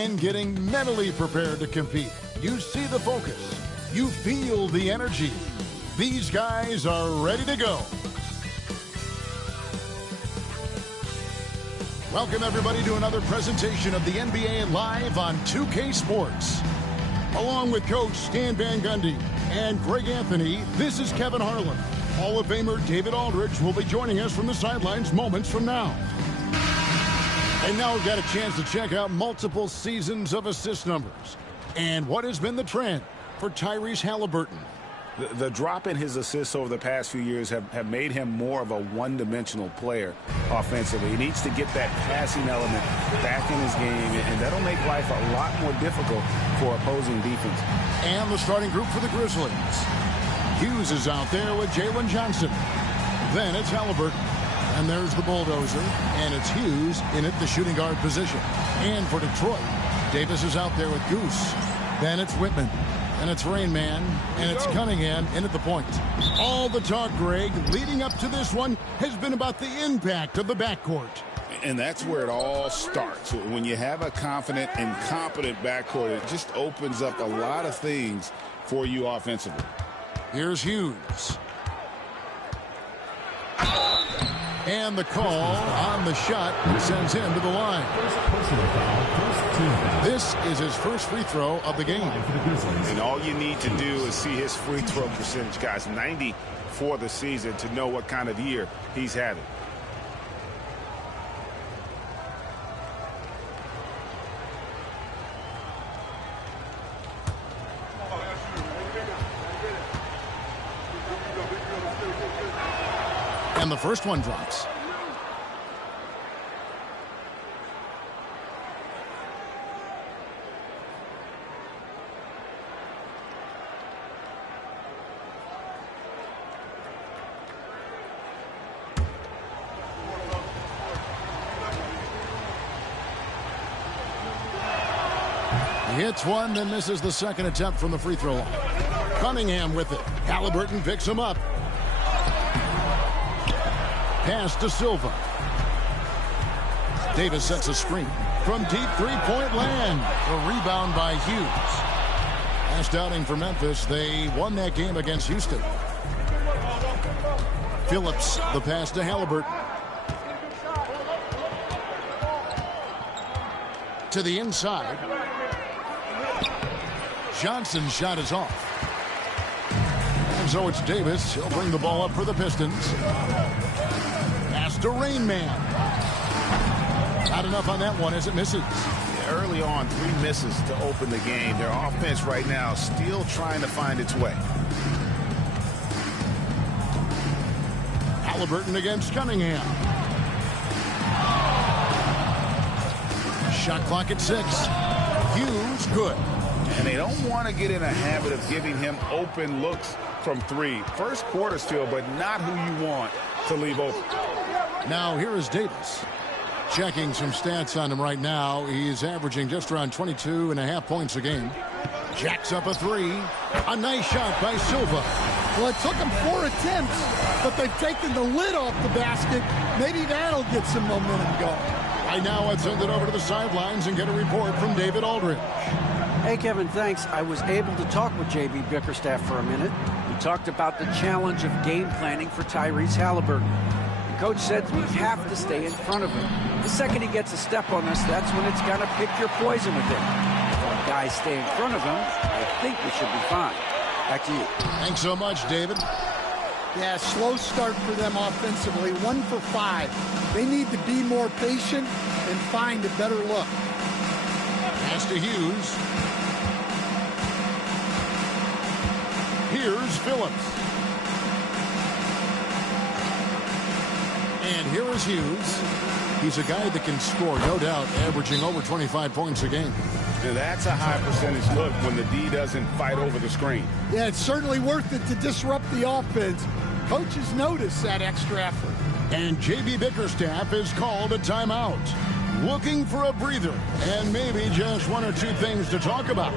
and getting mentally prepared to compete. You see the focus. You feel the energy. These guys are ready to go. Welcome, everybody, to another presentation of the NBA Live on 2K Sports. Along with Coach Stan Van Gundy and Greg Anthony, this is Kevin Harlan. Hall of Famer David Aldridge will be joining us from the sidelines moments from now. And now we've got a chance to check out multiple seasons of assist numbers and what has been the trend for Tyrese Haliburton. The drop in his assists over the past few years have made him more of a one-dimensional player offensively. He needs to get that passing element back in his game, and that'll make life a lot more difficult for opposing defense. And the starting group for the Grizzlies. Hughes is out there with Jalen Johnson. Then it's Haliburton. And there's the bulldozer, and it's Hughes in at the shooting guard position. And for Detroit, Davis is out there with Goose. Then it's Whitman. And it's Rain Man, and it's Cunningham in at the point. All the talk, Greg, leading up to this one has been about the impact of the backcourt. And that's where it all starts. When you have a confident and competent backcourt, it just opens up a lot of things for you offensively. Here's Hughes. And the call on the shot sends him to the line. This is his first free throw of the game. And all you need to do is see his free throw percentage, guys. 90 for the season to know what kind of year he's having. And the first one drops. He hits one, then misses the second attempt from the free throw line. Cunningham with it. Haliburton picks him up. Pass to Silva. Davis sets a screen from deep three-point land. A rebound by Hughes. Last outing for Memphis, they won that game against Houston. Phillips, the pass to Haliburton. To the inside. Johnson's shot is off. And so it's Davis. He'll bring the ball up for the Pistons. Pass to Rain Man. Not enough on that one as it misses. Early on, 3 misses to open the game. Their offense right now still trying to find its way. Haliburton against Cunningham. Shot clock at 6. Hughes, good. And they don't want to get in a habit of giving him open looks from 3. First quarter still, but not who you want to leave open. Now here is Davis. Checking some stats on him right now. He's averaging just around 22.5 points a game. Jacks up a 3. A nice shot by Silva. Well, it took him 4 attempts, but they've taken the lid off the basket. Maybe that'll get some momentum going. Right now, let's send it over to the sidelines and get a report from David Aldridge. Hey, Kevin, thanks. I was able to talk with J.B. Bickerstaff for a minute. We talked about the challenge of game planning for Tyrese Haliburton. The coach said we have to stay in front of him. The second he gets a step on us, that's when it's going to pick your poison with him. If our guys stay in front of him, I think we should be fine. Back to you. Thanks so much, David. Yeah, slow start for them offensively. 1 for 5. They need to be more patient and find a better look. Pass to Hughes. Here's Phillips. And here is Hughes. He's a guy that can score, no doubt, averaging over 25 points a game. Now that's a high percentage look when the D doesn't fight over the screen. Yeah, it's certainly worth it to disrupt the offense. Coaches notice that extra effort. And J.B. Bickerstaff has called a timeout. Looking for a breather and maybe just 1 or 2 things to talk about.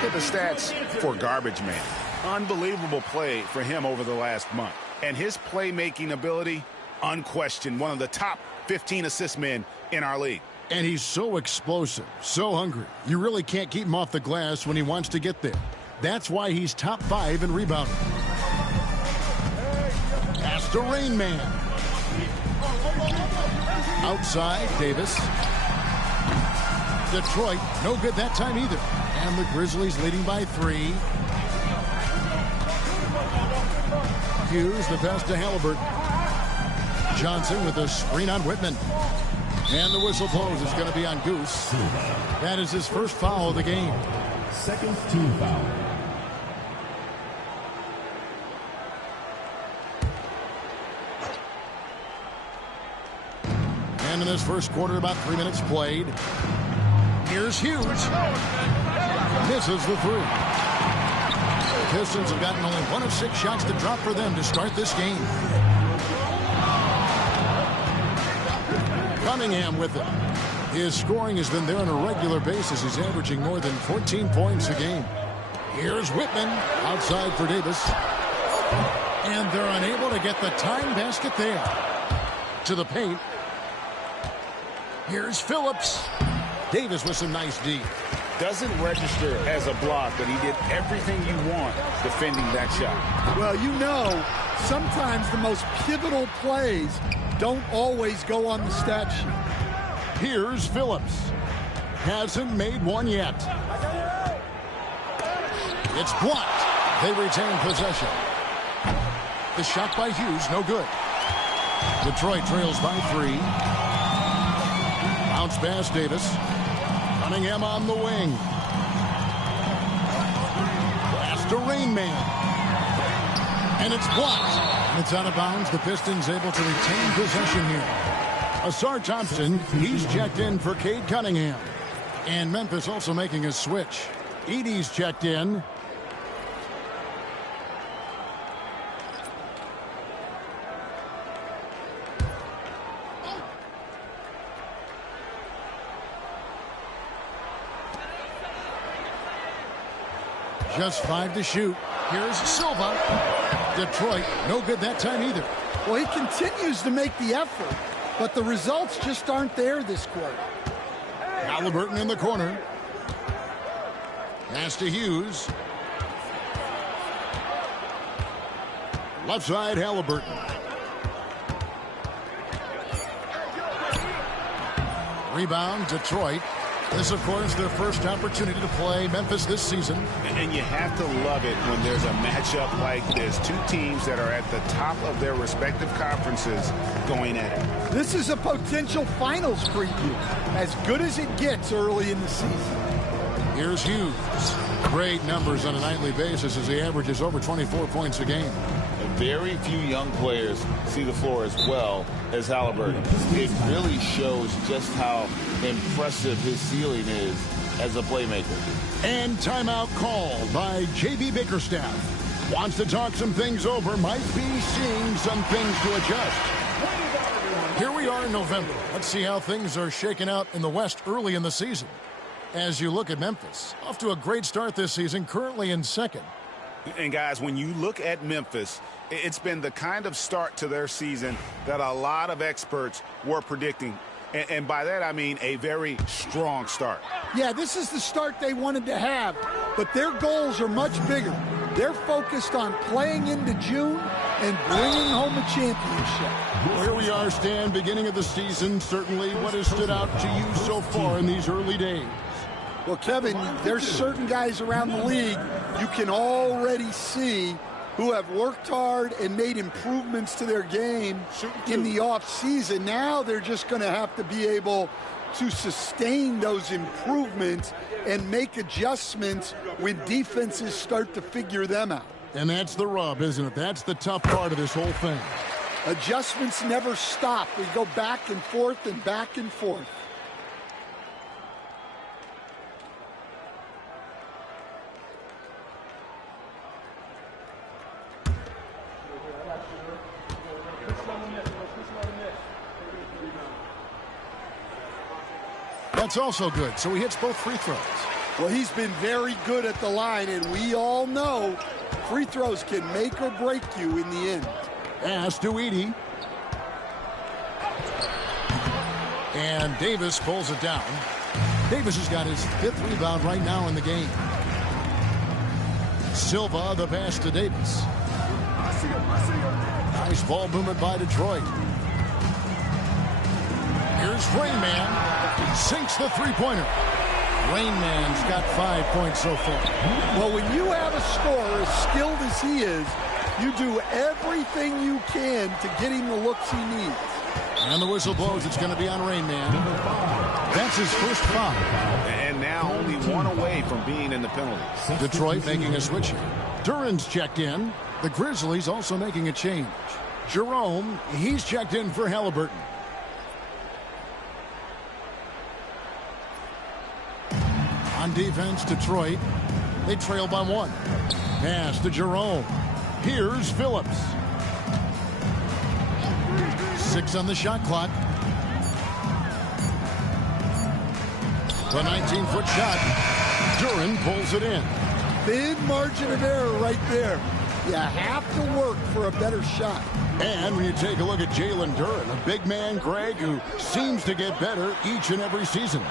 look at the stats for Garbage Man. Unbelievable play for him over the last month. And his playmaking ability, unquestioned, one of the top 15 assist men in our league. And he's so explosive, so hungry. You really can't keep him off the glass when he wants to get there. That's why he's top 5 in rebounding. Pass to Rain Man. Outside, Davis. Detroit, no good that time either. And the Grizzlies leading by 3. Hughes, the pass to Halliburton. Johnson with a screen on Whitman. And the whistle blows. It's going to be on Goose. That is his first foul of the game. Second team foul. And in this first quarter, about 3 minutes played. Here's Hughes. Misses the 3. The Pistons have gotten only 1 of 6 shots to drop for them to start this game. Cunningham with it. His scoring has been there on a regular basis. He's averaging more than 14 points a game. Here's Whitman outside for Davis. And they're unable to get the time basket there. To the paint. Here's Phillips. Davis with some nice D. Doesn't register as a block, but he did everything you want defending that shot. Well, you know, sometimes the most pivotal plays don't always go on the stat sheet. Here's Phillips. Hasn't made one yet. It's blocked. They retain possession. The shot by Hughes, no good. Detroit trails by 3. Bounce pass, Davis. Cunningham on the wing. Pass to Rain Man. And it's blocked. It's out of bounds. The Pistons able to retain possession here. Asar Thompson, he's checked in for Cade Cunningham. And Memphis also making a switch. Edey's checked in. Just 5 to shoot. Here's Silva. Detroit, no good that time either. Well, he continues to make the effort, but the results just aren't there this quarter. Halliburton in the corner. Pass to Hughes. Left side, Halliburton. Rebound, Detroit. This, of course, their first opportunity to play Memphis this season. And you have to love it when there's a matchup like this. 2 teams that are at the top of their respective conferences going at it. This is a potential finals preview, as good as it gets early in the season. Here's Hughes. Great numbers on a nightly basis as he averages over 24 points a game. Very few young players see the floor as well as Halliburton. It really shows just how impressive his ceiling is as a playmaker. And timeout called by J.B. Bickerstaff. Wants to talk some things over, might be seeing some things to adjust. Here we are in November. Let's see how things are shaking out in the West early in the season. As you look at Memphis, off to a great start this season, currently in second. And guys, when you look at Memphis, it's been the kind of start to their season that a lot of experts were predicting. And by that, I mean a very strong start. Yeah, this is the start they wanted to have, but their goals are much bigger. They're focused on playing into June and bringing home a championship. Well, here we are, Stan, beginning of the season. Certainly what has stood out to you so far in these early days? Well, Kevin, there's certain guys around the league you can already see who have worked hard and made improvements to their game in the offseason. Now they're just going to have to be able to sustain those improvements and make adjustments when defenses start to figure them out. And that's the rub, isn't it? That's the tough part of this whole thing. Adjustments never stop. We go back and forth and back and forth. That's also good. So he hits both free throws. Well, he's been very good at the line, and we all know free throws can make or break you in the end. Pass to Edey. And Davis pulls it down. Davis has got his 5th rebound right now in the game. Silva, the pass to Davis. Nice ball movement by Detroit. Here's Rain Man. Sinks the three-pointer. Rain Man's got 5 points so far. Well, when you have a scorer as skilled as he is, you do everything you can to get him the looks he needs. And the whistle blows. It's going to be on Rain Man. That's his first foul. And now only one away from being in the penalties. Detroit making a switch here. Duran's checked in. The Grizzlies also making a change. Jerome, he's checked in for Halliburton. On defense, Detroit. They trail by 1. Pass to Jerome. Here's Phillips. 6 on the shot clock. The 19-foot shot. Duran pulls it in. Big margin of error right there. You have to work for a better shot. And when you take a look at Jalen Duran, a big man, Greg, who seems to get better each and every season.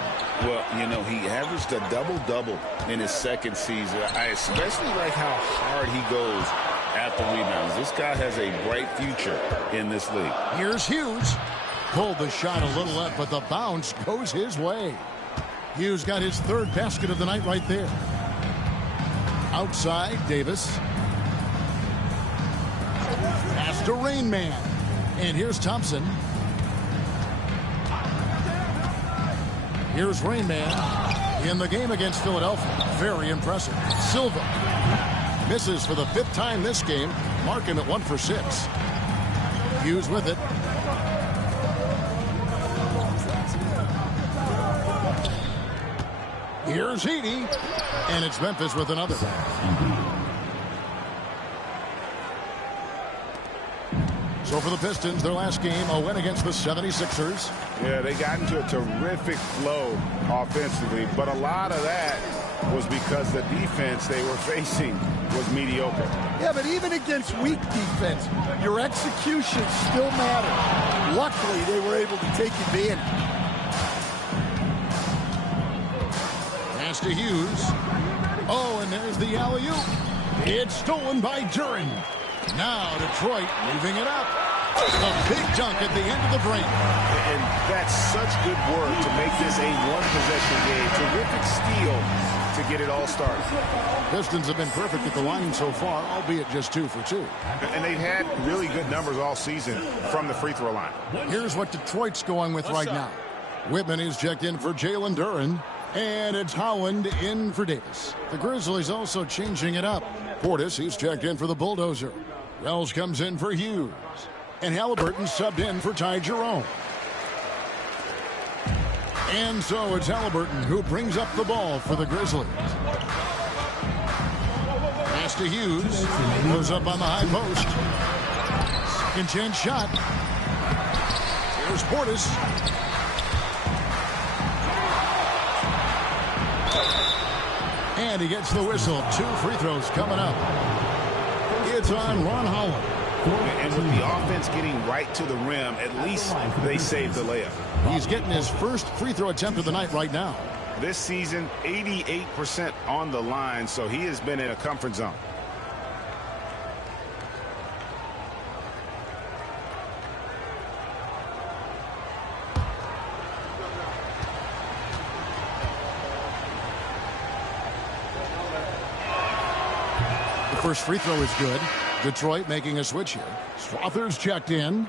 Well, you know, he averaged a double-double in his 2nd season. I especially like how hard he goes after rebounds. This guy has a bright future in this league. Here's Hughes. Pulled the shot a little up, but the bounce goes his way. Hughes got his 3rd basket of the night right there. Outside, Davis. Pass to Rain Man. And here's Thompson. Here's Rain Man in the game against Philadelphia. Very impressive. Silva misses for the 5th time this game. Mark him at 1 for 6. Hughes with it. Here's Edey. And it's Memphis with another. So for the Pistons, their last game, a win against the 76ers. Yeah, they got into a terrific flow offensively, but a lot of that was because the defense they were facing was mediocre. Yeah, but even against weak defense, your execution still matters. Luckily, they were able to take advantage. Pass to Hughes. Oh, and there's the alley-oop. It's stolen by Duran. Now Detroit moving it up. A big dunk at the end of the break. And that's such good work to make this a one-possession game. Terrific steal to get it all started. Pistons have been perfect at the line so far, albeit just 2 for 2. And they've had really good numbers all season from the free throw line. Here's what Detroit's going with right now. Whitman is checked in for Jalen Duran. And it's Howland in for Davis. The Grizzlies also changing it up. Portis, he's checked in for the Bulldozer. Wells comes in for Hughes. And Halliburton subbed in for Ty Jerome. And so it's Halliburton who brings up the ball for the Grizzlies. Pass to Hughes. Goes up on the high post. Second chance shot. Here's Portis. And he gets the whistle. 2 free throws coming up. It's on Ron Holland. And with the offense getting right to the rim, at least they saved the layup. He's getting his first free throw attempt of the night right now. This season, 88% on the line, so he has been in a comfort zone. First free throw is good. Detroit making a switch here. Swathers checked in.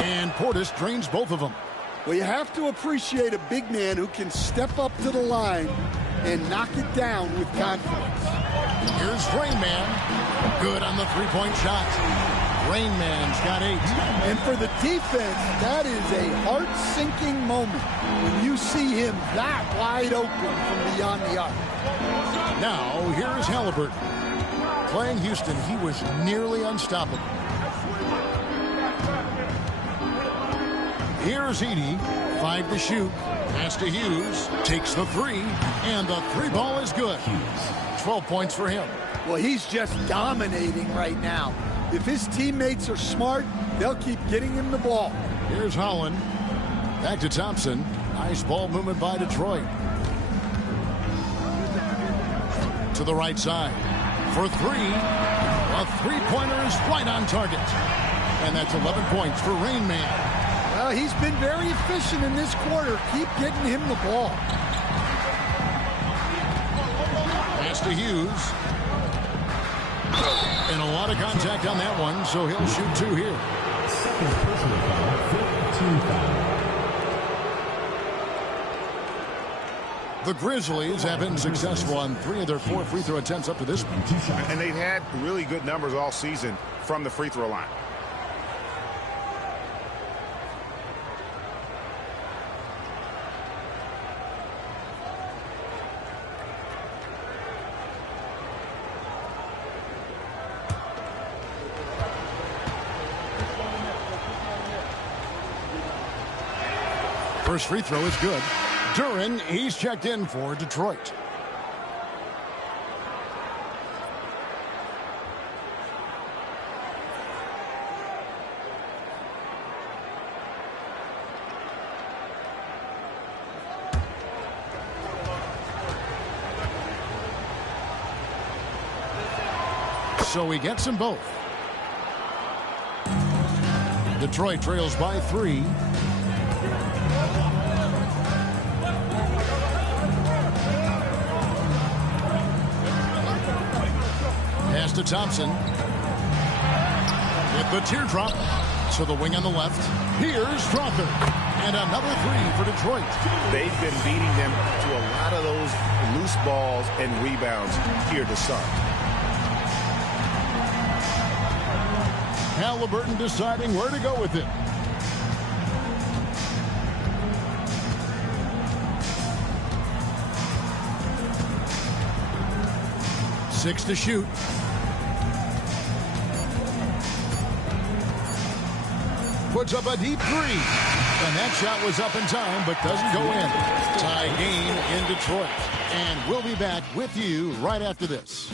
And Portis drains both of them. Well, you have to appreciate a big man who can step up to the line and knock it down with confidence. Here's Rain Man. Good on the three-point shot. Rain Man's got 8. And for the defense, that is a heart-sinking moment when you see him that wide open from beyond the arc. Now, here's Halliburton. Playing Houston, he was nearly unstoppable. Here's Edey. 5 to shoot. Pass to Hughes. Takes the 3. And the 3 ball is good. 12 points for him. Well, he's just dominating right now. If his teammates are smart, they'll keep getting him the ball. Here's Holland. Back to Thompson. Nice ball movement by Detroit. To the right side. For 3. A three-pointer is right on target. And that's 11 points for Rain Man. Well, he's been very efficient in this quarter. Keep getting him the ball. Pass to Hughes. And a lot of contact on that one, so he'll shoot 2 here. Second personal foul, 5th team foul. The Grizzlies have been successful on 3 of their 4 free throw attempts up to this point. And they've had really good numbers all season from the free throw line. First free throw is good. Duren, he's checked in for Detroit. So he gets them both. Detroit trails by 3. Pass to Thompson. With the teardrop to the wing on the left. Here's Strawther. And another 3 for Detroit. They've been beating them to a lot of those loose balls and rebounds here to start. Halliburton deciding where to go with it. Six to shoot. Puts up a deep 3. And that shot was up in time, but doesn't go in. Tie game in Detroit. And we'll be back with you right after this.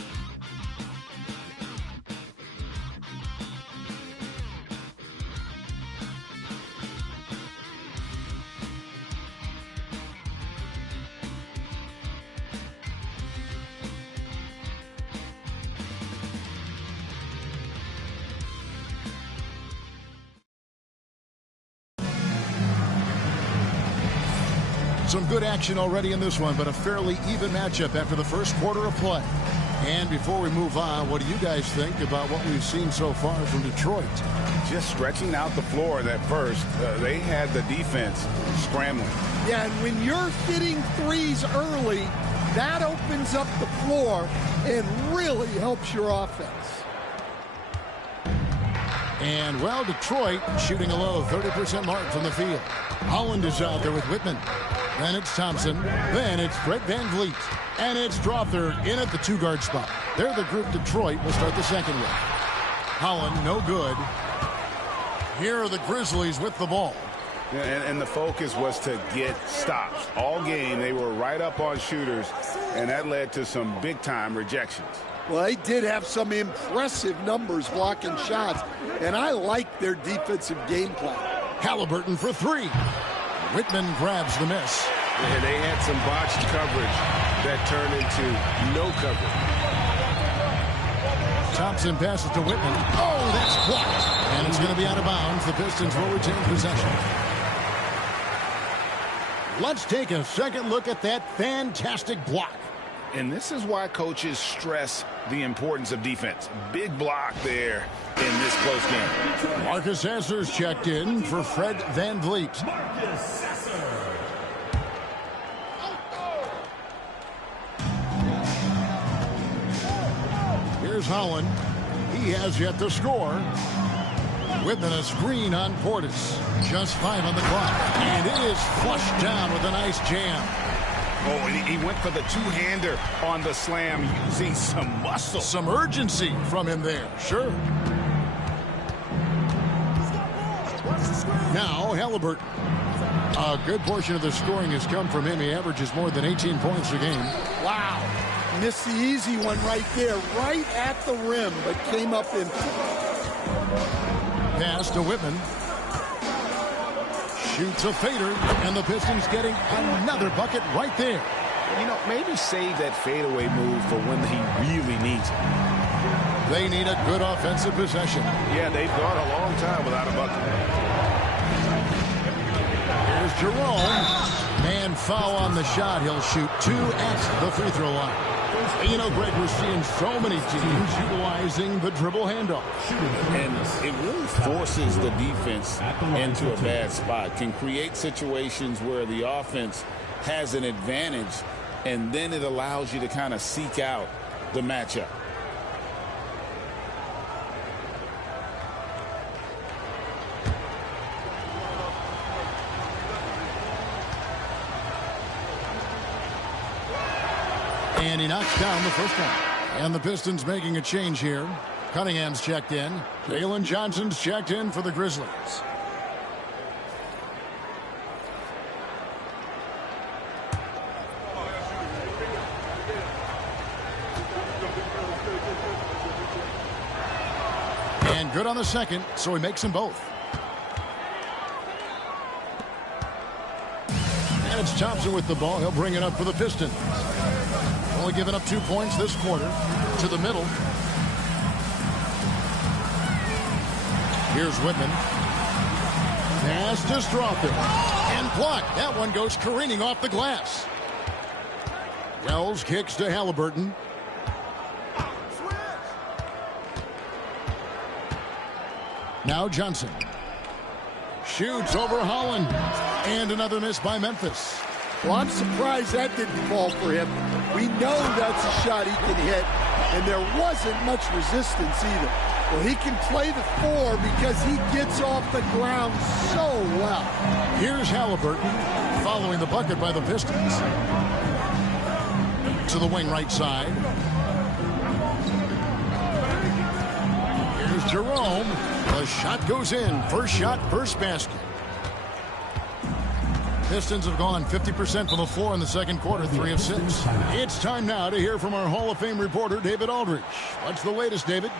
Some good action already in this one, but a fairly even matchup after the first quarter of play. And before we move on, what do you guys think about what we've seen so far from Detroit? Just stretching out the floor that first. They had the defense scrambling. Yeah, and when you're hitting threes early, that opens up the floor and really helps your offense. And, well, Detroit shooting a low 30% mark from the field. Holland is out there with Whitman. Then it's Thompson. Then it's Fred VanVleet. And it's Strawther in at the 2-guard spot. They're the group Detroit will start the second with. Holland, no good. Here are the Grizzlies with the ball. And the focus was to get stops. All game, they were right up on shooters, and that led to some big-time rejections. Well, they did have some impressive numbers blocking shots, and I like their defensive game plan. Halliburton for 3. Whitman grabs the miss. And they had some botched coverage that turned into no coverage. Thompson passes to Whitman. Oh, that's blocked. And it's going to be out of bounds. The Pistons will retain possession. Let's take a second look at that fantastic block. And this is why coaches stress the importance of defense. Big block there in this close game. Marcus Sasser's checked in for Fred VanVleet. Marcus Sasser. Here's Holland. He has yet to score. Whitman a screen on Portis. Just 5 on the clock. And it is flushed down with a nice jam. Oh, he went for the two-hander on the slam using some muscle. Some urgency from him there. Sure. Now Halliburton. A good portion of the scoring has come from him. He averages more than 18 points a game. Wow. Missed the easy one right there, right at the rim, but came up in. Pass to Whitman. Shoots a fader, and the Pistons getting another bucket right there. You know, maybe save that fadeaway move for when he really needs it. They need a good offensive possession. Yeah, they've gone a long time without a bucket. Here's Jerome. Man foul on the shot. He'll shoot 2 at the free throw line. You know, Greg, we're seeing so many teams utilizing the dribble handoff. And it really forces the defense into a bad spot. Can create situations where the offense has an advantage, and then it allows you to kind of seek out the matchup. And he knocks down the first one. And the Pistons making a change here. Cunningham's checked in. Jalen Johnson's checked in for the Grizzlies. And good on the second, so he makes them both. And it's Thompson with the ball. He'll bring it up for the Pistons. Only given up 2 points this quarter. To the middle. Here's Whitman. Pass to Strawther. And blocked. That one goes careening off the glass. Wells kicks to Halliburton. Now Johnson. Shoots over Holland. And another miss by Memphis. Well, I'm surprised that didn't fall for him. We know that's a shot he can hit, and there wasn't much resistance either. Well, he can play the 4 because he gets off the ground so well. Here's Halliburton following the bucket by the Pistons. To the wing right side. Here's Jerome. The shot goes in. First shot, first basket. Pistons have gone 50% from the floor in the second quarter, 3 of 6. It's time now to hear from our Hall of Fame reporter, David Aldridge. What's the latest, David?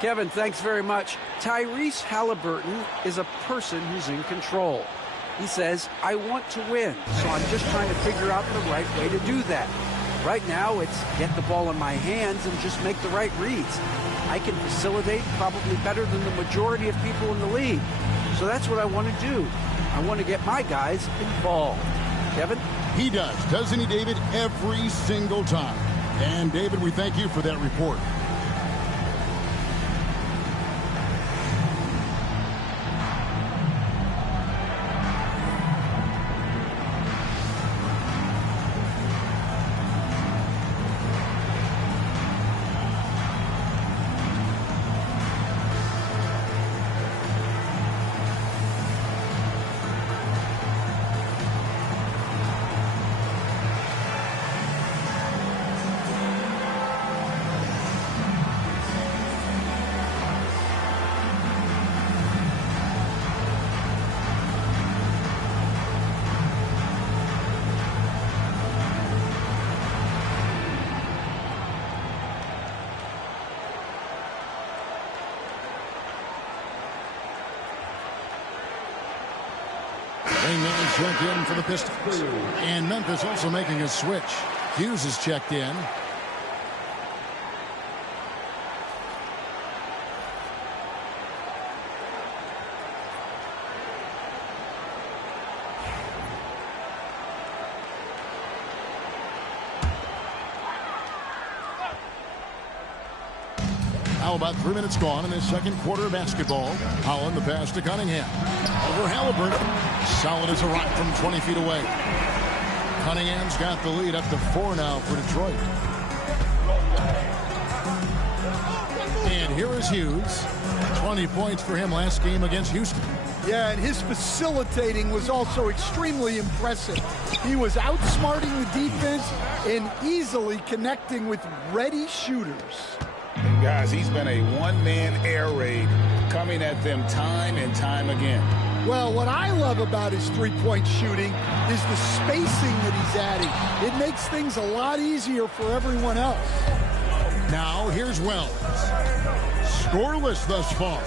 Kevin, thanks very much. Tyrese Halliburton is a person who's in control. He says, I want to win, so I'm just trying to figure out the right way to do that. Right now, it's get the ball in my hands and just make the right reads. I can facilitate probably better than the majority of people in the league. So that's what I want to do. I want to get my guys involved. Kevin? He does, doesn't he, David? Every single time. And, David, we thank you for that report. Raymond checked in for the Pistons. And Memphis also making a switch. Hughes is checked in. Now about 3 minutes gone in this second quarter of basketball. Holland the pass to Cunningham. Over Halliburton. Solid as a rock from 20 feet away. Cunningham's got the lead up to 4 now for Detroit. And here is Hughes. 20 points for him last game against Houston. Yeah, and his facilitating was also extremely impressive. He was outsmarting the defense and easily connecting with ready shooters. And guys, he's been a one-man air raid coming at them time and time again. Well, what I love about his three-point shooting is the spacing that he's adding. It makes things a lot easier for everyone else. Now, here's Wells. Scoreless thus far.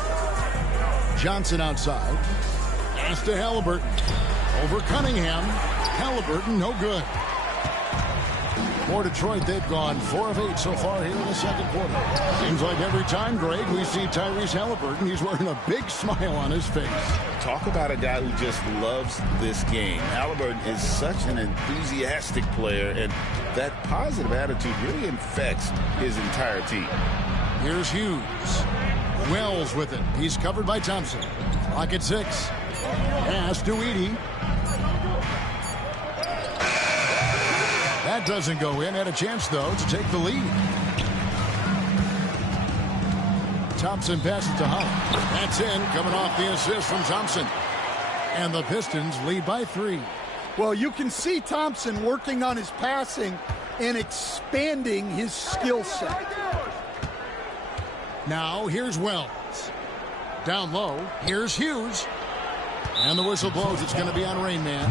Johnson outside. Pass to Halliburton. Over Cunningham. Halliburton, no good. For Detroit, they've gone 4 of 8 so far here in the second quarter. Seems like every time, Greg, we see Tyrese Halliburton, he's wearing a big smile on his face. Talk about a guy who just loves this game. Halliburton is such an enthusiastic player, and that positive attitude really infects his entire team. Here's Hughes. Wells with it. He's covered by Thompson. Clock at 6. Pass to Edey. That doesn't go in. Had a chance, though, to take the lead. Thompson passes to Holland. That's in, coming off the assist from Thompson. And the Pistons lead by 3. Well, you can see Thompson working on his passing and expanding his skill set. Now, here's Wells. Down low, here's Hughes. And the whistle blows. It's going to be on Rain Man.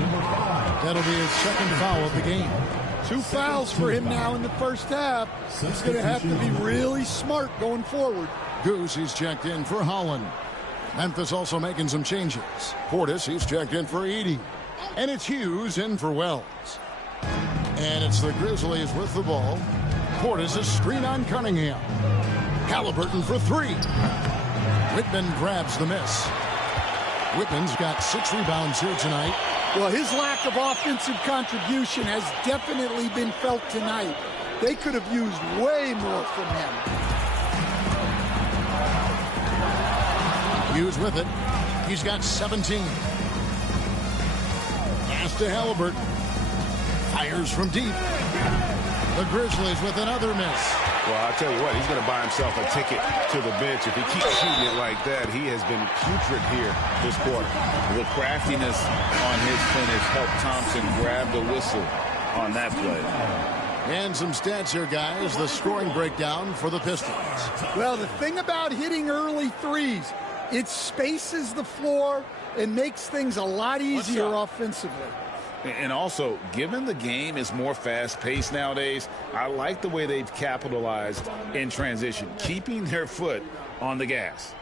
That'll be his second foul of the game. 2 fouls for him now in the first half. He's going to have to be really smart going forward. Goose, he's checked in for Holland. Memphis also making some changes. Portis, he's checked in for Edey. And it's Hughes in for Wells. And it's the Grizzlies with the ball. Portis is screen on Cunningham. Halliburton for 3. Whitman grabs the miss. Whitman's got 6 rebounds here tonight. Well, his lack of offensive contribution has definitely been felt tonight. They could have used way more from him. Hughes with it. He's got 17. Pass to Halliburton. Fires from deep. The Grizzlies with another miss. Well, I'll tell you what, he's going to buy himself a ticket to the bench. If he keeps shooting it like that, he has been putrid here this quarter. The craftiness on his finish helped Thompson grab the whistle on that play. And some stats here, guys. The scoring breakdown for the Pistons. Well, the thing about hitting early threes, it spaces the floor and makes things a lot easier offensively. And also, given the game is more fast-paced nowadays, I like the way they've capitalized in transition, keeping their foot on the gas.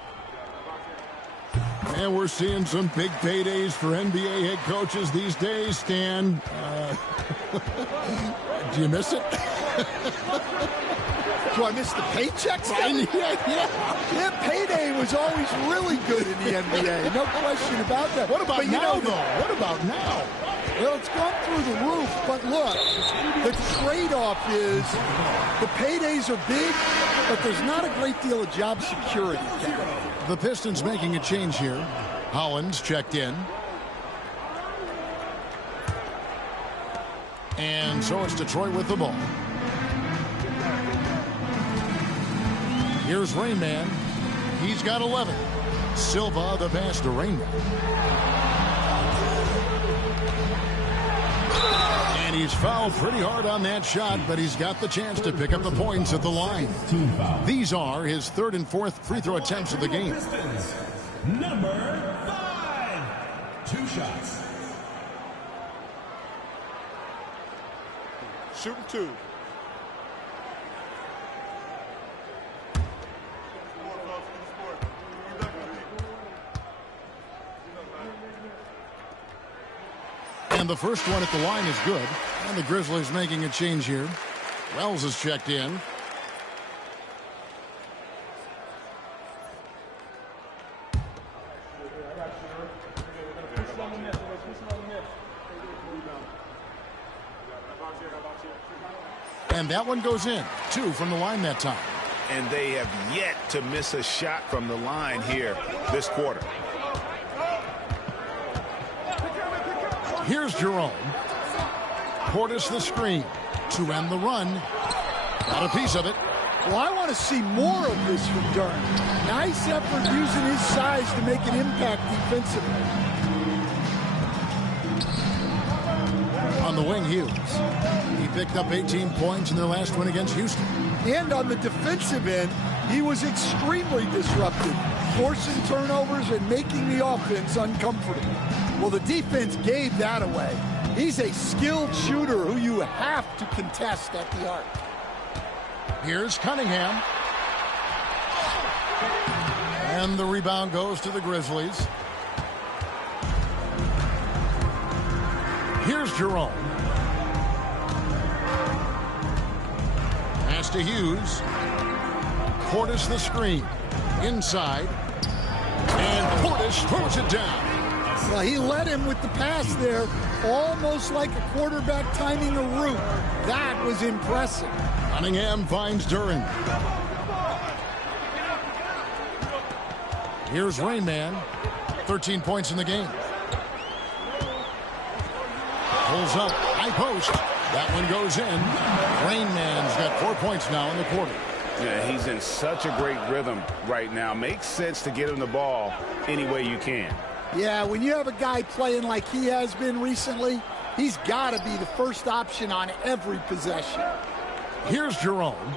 And we're seeing some big paydays for NBA head coaches these days, Stan. Do you miss it? Do I miss the paychecks? Yeah, payday was always really good in the NBA. No question about that. What about now, though? What about now? Well, it's gone through the roof, but look, the trade-off is the paydays are big, but there's not a great deal of job security. The Pistons making a change here. Holland's checked in. And so it's Detroit with the ball. Here's Rain Man. He's got 11. Silva, the pass to Rain Man. And he's fouled pretty hard on that shot, but he's got the chance to pick up the points at the line. These are his 3rd and 4th free throw attempts of the game. Number 5. 2 shots. Shooting 2. And the first one at the line is good. And the Grizzlies making a change here. Wells is checked in. And that one goes in. 2 from the line that time. And they have yet to miss a shot from the line here this quarter. Here's Jerome. Portis the screen to end the run. Got a piece of it. Well, I want to see more of this from Duren. Nice effort using his size to make an impact defensively. On the wing, Hughes. He picked up 18 points in their last win against Houston. And on the defensive end, he was extremely disruptive, forcing turnovers and making the offense uncomfortable. Well, the defense gave that away. He's a skilled shooter who you have to contest at the arc. Here's Cunningham. And the rebound goes to the Grizzlies. Here's Jerome. Pass to Hughes. Portis the screen. Inside. And Portis throws it down. Well, he led him with the pass there, almost like a quarterback timing a route. That was impressive. Cunningham finds Duren. Here's Rainman. 13 points in the game. Pulls up. High post. That one goes in. Rainman's got 4 points now in the quarter. Yeah, he's in such a great rhythm right now. Makes sense to get him the ball any way you can. Yeah, when you have a guy playing like he has been recently, he's got to be the first option on every possession. Here's Jerome.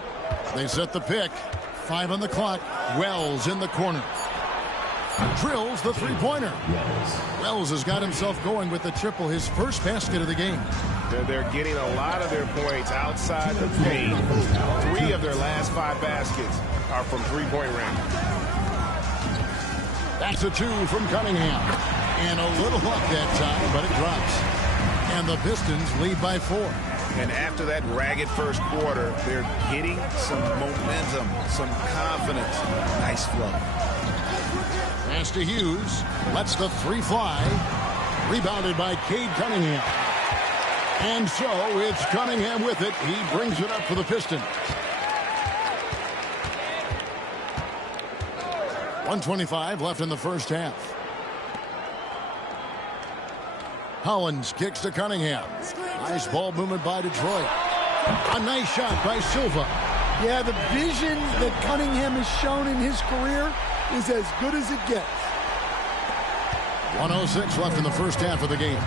They set the pick. 5 on the clock. Wells in the corner. Drills the three-pointer. Wells has got himself going with the triple, his first basket of the game. They're getting a lot of their points outside the paint. 3 of their last 5 baskets are from three-point range. That's a 2 from Cunningham. And a little luck that time, but it drops. And the Pistons lead by 4. And after that ragged first quarter, they're getting some momentum, some confidence. Nice flow. Pass to Hughes. Lets the 3 fly. Rebounded by Cade Cunningham. And so it's Cunningham with it. He brings it up for the Pistons. 1:25 left in the first half. Hollins kicks to Cunningham. Nice ball movement by Detroit. A nice shot by Silva. Yeah, the vision that Cunningham has shown in his career is as good as it gets. 1:06 left in the first half of the game.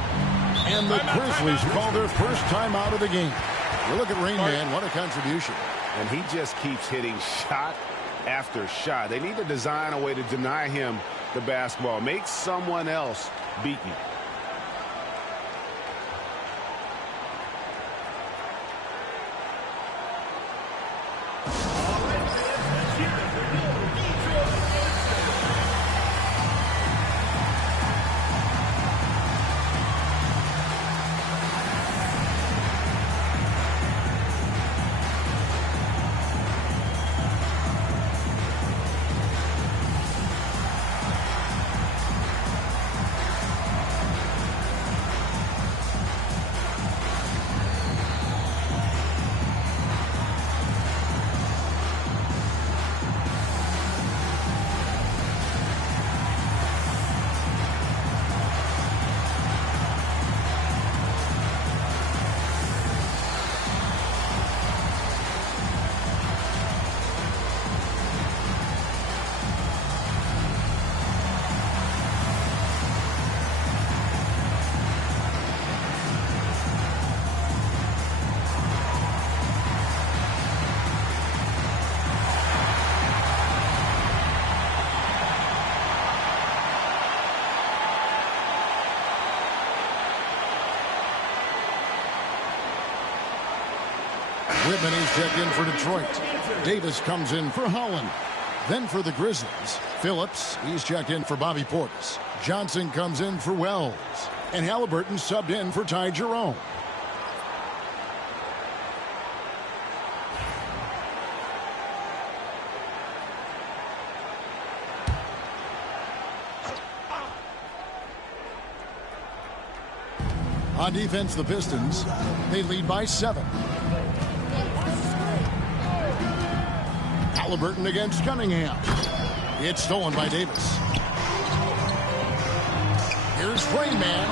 And the Grizzlies call their first time out of the game. You look at Rainman, what a contribution. And he just keeps hitting shot after shot. They need to design a way to deny him the basketball. Make someone else beat you. Whitman is checked in for Detroit. Davis comes in for Holland. Then for the Grizzlies, Phillips, he's checked in for Bobby Portis. Johnson comes in for Wells. And Halliburton subbed in for Ty Jerome. On defense, the Pistons, they lead by 7. Halliburton against Cunningham. It's stolen by Davis. Here's Rainman.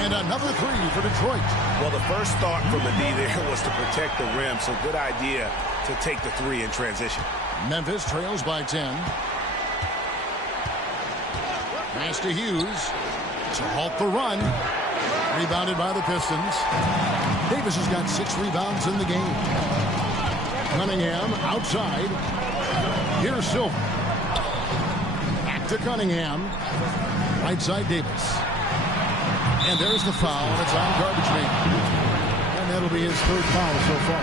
And another three for Detroit. Well, the first thought from the D there was to protect the rim, so good idea to take the three in transition. Memphis trails by 10. Pass to Hughes to halt the run. Rebounded by the Pistons. Davis has got 6 rebounds in the game. Cunningham outside. Here's Silver. Back to Cunningham. Right side Davis. And there's the foul. It's on Garbage Man. And that'll be his 3rd foul so far.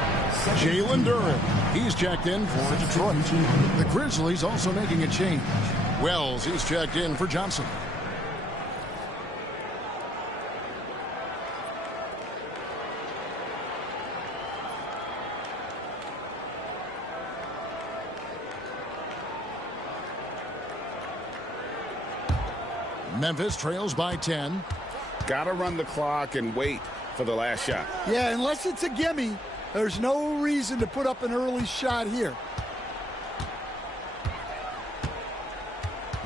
Jalen Duren. He's checked in for Detroit. The Grizzlies also making a change. Wells, he's checked in for Johnson. Memphis trails by 10. Got to run the clock and wait for the last shot. Yeah, unless it's a gimme, there's no reason to put up an early shot here.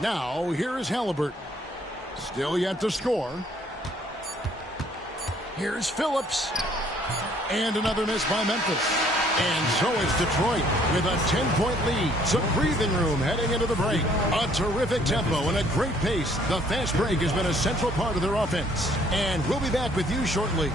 Now, here is Halliburton. Still yet to score. Here's Phillips. And another miss by Memphis. And so is Detroit with a 10-point lead. Some breathing room heading into the break. A terrific tempo and a great pace. The fast break has been a central part of their offense. And we'll be back with you shortly.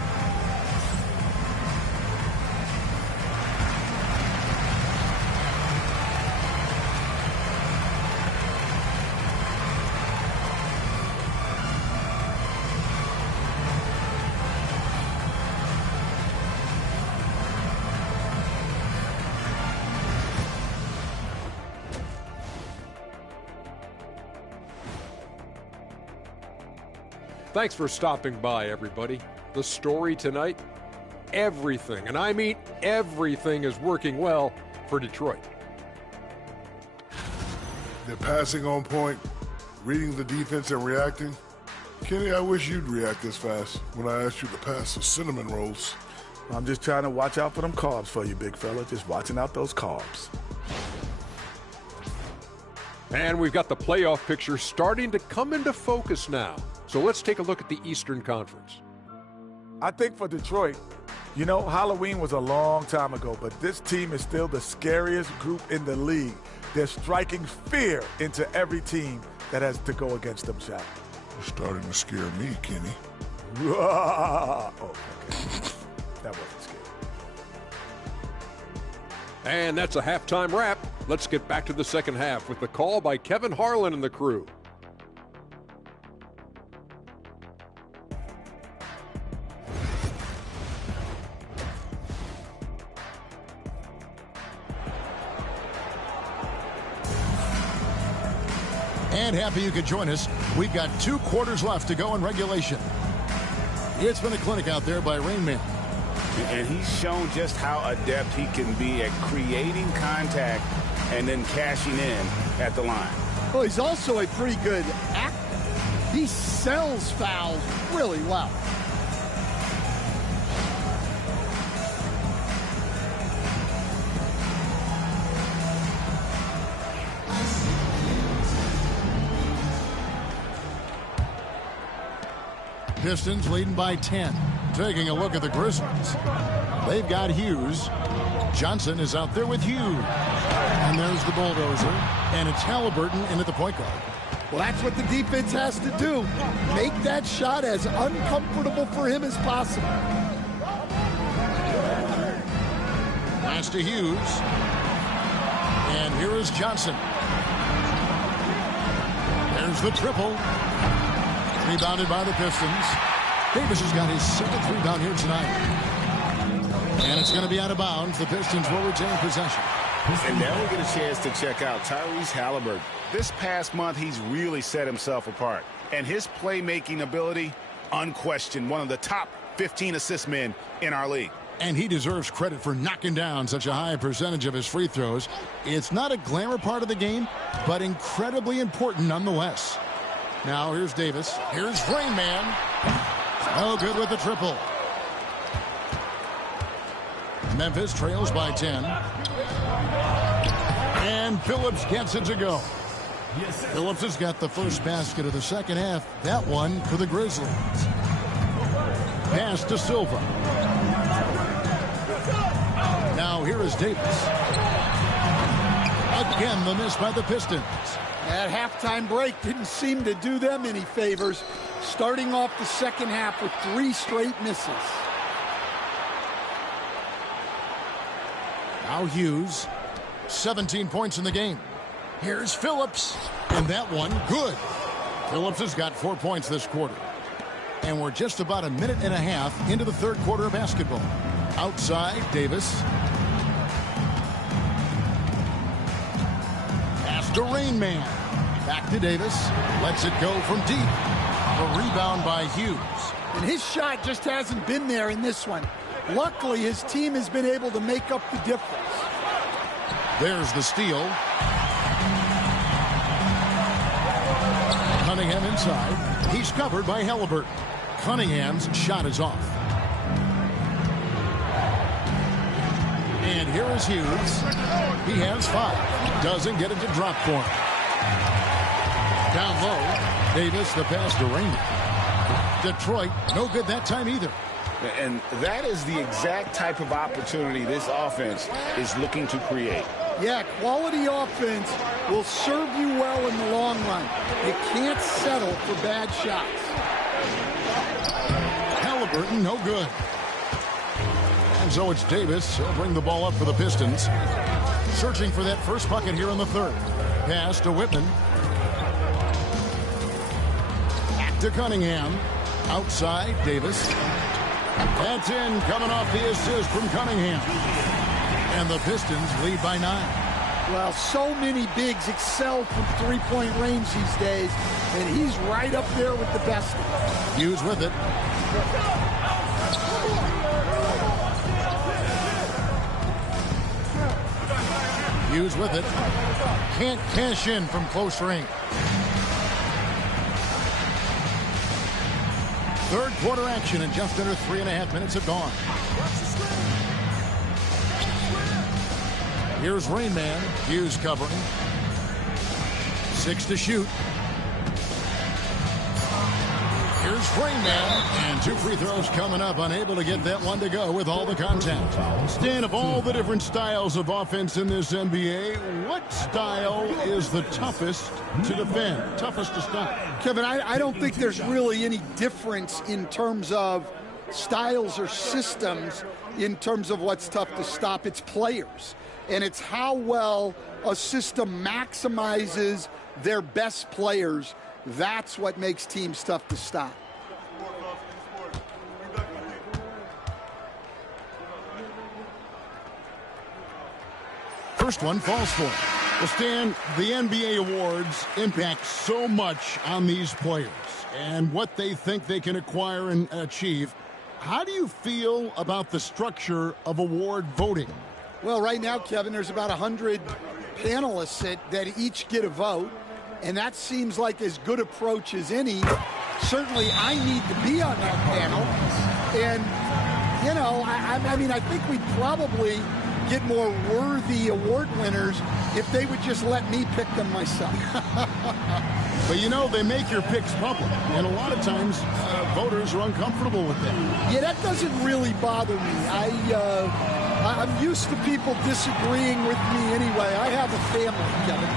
Thanks for stopping by, everybody. The story tonight, everything, and I mean everything, is working well for Detroit. They're passing on point, reading the defense and reacting. Kenny, I wish you'd react this fast when I asked you to pass the cinnamon rolls. I'm just trying to watch out for them carbs for you, big fella. Just watching out those carbs. And we've got the playoff picture starting to come into focus now. So let's take a look at the Eastern Conference. I think for Detroit, you know, Halloween was a long time ago, but this team is still the scariest group in the league. They're striking fear into every team that has to go against them, Shaq. You're starting to scare me, Kenny. Oh, okay. That wasn't scary. And that's a halftime wrap. Let's get back to the second half with the call by Kevin Harlan and the crew. And happy you could join us. We've got 2 quarters left to go in regulation. It's been a clinic out there by Rain Man. And he's shown just how adept he can be at creating contact and then cashing in at the line. Well, he's also a pretty good actor. He sells fouls really well. Pistons leading by 10. Taking a look at the Grizzlies. They've got Hughes. Johnson is out there with Hughes. And there's the bulldozer. And it's Halliburton in at the point guard. Well, that's what the defense has to do. Make that shot as uncomfortable for him as possible. Pass to Hughes. And here is Johnson. There's the triple. Rebounded by the Pistons. Davis has got his 7th rebound here tonight. And it's going to be out of bounds. The Pistons will retain possession. And now we get a chance to check out Tyrese Halliburton. This past month, he's really set himself apart. And his playmaking ability, unquestioned, one of the top 15 assist men in our league. And he deserves credit for knocking down such a high percentage of his free throws. It's not a glamour part of the game, but incredibly important nonetheless. Now here's Davis. Here's Rain Man. No good with the triple. Memphis trails by 10. And Phillips gets it to go. Phillips has got the first basket of the second half. That one for the Grizzlies. pass to Silva. Now here is Davis. Again, the miss by the Pistons. That halftime break didn't seem to do them any favors, starting off the second half with 3 straight misses. Now Hughes, 17 points in the game. Here's Phillips, and that one, good. Phillips has got 4 points this quarter. And we're just about a minute and a half into the third quarter of basketball. Outside, Davis. Pass to Rain Man. Back to Davis. Lets it go from deep. A rebound by Hughes. And his shot just hasn't been there in this one. Luckily, his team has been able to make up the difference. There's the steal. Cunningham inside. He's covered by Halliburton. Cunningham's shot is off. And here is Hughes. He has 5. Doesn't get it to drop for him. Down low, Davis, the pass to Raymond. Detroit, no good that time either. And that is the exact type of opportunity this offense is looking to create. Yeah, quality offense will serve you well in the long run. You can't settle for bad shots. Halliburton, no good. And so it's Davis. He'll bring the ball up for the Pistons. Searching for that first bucket here in the third. Pass to Whitman. Back to Cunningham. Outside, Davis. That's in, coming off the assist from Cunningham. And the Pistons lead by 9. Well, so many bigs excel from three-point range these days, and he's right up there with the best. Hughes with it. Hughes with it. Can't cash in from close range. Third quarter action, and just under 3.5 minutes have gone. Here's Rain Man. Hughes covering. 6 to shoot. Here's Rain Man. And 2 free throws coming up. Unable to get that one to go with all the contact. Stan, of all the different styles of offense in this NBA, what style is the toughest to defend, toughest to stop? Kevin, I don't think there's really any difference in terms of styles or systems in terms of what's tough to stop. It's players. And it's how well a system maximizes their best players. That's what makes teams tough to stop. First one falls for it. Well, Stan, the NBA awards impact so much on these players and what they think they can acquire and achieve. How do you feel about the structure of award voting? Well, right now, Kevin, there's about 100 panelists that each get a vote, and that seems like as good approach as any. Certainly, I need to be on that panel, and, you know, I mean, I think we'd probably get more worthy award winners if they would just let me pick them myself. But, you know, they make your picks public, and a lot of times voters are uncomfortable with that. Yeah, that doesn't really bother me. I'm used to people disagreeing with me anyway. I have a family, Kevin.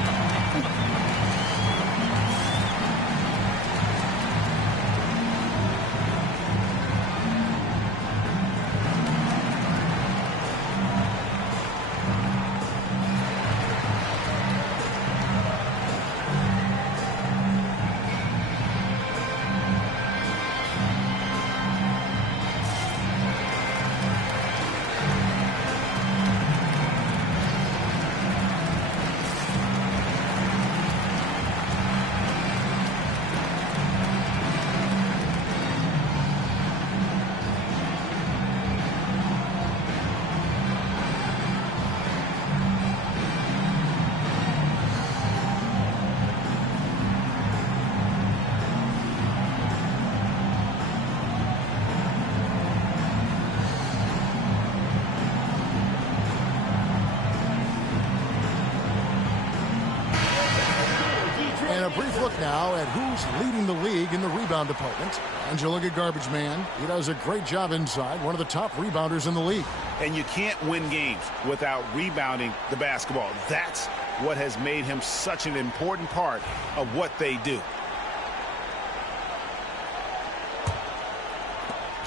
a brief look now at who's leading the league in the rebound department. And you look at Garbage Man. He does a great job inside, one of the top rebounders in the league. And you can't win games without rebounding the basketball. That's what has made him such an important part of what they do.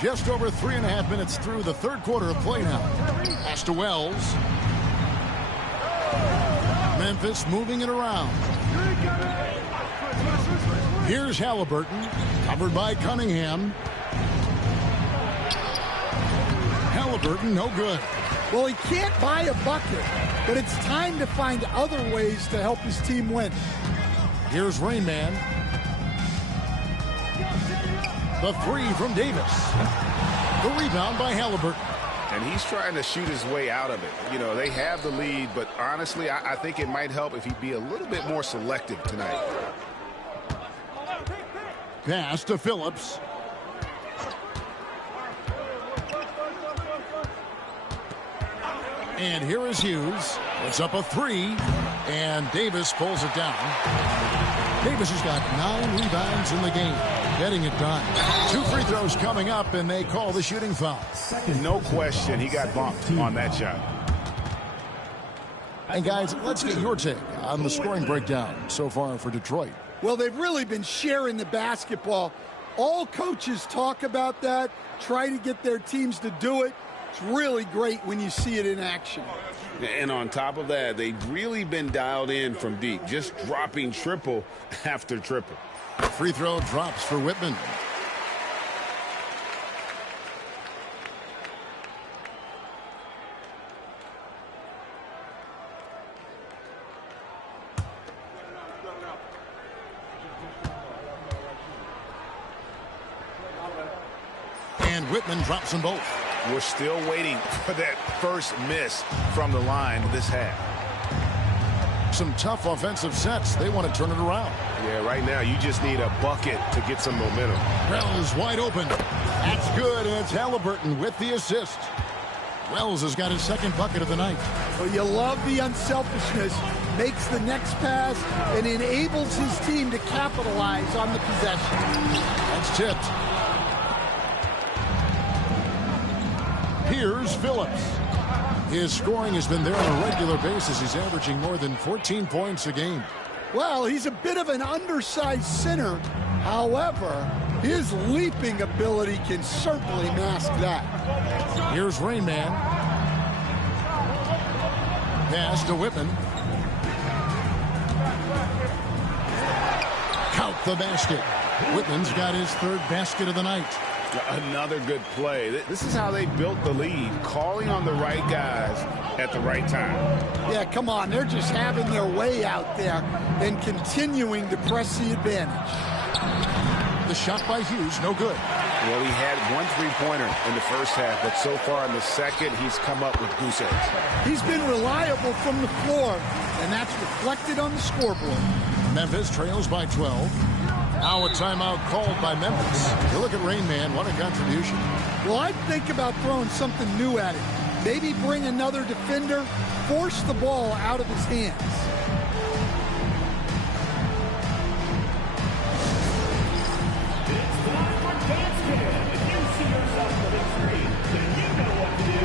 Just over 3.5 minutes through the third quarter of play now. Pass to Wells. Memphis moving it around. Here's Halliburton, covered by Cunningham. Halliburton, no good. Well, he can't buy a bucket, but it's time to find other ways to help his team win. Here's Rain Man. The three from Davis. The rebound by Halliburton. And he's trying to shoot his way out of it. You know, they have the lead, but honestly, I think it might help if he'd be a little bit more selective tonight. Pass to Phillips. And here is Hughes. It's up a three, and Davis pulls it down. Davis has got 9 rebounds in the game, getting it done. 2 free throws coming up, and they call the shooting foul. No question, he got bumped on that shot. And guys, let's get your take on the scoring breakdown so far for Detroit. Well, they've really been sharing the basketball. All coaches talk about that, try to get their teams to do it. It's really great when you see it in action. And on top of that, they've really been dialed in from deep, just dropping triple after triple. Free throw drops for Whitman. And Whitman drops them both. We're still waiting for that first miss from the line this half. Some tough offensive sets. They want to turn it around. Yeah, right now you just need a bucket to get some momentum. Wells wide open. That's good, and it's Halliburton with the assist. Wells has got his second bucket of the night. Well, you love the unselfishness. Makes the next pass and enables his team to capitalize on the possession. That's tipped. Here's Phillips. His scoring has been there on a regular basis. He's averaging more than 14 points a game. Well, he's a bit of an undersized center. However, his leaping ability can certainly mask that. Here's Rain Man. Pass to Whitman. Count the basket. Whitman's got his third basket of the night. Another good play. This is how they built the lead, calling on the right guys at the right time. Yeah, come on. They're just having their way out there and continuing to press the advantage. The shot by Hughes, no good. Well, he had 1 3-pointer in the first half, but so far in the second, he's come up with goose eggs. He's been reliable from the floor, and that's reflected on the scoreboard. Memphis trails by 12. Now a timeout called by Memphis. You look at Rain Man, what a contribution. Well, I'd think about throwing something new at him. Maybe bring another defender, force the ball out of his hands. It's time for Dance Kid. If you see yourself on the big screen, then you know what to do.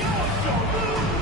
Show us your moves.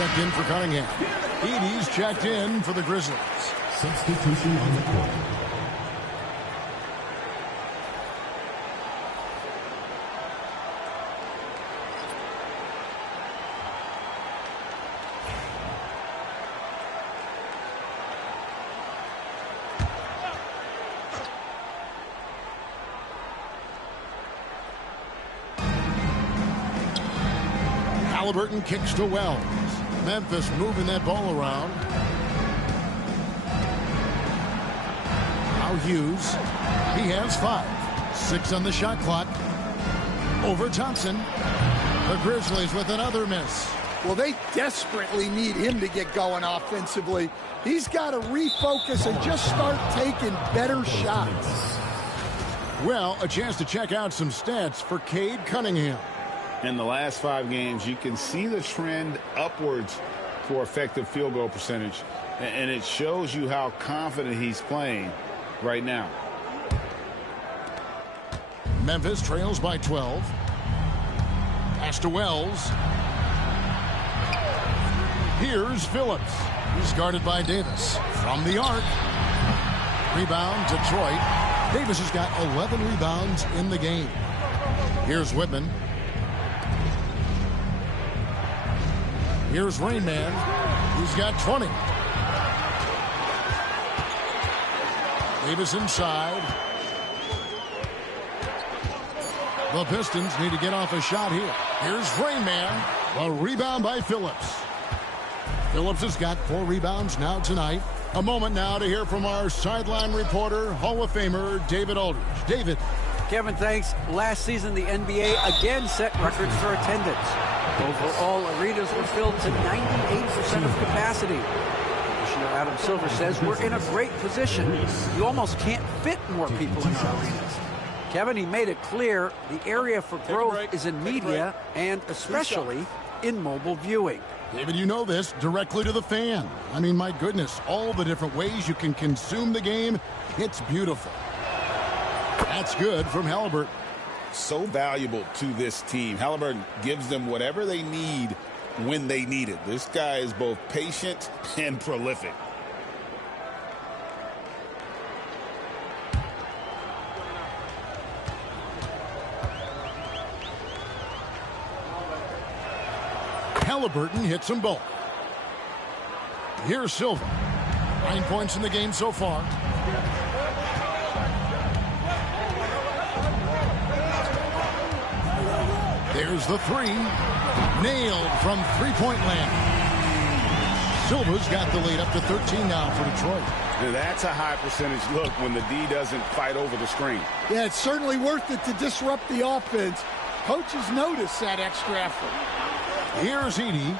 checked in for Cunningham. Edey's checked in for the Grizzlies. Substitution on the court. Halliburton kicks to Wells. Memphis moving that ball around. Now Hughes. He has 5. 6 on the shot clock. Over Thompson. The Grizzlies with another miss. Well, they desperately need him to get going offensively. He's got to refocus and just start taking better shots. Well, a chance to check out some stats for Cade Cunningham. In the last 5 games, you can see the trend upwards for effective field goal percentage, and it shows you how confident he's playing right now. Memphis trails by 12. Pass to Wells. Here's Phillips. He's guarded by Davis. From the arc. Rebound, Detroit. Davis has got 11 rebounds in the game. Here's Whitman. Here's Rainman. He's got 20. Davis inside. The Pistons need to get off a shot here. Here's Rainman. A rebound by Phillips. Phillips has got 4 rebounds now tonight. A moment now to hear from our sideline reporter, Hall of Famer David Aldridge. David. Kevin, thanks. Last season, the NBA again set records for attendance. Overall, arenas were filled to 98% of capacity. Commissioner Adam Silver says we're in a great position. You almost can't fit more people in our arenas. Kevin, he made it clear the area for growth is in media and especially in mobile viewing. David, you know this, directly to the fan. I mean, my goodness, all the different ways you can consume the game. It's beautiful. That's good from Halliburton. So valuable to this team. Halliburton gives them whatever they need when they need it. This guy is both patient and prolific. Halliburton hits them both. Here's Silva. 9 points in the game so far. There's the 3. Nailed from three-point land. Silva's got the lead up to 13 now for Detroit. That's a high percentage look when the D doesn't fight over the screen. Yeah, it's certainly worth it to disrupt the offense. Coaches notice that extra effort. Here's Edey.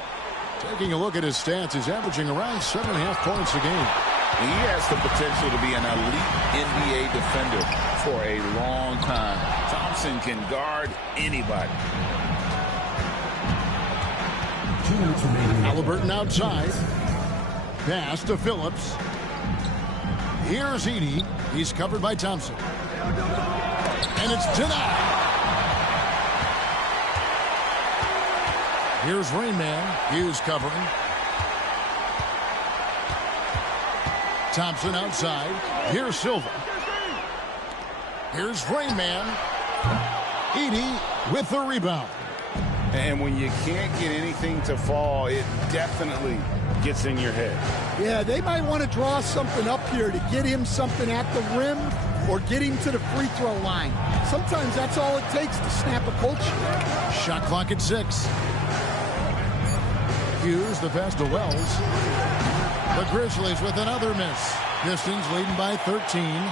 Taking a look at his stats, he's averaging around 7.5 points a game. He has the potential to be an elite NBA defender for a long time. Thompson can guard anybody. Halliburton outside. Pass to Phillips. Here's Edey. He's covered by Thompson. And it's denied. Here's Rainman. Hughes covering. Thompson outside. Here's Silva. Here's Rainman. Edey with the rebound. And when you can't get anything to fall, it definitely gets in your head. Yeah, they might want to draw something up here to get him something at the rim or get him to the free throw line. Sometimes that's all it takes to snap a culture. Shot clock at 6. Hughes, the pass to Wells. The Grizzlies with another miss. Pistons leading by 13.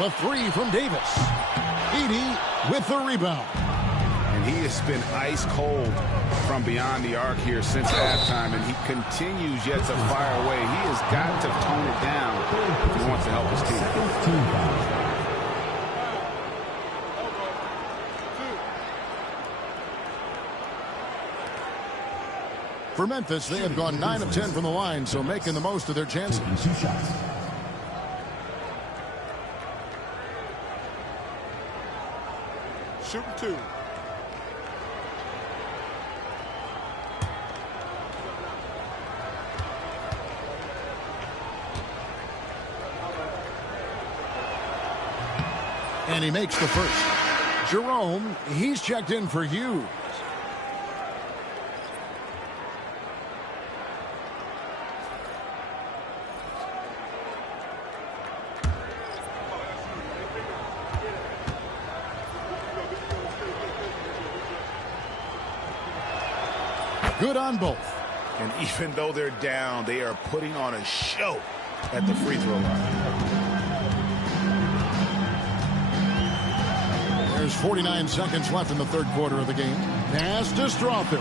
The 3 from Davis. Edey with the rebound. And he has been ice cold from beyond the arc here since halftime, and he continues yet to fire away. He has got to tone it down if he wants to help his team. For Memphis, they have gone 9 of 10 from the line, so making the most of their chances. Shooting 2. And he makes the first. Jerome, he's checked in for Hughes. Good on both. And even though they're down, they are putting on a show at the free throw line. There's 49 seconds left in the third quarter of the game. Pass to Strother.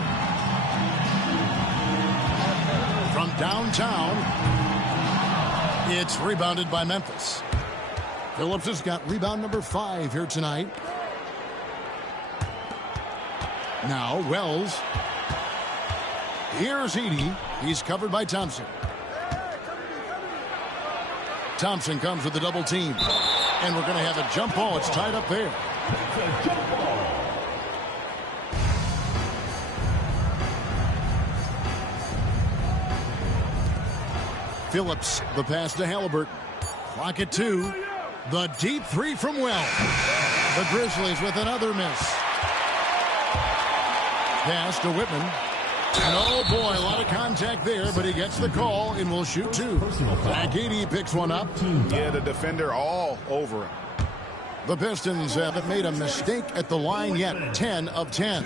From downtown, it's rebounded by Memphis. Phillips has got rebound number 5 here tonight. Now Wells. Here's Edey. He's covered by Thompson. Thompson comes with the double team. And we're going to have a jump ball. It's tied up there. Phillips, the pass to Halliburton. Clock at 2. The deep 3 from Wells. The Grizzlies with another miss. Pass to Whitman. And oh boy, a lot of contact there, but he gets the call and will shoot 2. Edey picks one up. Yeah, the defender all over him. The Pistons haven't made a mistake at the line yet. 10 of 10.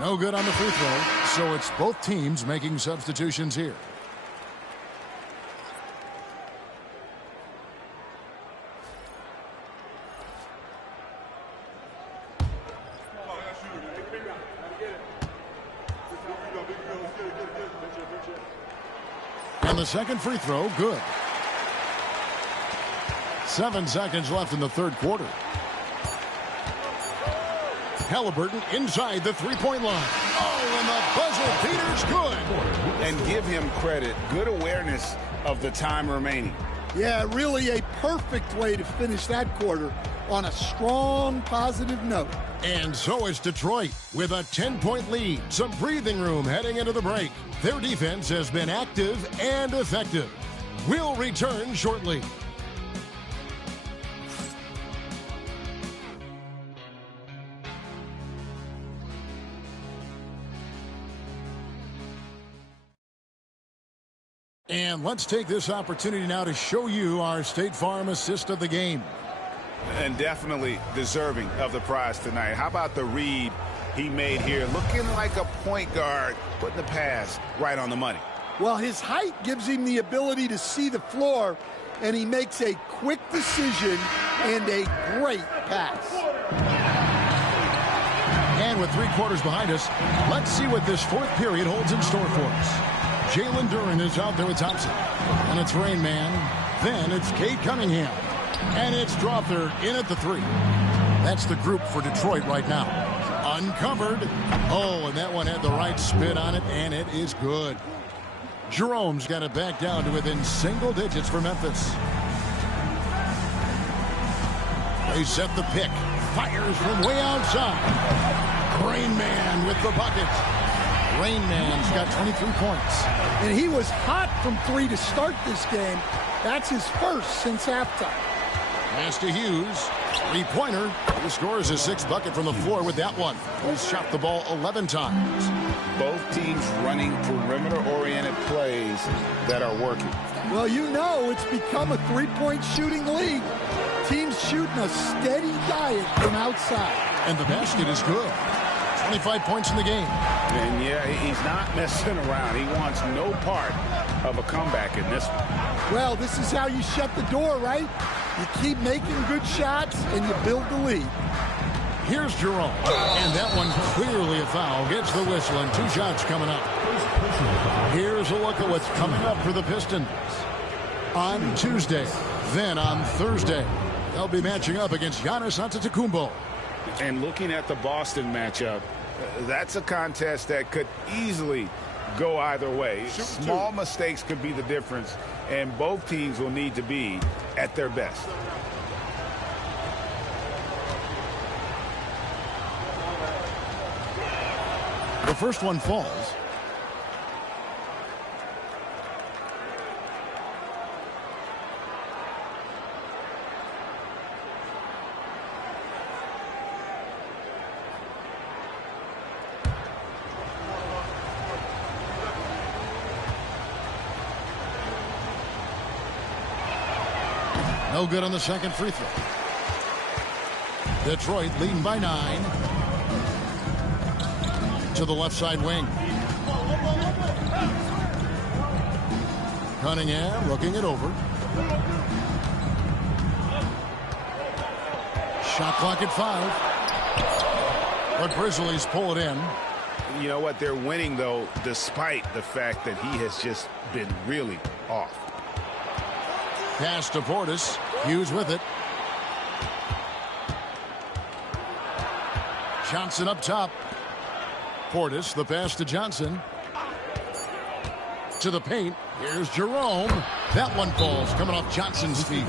No good on the free throw, so it's both teams making substitutions here. And the second free throw, good. 7 seconds left in the third quarter. Halliburton inside the three-point line. Oh, and the buzzer beater's good. And give him credit. Good awareness of the time remaining. Yeah, really a perfect way to finish that quarter on a strong, positive note. And so is Detroit with a 10-point lead. Some breathing room heading into the break. Their defense has been active and effective. We'll return shortly. And let's take this opportunity now to show you our State Farm assist of the game. And definitely deserving of the prize tonight. How about the read he made here? Looking like a point guard, putting the pass right on the money. Well, his height gives him the ability to see the floor, and he makes a quick decision and a great pass. And with 3 quarters behind us, let's see what this fourth period holds in store for us. Jalen Duren is out there with Thompson. And it's Rain Man. Then it's Cade Cunningham. And it's Strother in at the 3. That's the group for Detroit right now. Uncovered. Oh, and that one had the right spin on it, and it is good. Jerome's got it back down to within single digits for Memphis. They set the pick. Fires from way outside. Rain Man with the bucket. Rain Man's got 23 points. And he was hot from 3 to start this game. That's his first since halftime. Pass to Hughes. 3-pointer. He scores his 6th bucket from the floor with that one. He's shot the ball 11 times. Both teams running perimeter-oriented plays that are working. Well, you know it's become a 3-point shooting league. Teams shooting a steady diet from outside. And the basket is good. 25 points in the game. And yeah, he's not messing around. He wants no part of a comeback in this one. Well, this is how you shut the door, right? You keep making good shots and you build the lead. Here's Jerome. And that one clearly a foul. Gets the whistle and 2 shots coming up. Here's a look at what's coming up for the Pistons. On Tuesday, then on Thursday, they'll be matching up against Giannis Antetokounmpo. And looking at the Boston matchup, that's a contest that could easily go either way. Small mistakes could be the difference, and both teams will need to be at their best. The first one falls. No good on the second free throw. Detroit leading by 9. To the left side wing. Cunningham looking it over. Shot clock at 5. But Grizzlies pull it in. You know what? They're winning, though, despite the fact that he has just been really off. Pass to Portis. Hughes with it. Johnson up top. Portis, the pass to Johnson. To the paint. Here's Jerome. That one falls, coming off Johnson's feet.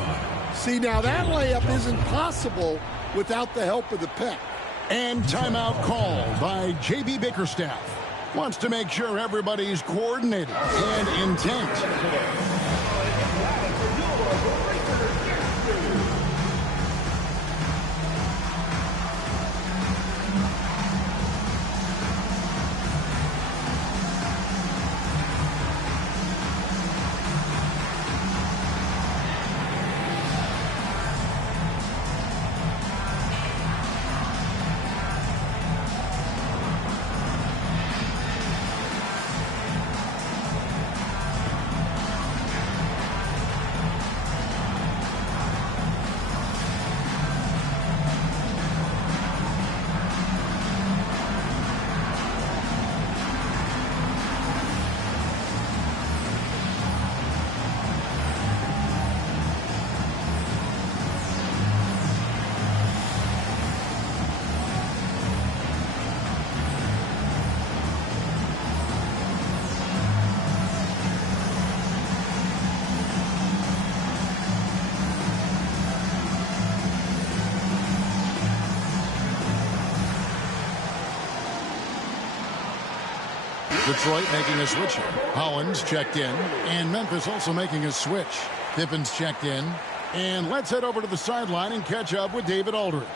See, now that layup isn't possible without the help of the pec. And timeout called by J.B. Bickerstaff. Wants to make sure everybody's coordinated and intent. Detroit making a switch here. Hollins checked in, and Memphis also making a switch. Pippen's checked in, and let's head over to the sideline and catch up with David Aldridge.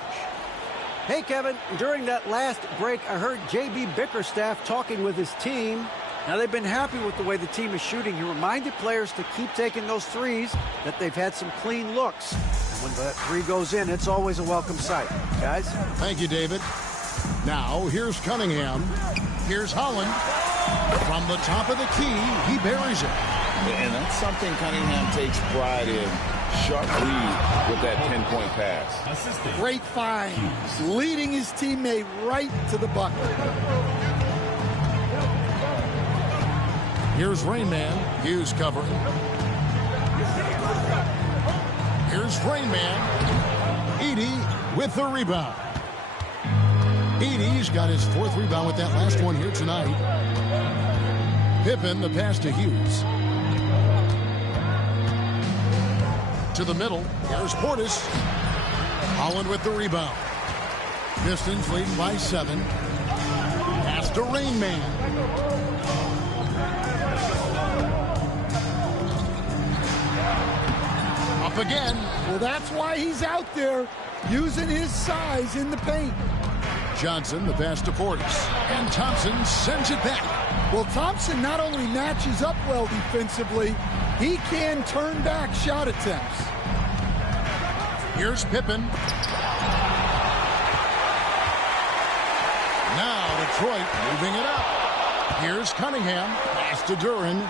Hey, Kevin, during that last break, I heard J.B. Bickerstaff talking with his team. Now, they've been happy with the way the team is shooting. He reminded players to keep taking those threes, that they've had some clean looks. And when that three goes in, it's always a welcome sight. Guys? Thank you, David. Now, here's Cunningham. Here's Holland. From the top of the key, he buries it. And that's something Cunningham takes pride in. Sharp read with that pinpoint pass. Great find. Leading his teammate right to the bucket. Here's Rain Man. Hughes covering. Here's Rain Man. Edey with the rebound. Edey's got his 4th rebound with that last one here tonight. Pippen, the pass to Hughes. To the middle. Here's Portis. Holland with the rebound. Pistons leading by 7. Pass to Rain Man. Up again. Well, that's why he's out there using his size in the paint. Johnson, the pass to Portis. And Thompson sends it back. Well, Thompson not only matches up well defensively, he can turn back shot attempts. Here's Pippen. Now Detroit moving it up. Here's Cunningham. Pass to Duren.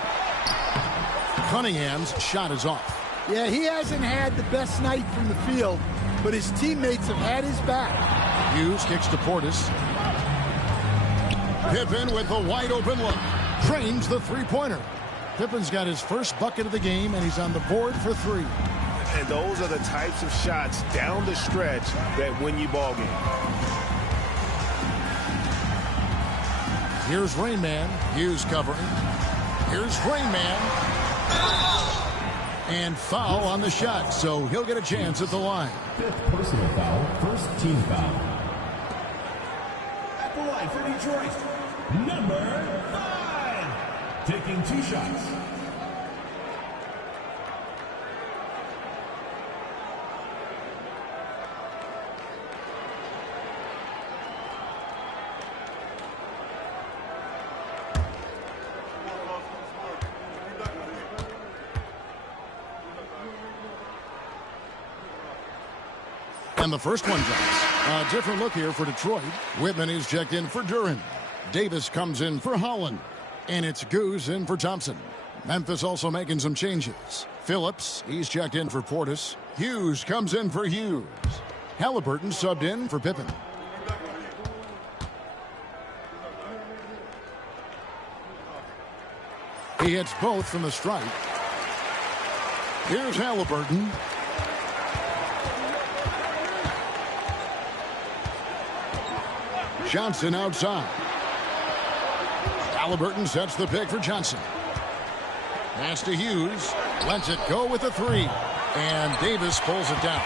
Cunningham's shot is off. Yeah, he hasn't had the best night from the field, but his teammates have had his back. Hughes kicks to Portis. Pippen with the wide open look. Trains the three-pointer. Pippen's got his first bucket of the game, and he's on the board for 3. And those are the types of shots down the stretch that win you ball games. Here's Rain Man. Hughes covering. Here's Rain Man. And foul on the shot, so he'll get a chance at the line. Fifth personal foul, first team foul. At the line for Detroit, number 5. Taking 2 shots. And the first one drops. A different look here for Detroit. Whitman is checked in for Duren. Davis comes in for Holland. And it's Goose in for Thompson. Memphis also making some changes. Phillips, he's checked in for Portis. Hughes comes in for Hughes. Halliburton subbed in for Pippen. He hits both from the stripe. Here's Halliburton. Johnson outside. Halliburton sets the pick for Johnson. Pass to Hughes. Lets it go with a 3. And Davis pulls it down.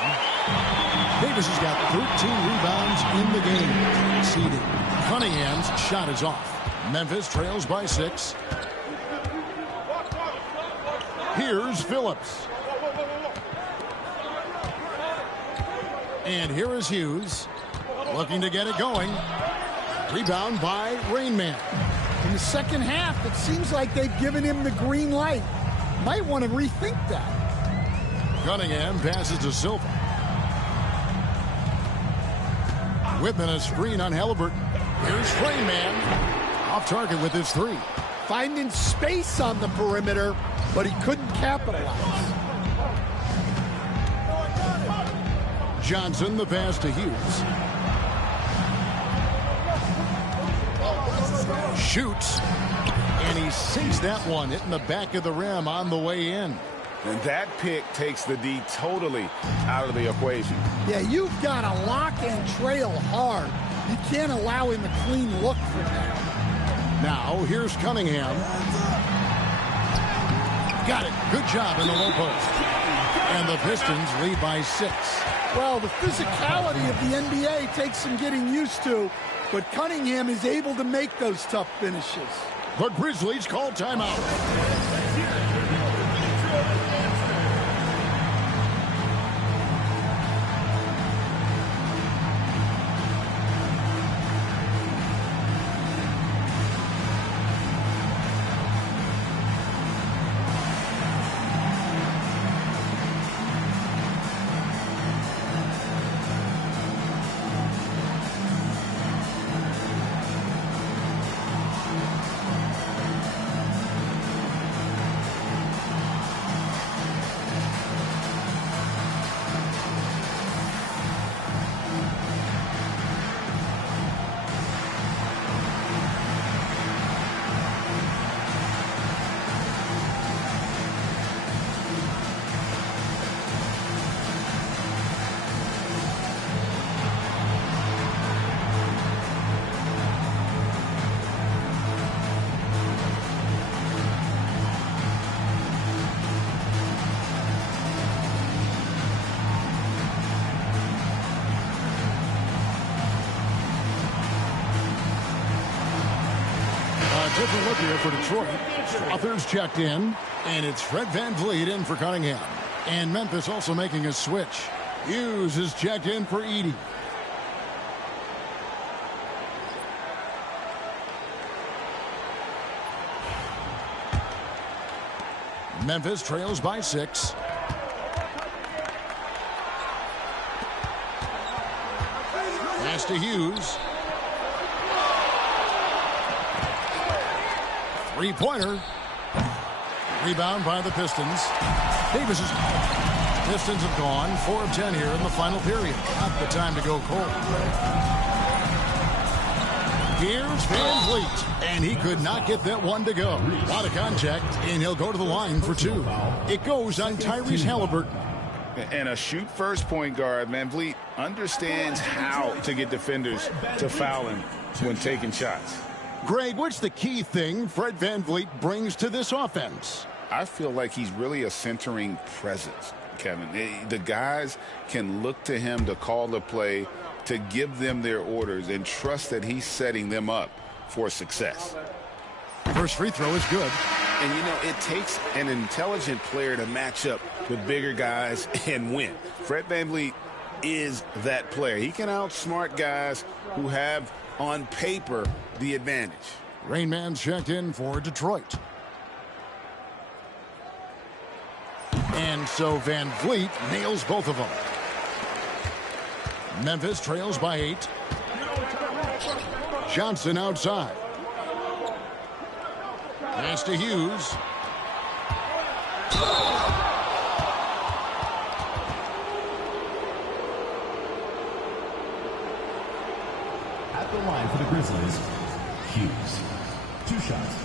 Davis has got 13 rebounds in the game. Exceeding. Cunningham's shot is off. Memphis trails by 6. Here's Phillips. And here is Hughes. Looking to get it going. Rebound by Rain Man. In the second half, it seems like they've given him the green light. Might want to rethink that. Cunningham passes to Silva. Whitman a screen on Halliburton. Here's Rain Man. Off target with his 3. Finding space on the perimeter, but he couldn't capitalize. Johnson the pass to Hughes. Shoots, and he sinks that one, hitting the back of the rim on the way in. And that pick takes the D totally out of the equation. Yeah, you've got to lock and trail hard. You can't allow him a clean look for that. Now, here's Cunningham. Got it. Good job in the low post. And the Pistons lead by 6. Well, the physicality of the NBA takes some getting used to. But Cunningham is able to make those tough finishes. The Grizzlies call timeout. Different look here for Detroit. Authors checked in, and it's Fred VanVleet in for Cunningham. And Memphis also making a switch. Hughes is checked in for Edey. Memphis trails by 6. Pass to Hughes. 3-pointer. Rebound by the Pistons. Davis's Pistons have gone 4 of 10 here in the final period. Not the time to go cold. Here's VanVleet, and he could not get that one to go. A lot of contact, and he'll go to the line for 2. It goes on Tyrese Halliburton. And a shoot-first point guard, VanVleet understands how to get defenders to foul him when taking shots. Greg, what's the key thing Fred VanVleet brings to this offense? I feel like he's really a centering presence, Kevin. The guys can look to him to call the play, to give them their orders, and trust that he's setting them up for success. First free throw is good. And, you know, it takes an intelligent player to match up with bigger guys and win. Fred VanVleet is that player. He can outsmart guys who have, on paper, the advantage. Rain Man's checked in for Detroit. And so VanVleet nails both of them. Memphis trails by 8. Johnson outside. Pass to Hughes. At the line for the Grizzlies, Hughes. 2 shots.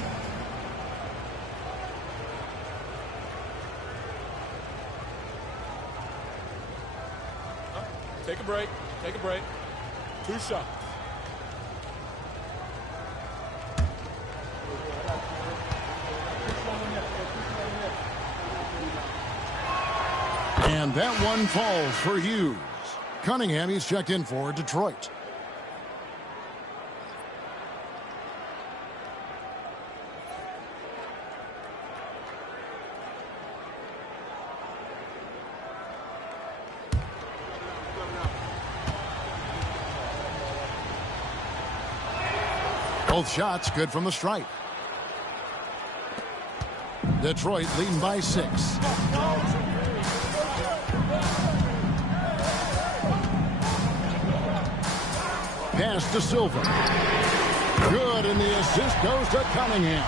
Take a break. Take a break. 2 shots. And that one falls for Hughes. Cunningham, he's checked in for Detroit. Both shots good from the stripe. Detroit leading by 6. Pass to Silva. Good, and the assist goes to Cunningham.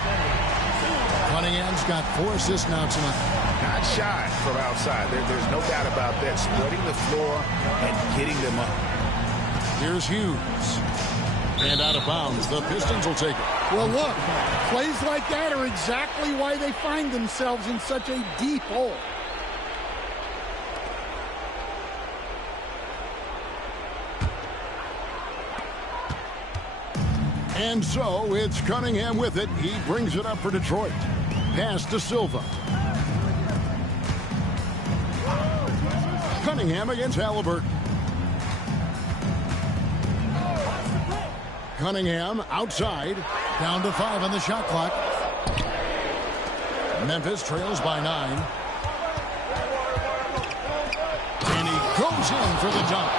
Cunningham's got 4 assists now tonight. Not shy from outside. There's no doubt about that. Spreading the floor and getting them up. Here's Hughes. And out of bounds. The Pistons will take it. Well, look, plays like that are exactly why they find themselves in such a deep hole. And so it's Cunningham with it. He brings it up for Detroit. Pass to Silva. Cunningham against Halliburton. Cunningham outside. Down to 5 on the shot clock. Memphis trails by 9. And he goes in for the dunk.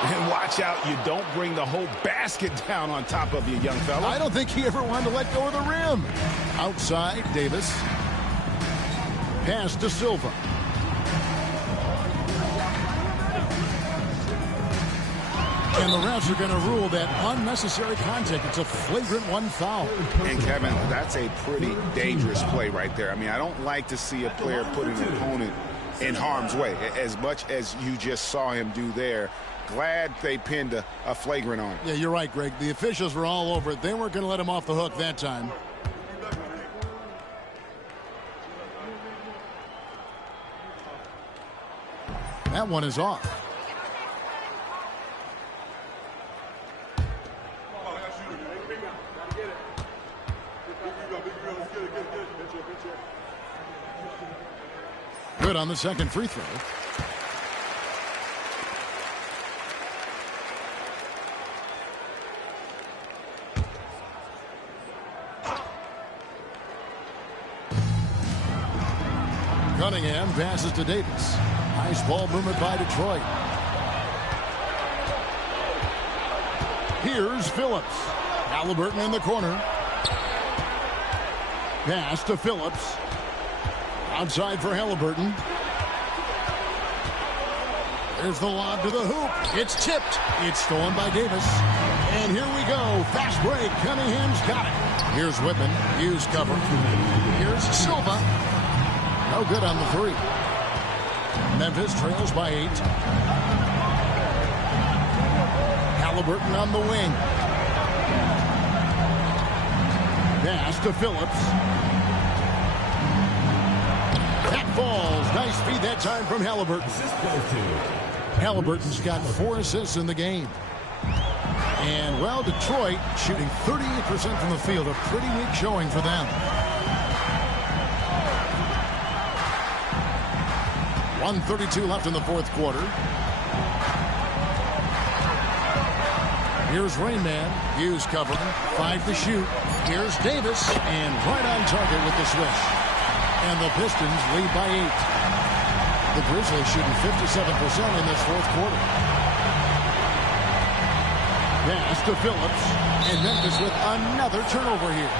And watch out, you don't bring the whole basket down on top of you, young fella. I don't think he ever wanted to let go of the rim. Outside, Davis. Pass to Silva. And the refs are going to rule that unnecessary contact. It's a flagrant 1 foul. And, Kevin, that's a pretty dangerous play right there. I mean, I don't like to see a player put an opponent in harm's way, as much as you just saw him do there. Glad they pinned a flagrant on him. Yeah, you're right, Greg. The officials were all over it. They weren't going to let him off the hook that time. That one is off. Good on the second free throw. Cunningham passes to Davis. Nice ball movement by Detroit. Here's Phillips. Halliburton in the corner. Pass to Phillips. Outside for Halliburton. There's the lob to the hoop. It's tipped. It's stolen by Davis. And here we go. Fast break. Cunningham's got it. Here's Whitman. Hughes cover. Here's Silva. No good on the 3. Memphis trails by 8. Halliburton on the wing. Pass to Phillips. That falls. Nice feed that time from Halliburton. Halliburton's got 4 assists in the game. And, well, Detroit shooting 38% from the field. A pretty weak showing for them. 1:32 left in the fourth quarter. Here's Rain Man. Hughes covering. 5 to shoot. Here's Davis. And right on target with the swish. And the Pistons lead by 8. The Grizzlies shooting 57% in this fourth quarter. Pass to Phillips. And Memphis with another turnover here.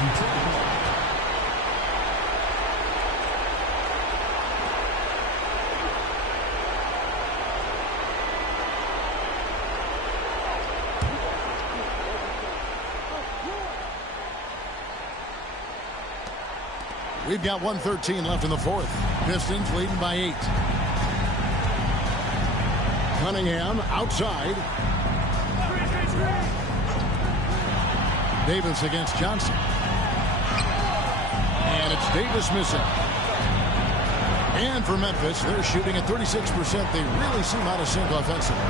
We've got 1:13 left in the fourth. Pistons leading by 8. Cunningham outside. Davis against Johnson. And it's Davis missing. And for Memphis, they're shooting at 36%. They really seem out of sync offensively.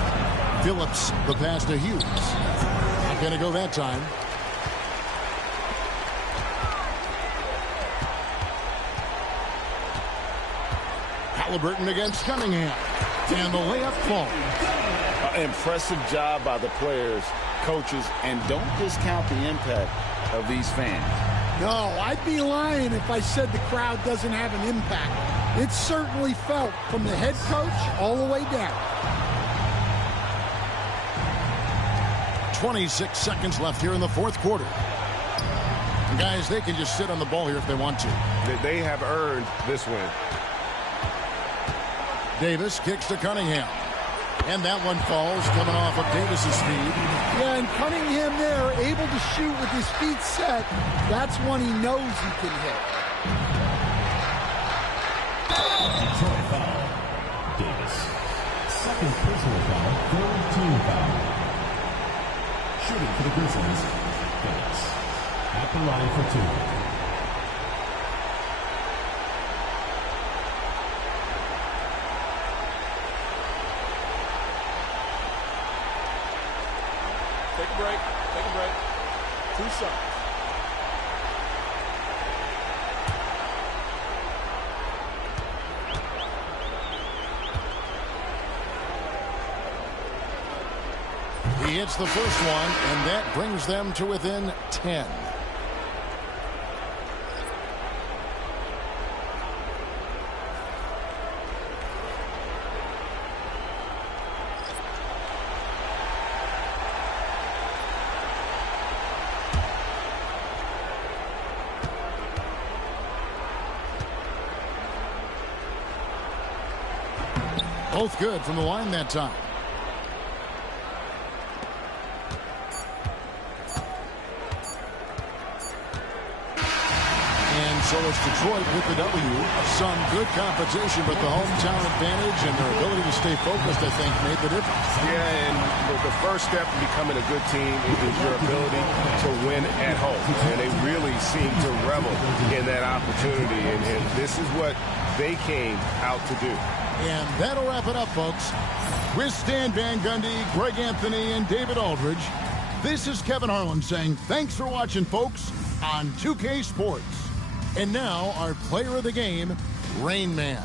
Phillips, the pass to Hughes. Not going to go that time. Halliburton against Cunningham. And the layup falls. Impressive job by the players, coaches, and don't discount the impact of these fans. No, I'd be lying if I said the crowd doesn't have an impact. It's certainly felt from the head coach all the way down. 26 seconds left here in the fourth quarter. And guys, they can just sit on the ball here if they want to. They have earned this win. Davis kicks to Cunningham. And that one falls, coming off of Davis's speed. Yeah, and Cunningham there, able to shoot with his feet set. That's one he knows he can hit. Detroit foul. Davis. Second personal foul, third team foul. Shooting for the Grizzlies. Phillips. At the line for 2. Take a break. Take a break. 2 shots. He hits the first one, and that brings them to within 10. Both good from the line that time. And so it's Detroit with the W. Some good competition, but the hometown advantage and their ability to stay focused, I think, made the difference. Yeah, and the first step in becoming a good team is your ability to win at home. And they really seem to revel in that opportunity. And this is what they came out to do. And that'll wrap it up, folks. With Stan Van Gundy, Greg Anthony, and David Aldridge, this is Kevin Harlan saying thanks for watching, folks, on 2K Sports. And now, our player of the game, Rain Man.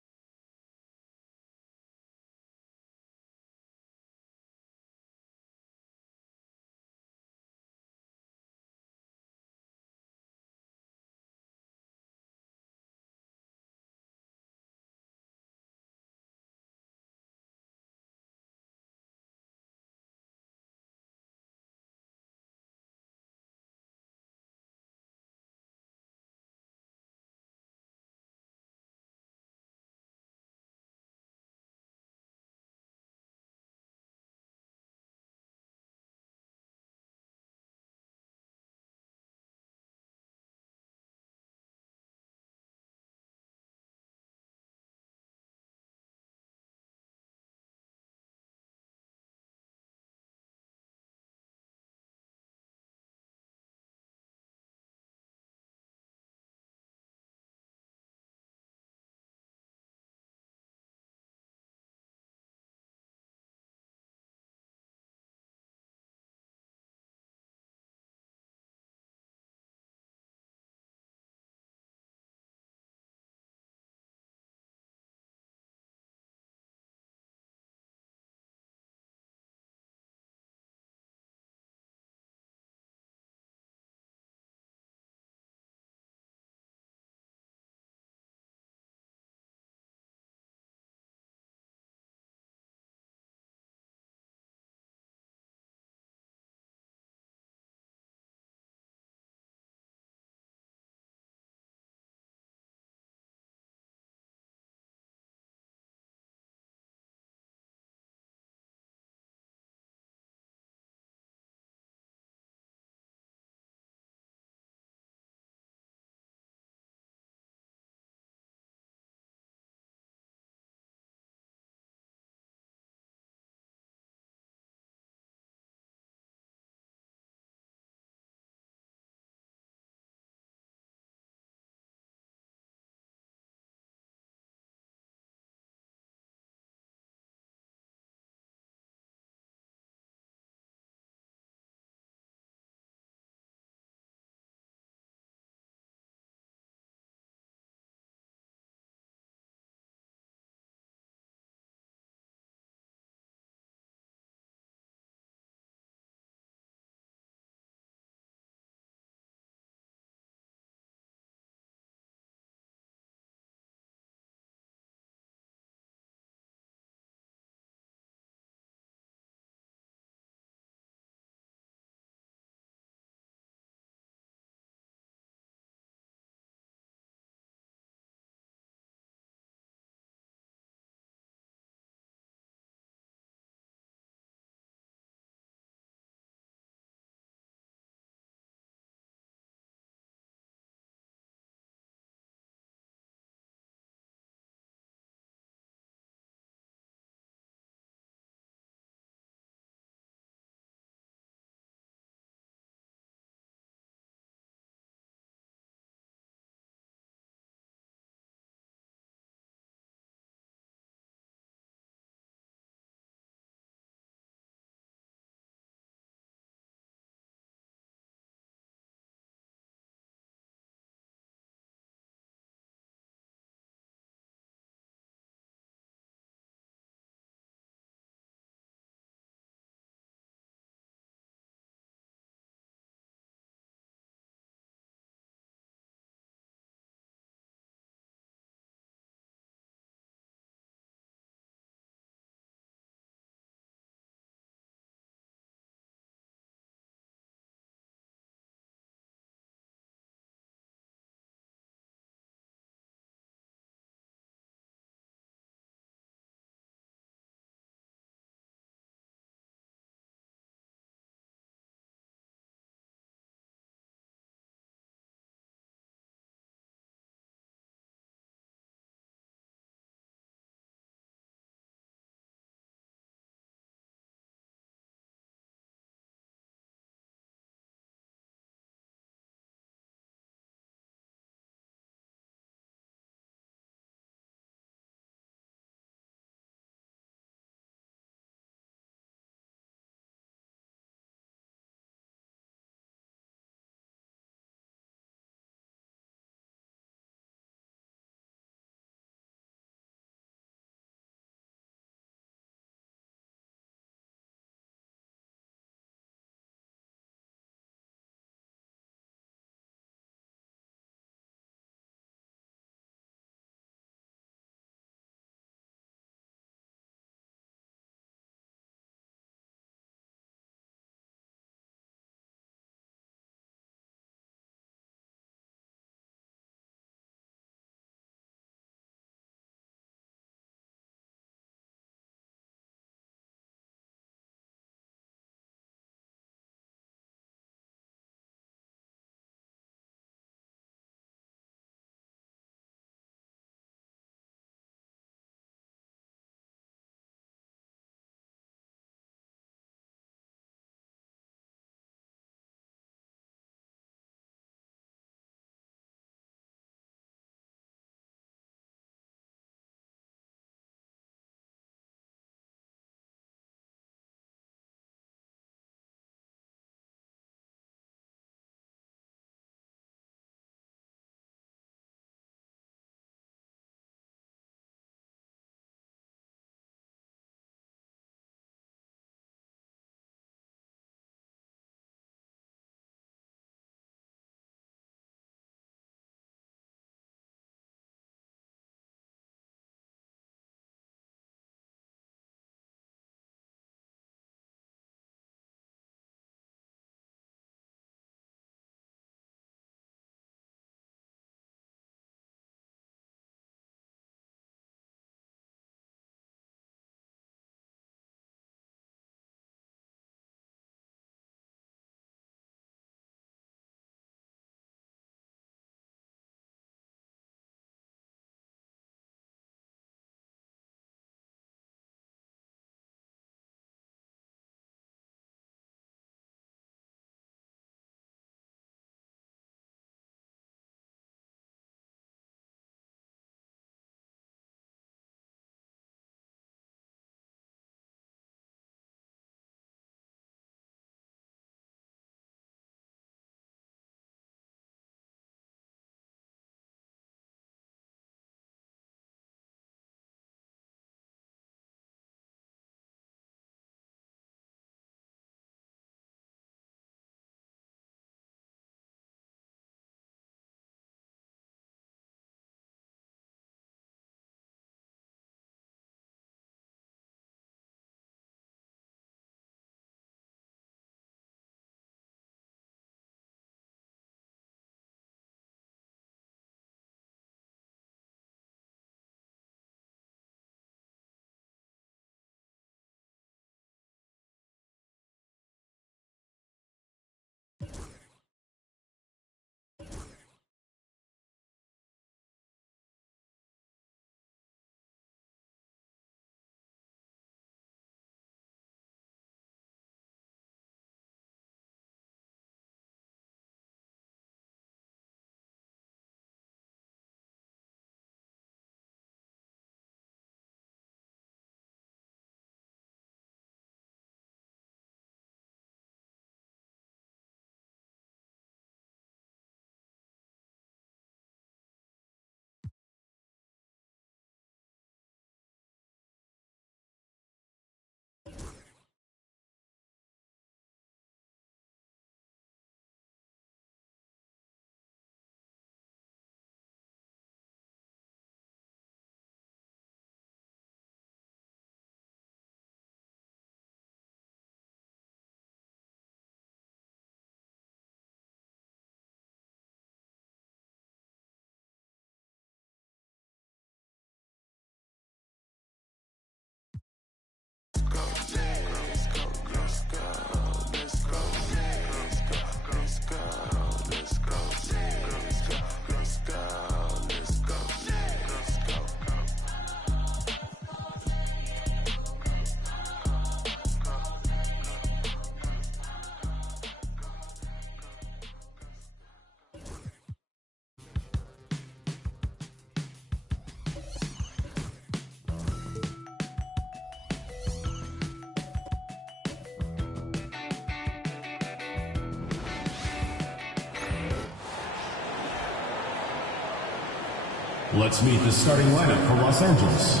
Let's meet the starting lineup for Los Angeles.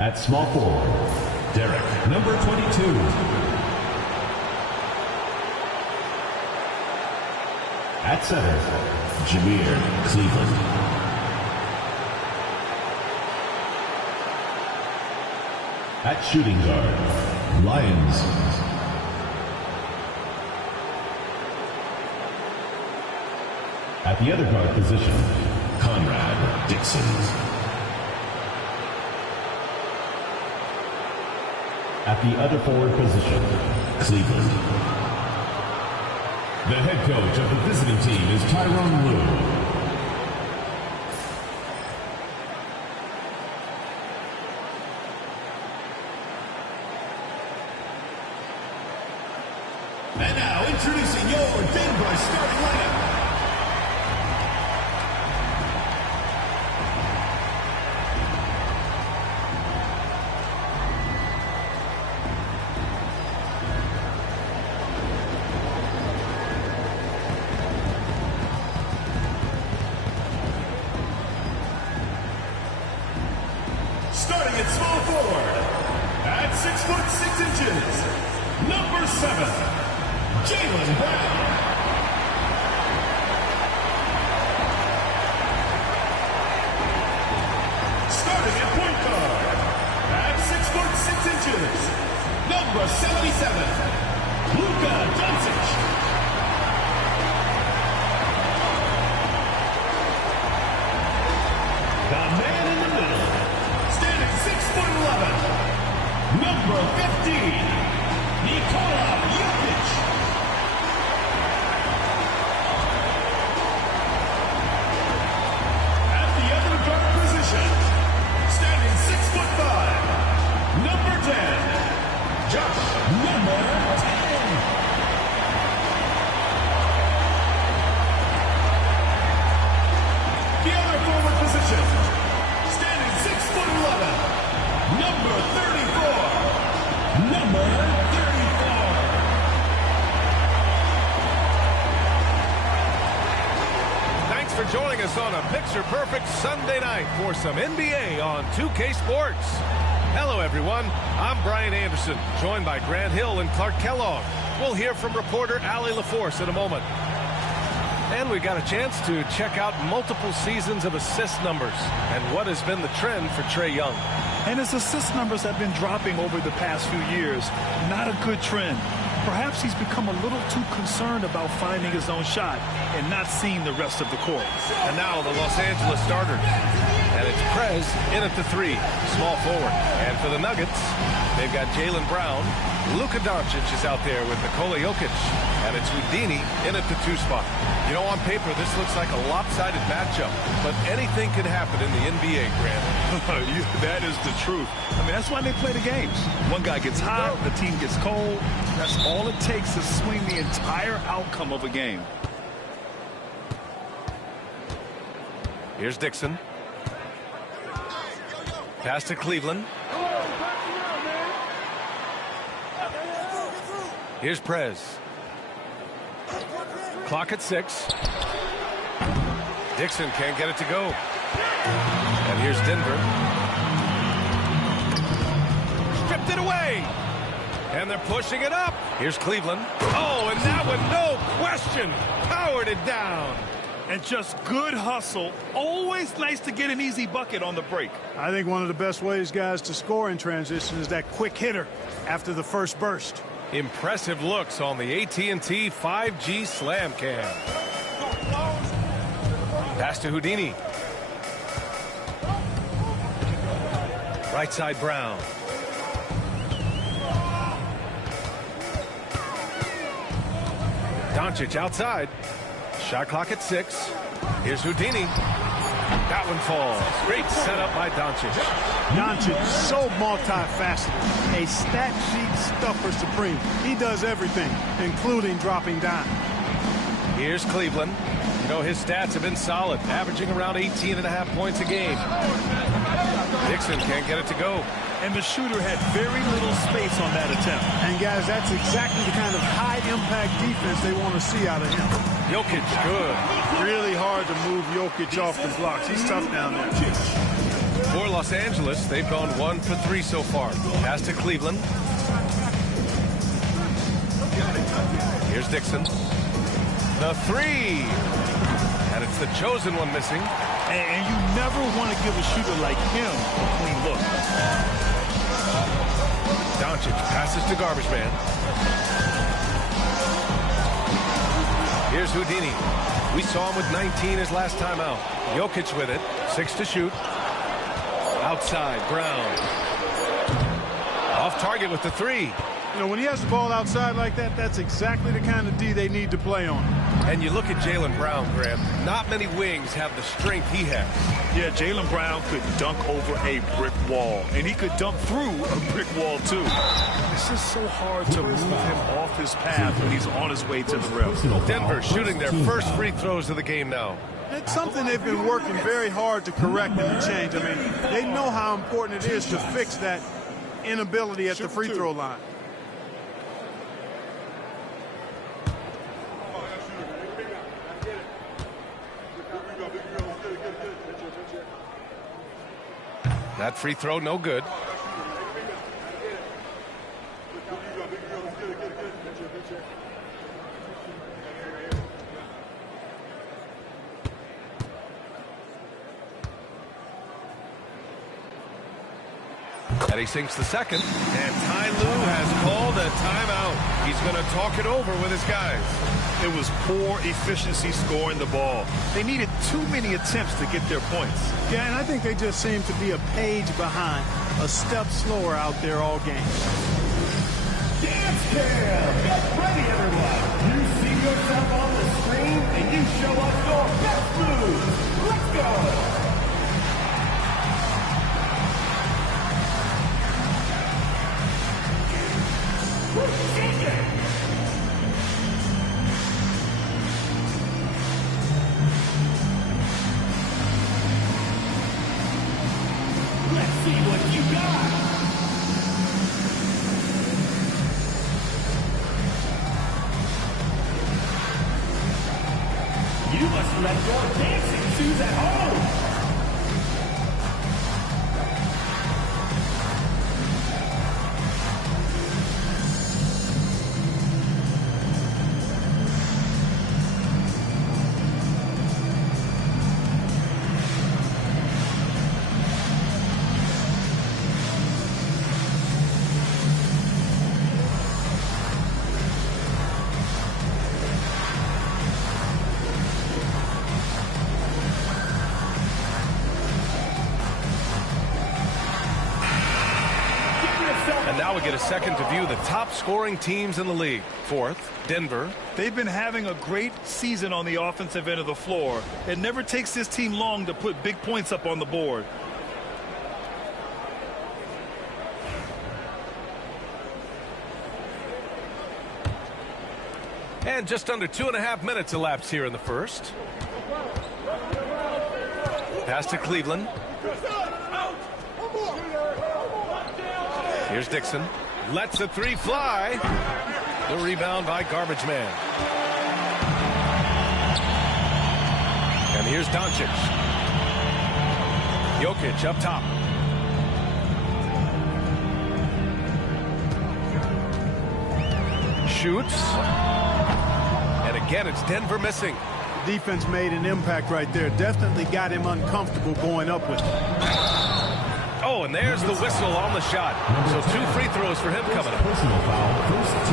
At small forward, Derek, number 22. At center, Jameer Cleveland. At shooting guard, Lions. At the other guard position, Conrad Dixon. At the other forward position, Cleveland. The head coach of the visiting team is Tyronn Lue. And now, introducing your Denver starting lineup. Starting at small forward, at 6'6", number 7, Jaylen Brown. Starting at point guard, at 6'6", number 77, Luka Doncic. The man in the middle, standing 6'11", number 15, Nikola Jokic. At the other guard position, standing 6'5", number 10, Josh, number 10. The other forward position, standing 6'11", number 34, number 34. Thanks for joining us on a picture-perfect Sunday night for some NBA on 2K Sports. Hello, everyone. I'm Brian Anderson, joined by Grant Hill and Clark Kellogg. We'll hear from reporter Allie LaForce in a moment. And we got a chance to check out multiple seasons of assist numbers and what has been the trend for Trae Young. And his assist numbers have been dropping over the past few years. Not a good trend. Perhaps he's become a little too concerned about finding his own shot and not seeing the rest of the court. And now the Los Angeles starters. And it's Prez in at the 3, small forward. And for the Nuggets, they've got Jaylen Brown. Luka Doncic is out there with Nikola Jokic. And it's Houdini in at the 2 spot. You know, on paper, this looks like a lopsided matchup. But anything can happen in the NBA, Grant. That is the truth. I mean, that's why they play the games. One guy gets hot, the team gets cold. That's all it takes to swing the entire outcome of a game. Here's Dixon. Pass to Cleveland. Here's Prez. Clock at 6. Dixon can't get it to go. And here's Denver. Stripped it away. And they're pushing it up. Here's Cleveland. Oh, and that one, no question, powered it down. And just good hustle. Always nice to get an easy bucket on the break. I think one of the best ways, guys, to score in transition is that quick hitter after the first burst. Impressive looks on the AT&T 5G Slam Cam. Pass to Houdini. Right side Brown. Doncic outside. Shot clock at 6. Here's Houdini. That one falls. Great setup by Doncic. Doncic, so multifaceted. A stat sheet stuffer supreme. He does everything, including dropping down. Here's Cleveland. You know, his stats have been solid, averaging around 18.5 points a game. Dixon can't get it to go. And the shooter had very little space on that attempt. And, guys, that's exactly the kind of high-impact defense they want to see out of him. Jokic, good. Really hard to move Jokic off the blocks. He's tough down there. For Los Angeles, they've gone 1 for 3 so far. Pass to Cleveland. Here's Dixon. The three. And it's the chosen one missing. And you never want to give a shooter like him a clean look. Doncic passes to Garbage Man. Here's Houdini. We saw him with 19 his last time out. Jokic with it. 6 to shoot. Outside, Brown. Off target with the three. You know, when he has the ball outside like that, that's exactly the kind of D they need to play on. And you look at Jaylen Brown, Graham. Not many wings have the strength he has. Yeah, Jaylen Brown could dunk over a brick wall, and he could dunk through a brick wall, too. It's just so hard to move him off his path when he's on his way to the rim. Denver shooting their first free throws of the game now. It's something they've been working very hard to correct and to change. I mean, they know how important it is to fix that inability at the free throw line. That free throw, no good. And he sinks the second. And Ty Lue has called a timeout. He's going to talk it over with his guys. It was poor efficiency scoring the ball. They needed too many attempts to get their points. Yeah, and I think they just seem to be a page behind, a step slower out there all game. Dance Cam! Get ready, everyone! You see yourself on the screen, and you show us your best moves. Let's go! Let's see what you got. You must let your dancing shoes at home. Now we get a second to view the top scoring teams in the league. Fourth, Denver. They've been having a great season on the offensive end of the floor. It never takes this team long to put big points up on the board. And just under 2.5 minutes elapsed here in the first. Pass to Cleveland. Here's Dixon. Lets the three fly. The rebound by Garbage Man. And here's Doncic. Jokic up top. Shoots. And again, it's Denver missing. Defense made an impact right there. Definitely got him uncomfortable going up with it. Oh, and there's the whistle on the shot. So 2 free throws for him coming up.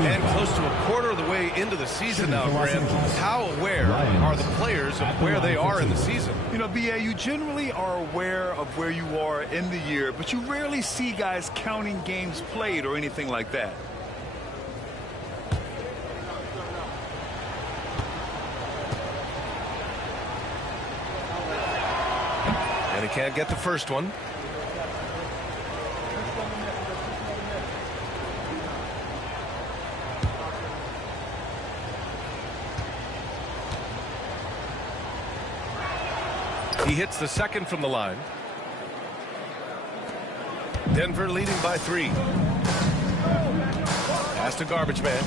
And close to a quarter of the way into the season now, Graham. How aware are the players of where they are in the season? You know, B.A., you generally are aware of where you are in the year, but you rarely see guys counting games played or anything like that. And he can't get the first one. He hits the second from the line. Denver leading by 3. Pass to garbage man.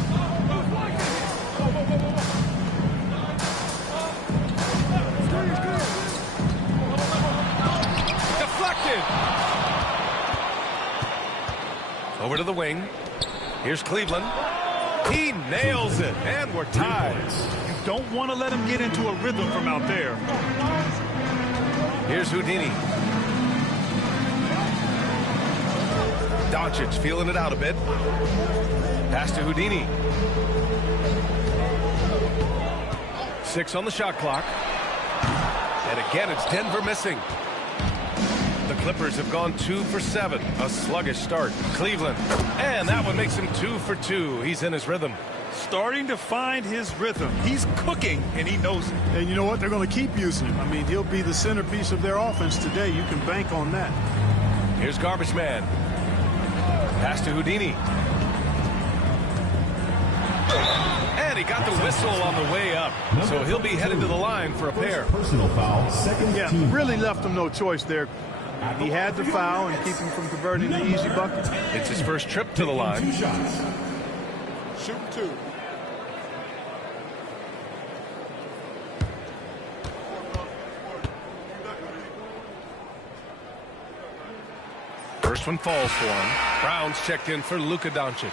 Deflected. Over to the wing. Here's Cleveland. He nails it, and we're tied. You don't want to let him get into a rhythm from out there. Here's Houdini. Doncic feeling it out a bit. Pass to Houdini. 6 on the shot clock. And again, it's Denver missing. The Clippers have gone 2 for 7. A sluggish start. Cleveland. And that one makes him 2 for 2. He's in his rhythm. Starting to find his rhythm. He's cooking, and he knows it. And you know what? They're going to keep using him. I mean, he'll be the centerpiece of their offense today. You can bank on that. Here's garbage man. Pass to Houdini. And he got the whistle on the way up. So he'll be headed to the line for a pair. Personal foul, second yeah, team. Really left him no choice there. He had to foul and keep him from converting the easy bucket. It's his first trip to the line. 2 shots. Shooting 2. First one falls for him. Brown's checked in for Luka Doncic.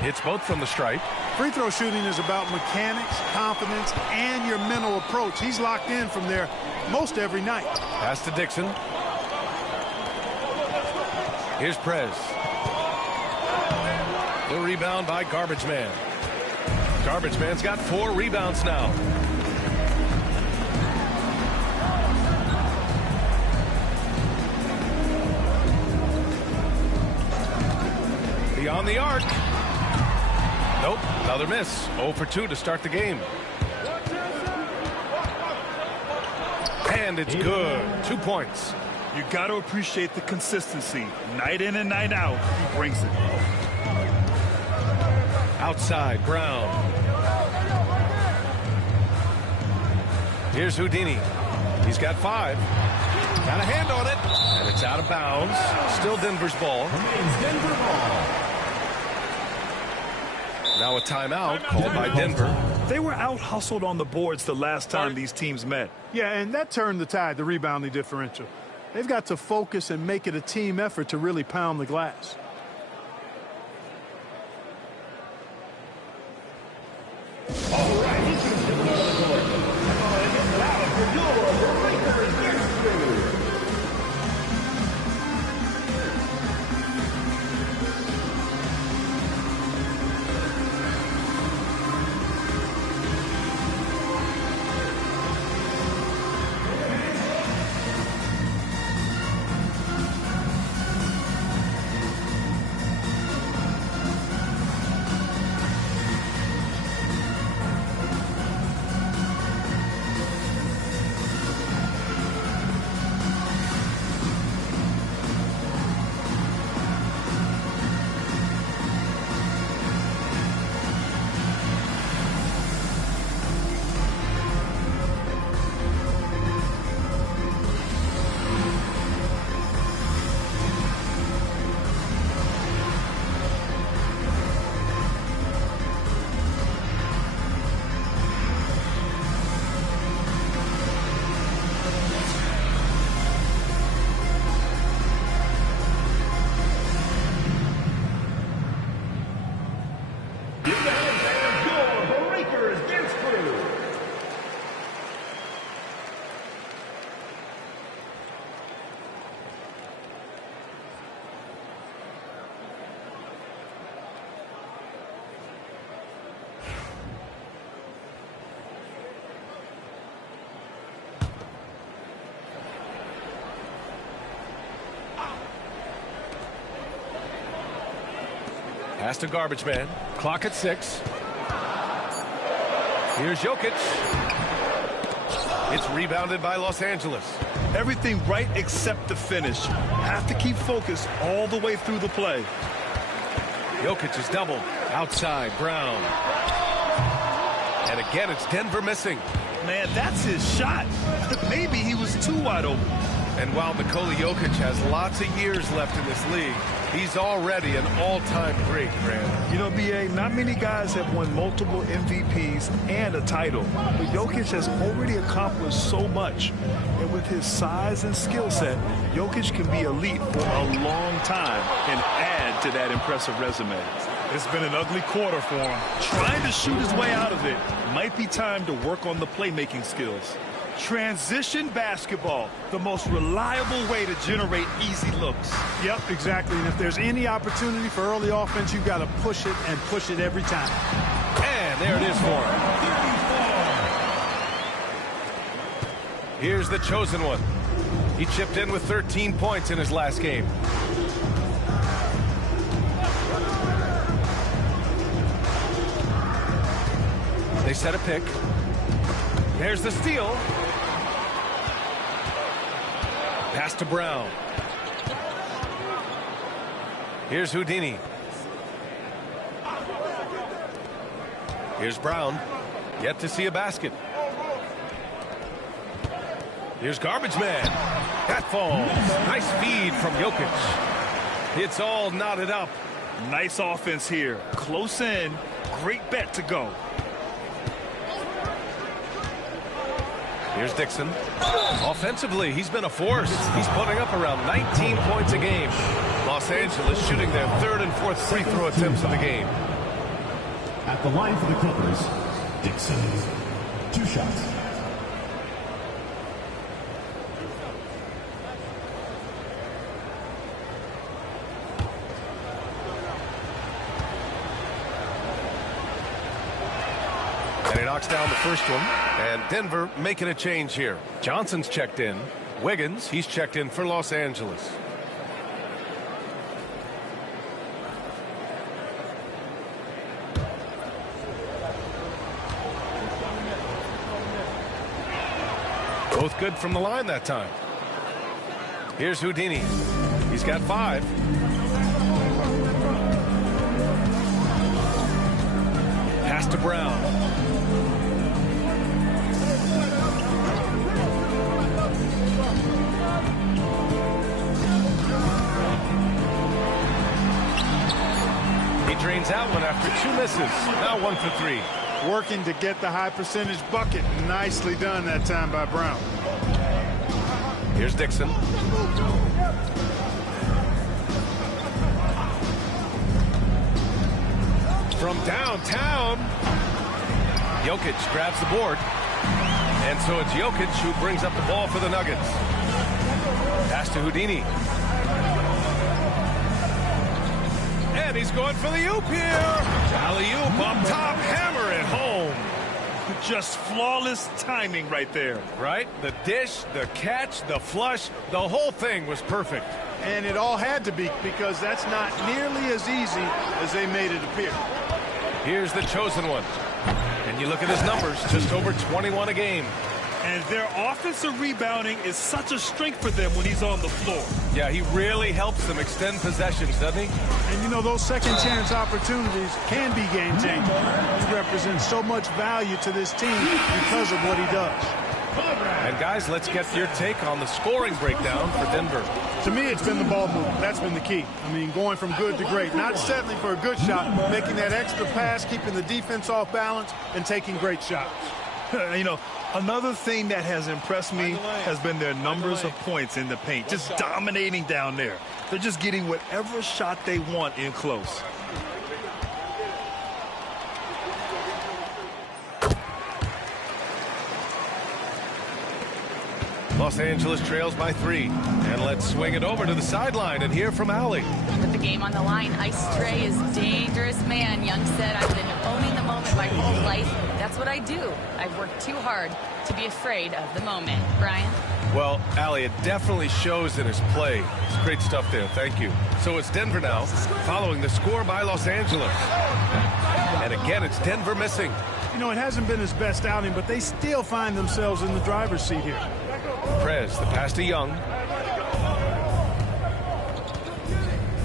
Hits both from the stripe. Free throw shooting is about mechanics, confidence, and your mental approach. He's locked in from there most every night. Pass to Dixon. Here's Prez. The rebound by Garbage Man. Garbage Man's got 4 rebounds now. Beyond the arc. Nope, another miss. 0 for 2 to start the game. And it's good. 2 points. You got to appreciate the consistency. Night in and night out, he brings it. Outside, Brown. Here's Houdini. He's got 5. Got a hand on it. And it's out of bounds. Still Denver's ball. Denver ball. Now a timeout called by Denver. They were out-hustled on the boards the last time these teams met. Yeah, and that turned the tide, the rebounding differential. They've got to focus and make it a team effort to really pound the glass. All right, Pass to Garbage Man. Clock at 6. Here's Jokic. It's rebounded by Los Angeles. Everything right except the finish. Have to keep focused all the way through the play. Jokic is doubled. Outside, Brown. And again, it's Denver missing. Man, that's his shot. Maybe he was too wide open. And while Nikola Jokic has lots of years left in this league, he's already an all-time great, Grant. You know, B.A., not many guys have won multiple MVPs and a title. But Jokic has already accomplished so much. And with his size and skill set, Jokic can be elite for a long time and add to that impressive resume. It's been an ugly quarter for him. Trying to shoot his way out of it. Might be time to work on the playmaking skills. Transition basketball, the most reliable way to generate easy looks. Yep, exactly. And if there's any opportunity for early offense, you've got to push it and push it every time. And there it is for him. Here's the chosen one. He chipped in with 13 points in his last game. They set a pick. There's the steal. Pass to Brown. Here's Houdini. Here's Brown. Yet to see a basket. Here's Garbage Man. That falls. Nice feed from Jokic. It's all knotted up. Nice offense here. Close in. Great bet to go. Here's Dixon. Offensively, he's been a force. He's putting up around 19 points a game. Los Angeles shooting their third and fourth free throw attempts of the game. At the line for the Clippers, Dixon. 2 shots. And he knocks down the first one. And Denver making a change here. Johnson's checked in. Wiggins, he's checked in for Los Angeles. Both good from the line that time. Here's Houdini. He's got 5. Pass to Brown. He drains out one after 2 misses. Now 1 for 3. Working to get the high percentage bucket. Nicely done that time by Brown. Here's Dixon. From downtown, Jokic grabs the board. And so it's Jokic who brings up the ball for the Nuggets. Pass to Houdini. And he's going for the oop here. Alley-oop up top, hammer it home. Just flawless timing right there. Right? The dish, the catch, the flush, the whole thing was perfect. And it all had to be, because that's not nearly as easy as they made it appear. Here's the chosen one. And you look at his numbers, just over 21 a game. And their offensive rebounding is such a strength for them when he's on the floor. Yeah, he really helps them extend possessions, doesn't he? And, you know, those second chance opportunities can be game-changing. He represents so much value to this team because of what he does. And, guys, let's get your take on the scoring breakdown for Denver. To me, it's been the ball movement. That's been the key. I mean, going from good to great. Not settling for a good shot, making that extra pass, keeping the defense off balance, and taking great shots. You know, another thing that has impressed me has been their numbers of points in the paint. Just dominating down there. They're just getting whatever shot they want in close. Los Angeles trails by 3. And let's swing it over to the sideline and hear from Allie. With the game on the line, Ice Trey is dangerous man. Young said, I've been owning the moment my whole life. That's what I do. I've worked too hard to be afraid of the moment. Brian? Well, Allie, it definitely shows in his play. It's great stuff there. Thank you. So it's Denver now, following the score by Los Angeles. And again, it's Denver missing. You know, it hasn't been his best outing, but they still find themselves in the driver's seat here. Prez, the pass to Young.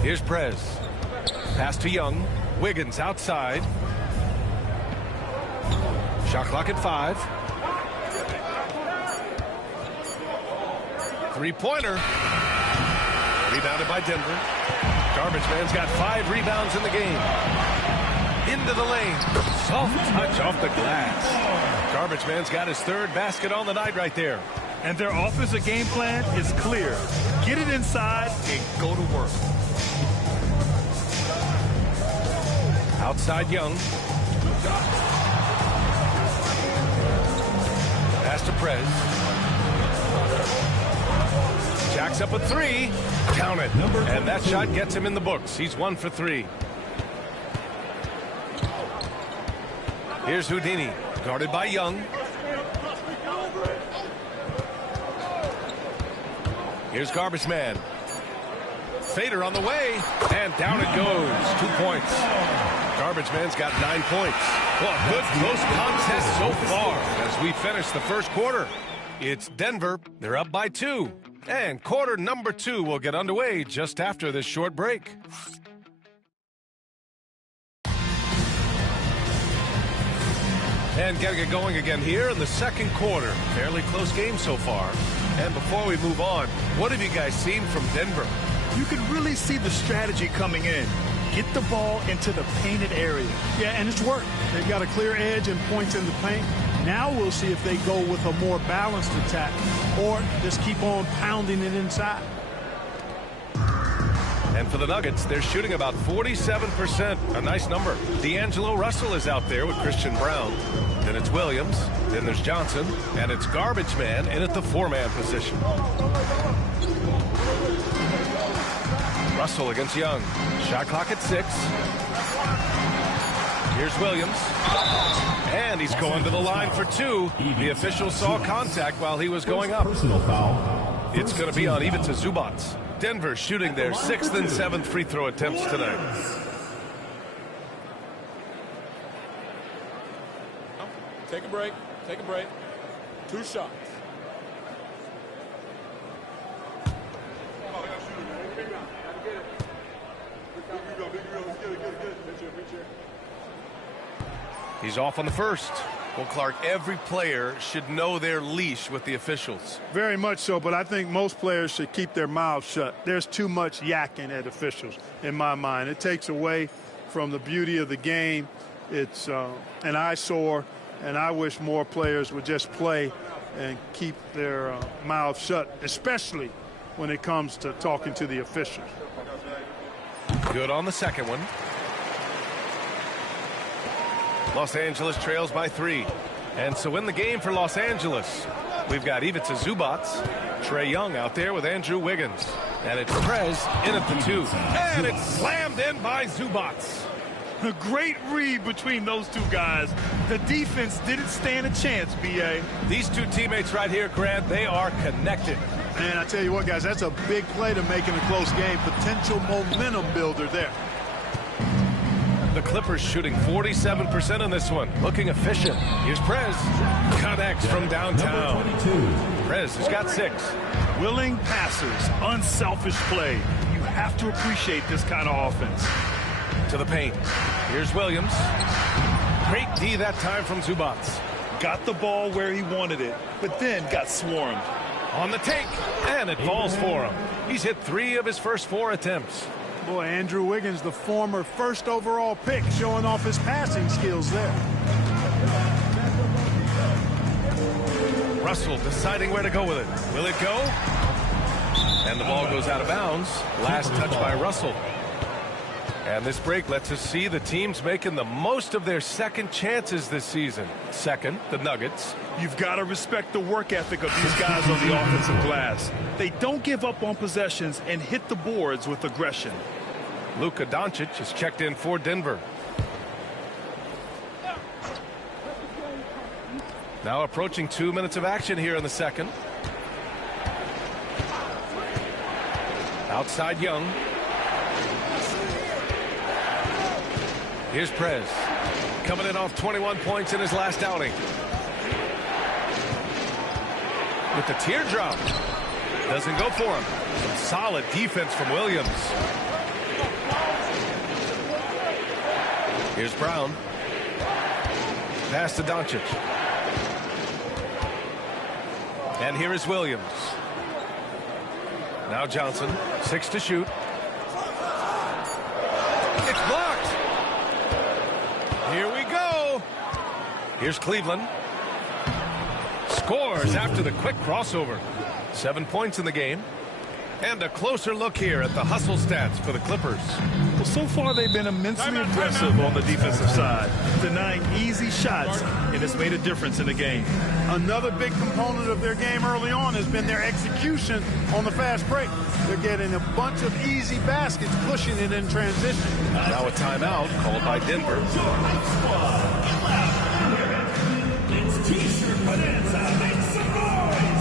Here's Prez. Pass to Young. Wiggins outside. Shot clock at 5. Three-pointer. Rebounded by Denver. Garbage man's got 5 rebounds in the game. Into the lane. Soft touch off the glass. Garbage man's got his 3rd basket on the night right there. And their offensive game plan is clear. Get it inside and go to work. Outside Young. Pass to Prez. Jacks up a 3. Count it. And that shot gets him in the books. He's 1 for 3. Here's Houdini. Guarded by Young. Here's Garbage Man. Fader on the way. And down it goes. 2 points. Garbage Man's got 9 points. Well, good close contest so far as we finish the first quarter. It's Denver. They're up by 2. And quarter number 2 will get underway just after this short break. And getting it going again here in the second quarter. Fairly close game so far. And before we move on, what have you guys seen from Denver? You can really see the strategy coming in. Get the ball into the painted area. Yeah, and it's worked. They've got a clear edge and points in the paint. Now we'll see if they go with a more balanced attack or just keep on pounding it inside. And for the Nuggets, they're shooting about 47%. A nice number. D'Angelo Russell is out there with Christian Brown. Then it's Williams. Then there's Johnson. And it's Garbage Man in at the 4-man position. Russell against Young. Shot clock at 6. Here's Williams. And he's going to the line for 2. The official saw contact while he was going up. It's going to be on Ivica Zubac. Denver shooting their 6th and 7th free throw attempts tonight. Take a break. Take a break. 2 shots. He's off on the first. Well, Clark, every player should know their leash with the officials. Very much so, but I think most players should keep their mouths shut. There's too much yakking at officials, in my mind. It takes away from the beauty of the game. It's an eyesore, and I wish more players would just play and keep their mouths shut, especially when it comes to talking to the officials. Good on the second one. Los Angeles trails by 3. And so in the game for Los Angeles, we've got Ivica Zubac, Trae Young out there with Andrew Wiggins. And it's Prez in at the 2. And it's slammed in by Zubac. A great read between those two guys. The defense didn't stand a chance, B.A. These two teammates right here, Grant, they are connected. Man, I tell you what, guys, that's a big play to make in a close game. Potential momentum builder there. The Clippers shooting 47% in this one. Looking efficient. Here's Prez. Connects from downtown. Prez has got 6. Willing passes. Unselfish play. You have to appreciate this kind of offense. To the paint. Here's Williams. Great D that time from Zubac. Got the ball where he wanted it, but then got swarmed. On the take. And it falls for him. He's hit 3 of his first 4 attempts. Boy, Andrew Wiggins, the former first overall pick, showing off his passing skills there. Russell deciding where to go with it. Will it go? And the ball goes out of bounds. Last touch by Russell. And this break lets us see the teams making the most of their second chances this season. Second, the Nuggets. You've got to respect the work ethic of these guys on the offensive glass. They don't give up on possessions and hit the boards with aggression. Luka Doncic is checked in for Denver. Now approaching 2 minutes of action here in the second. Outside Young. Here's Prez. Coming in off 21 points in his last outing. With the teardrop. Doesn't go for him. Some solid defense from Williams. Here's Brown. Pass to Doncic. And here is Williams. Now Johnson. 6 to shoot. It's blocked. Here we go. Here's Cleveland. Scores after the quick crossover. 7 points in the game. And a closer look here at the hustle stats for the Clippers. Well, so far they've been immensely aggressive on the defensive side, denying easy shots, and it's made a difference in the game. Another big component of their game early on has been their execution on the fast break. They're getting a bunch of easy baskets, pushing it in transition. Now a timeout called by Denver. It's T-shirt bonanza. Make some noise.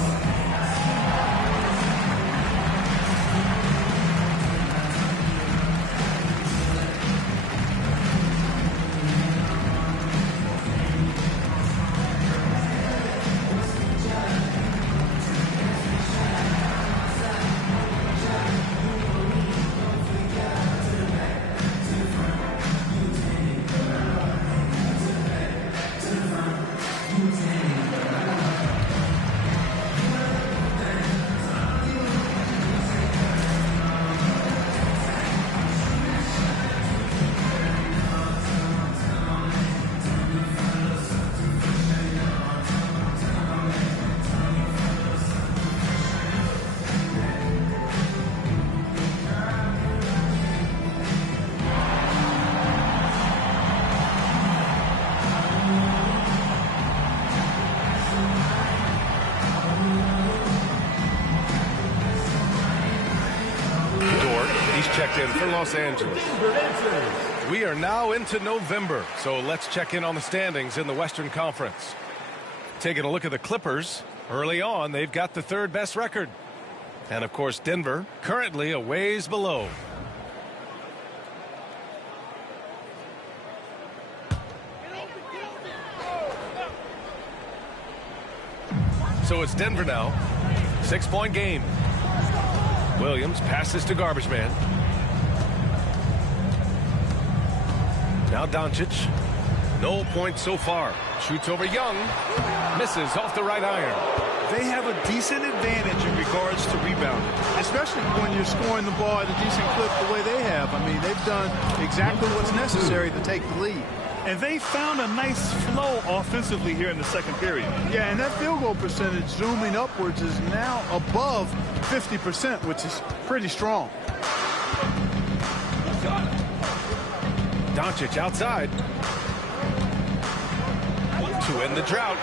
Checked in for Los Angeles. We are now into November, so let's check in on the standings in the Western Conference. Taking a look at the Clippers, early on, they've got the third best record. And, of course, Denver currently a ways below. So it's Denver now. 6-point game. Williams passes to Garbage Man. Now Doncic. No points so far. Shoots over Young. Misses off the right iron. They have a decent advantage in regards to rebounding, especially when you're scoring the ball at a decent clip the way they have. I mean, they've done exactly what's necessary to take the lead. And they found a nice flow offensively here in the second period. Yeah, and that field goal percentage zooming upwards is now above 50%, which is pretty strong. Doncic outside. To end the drought.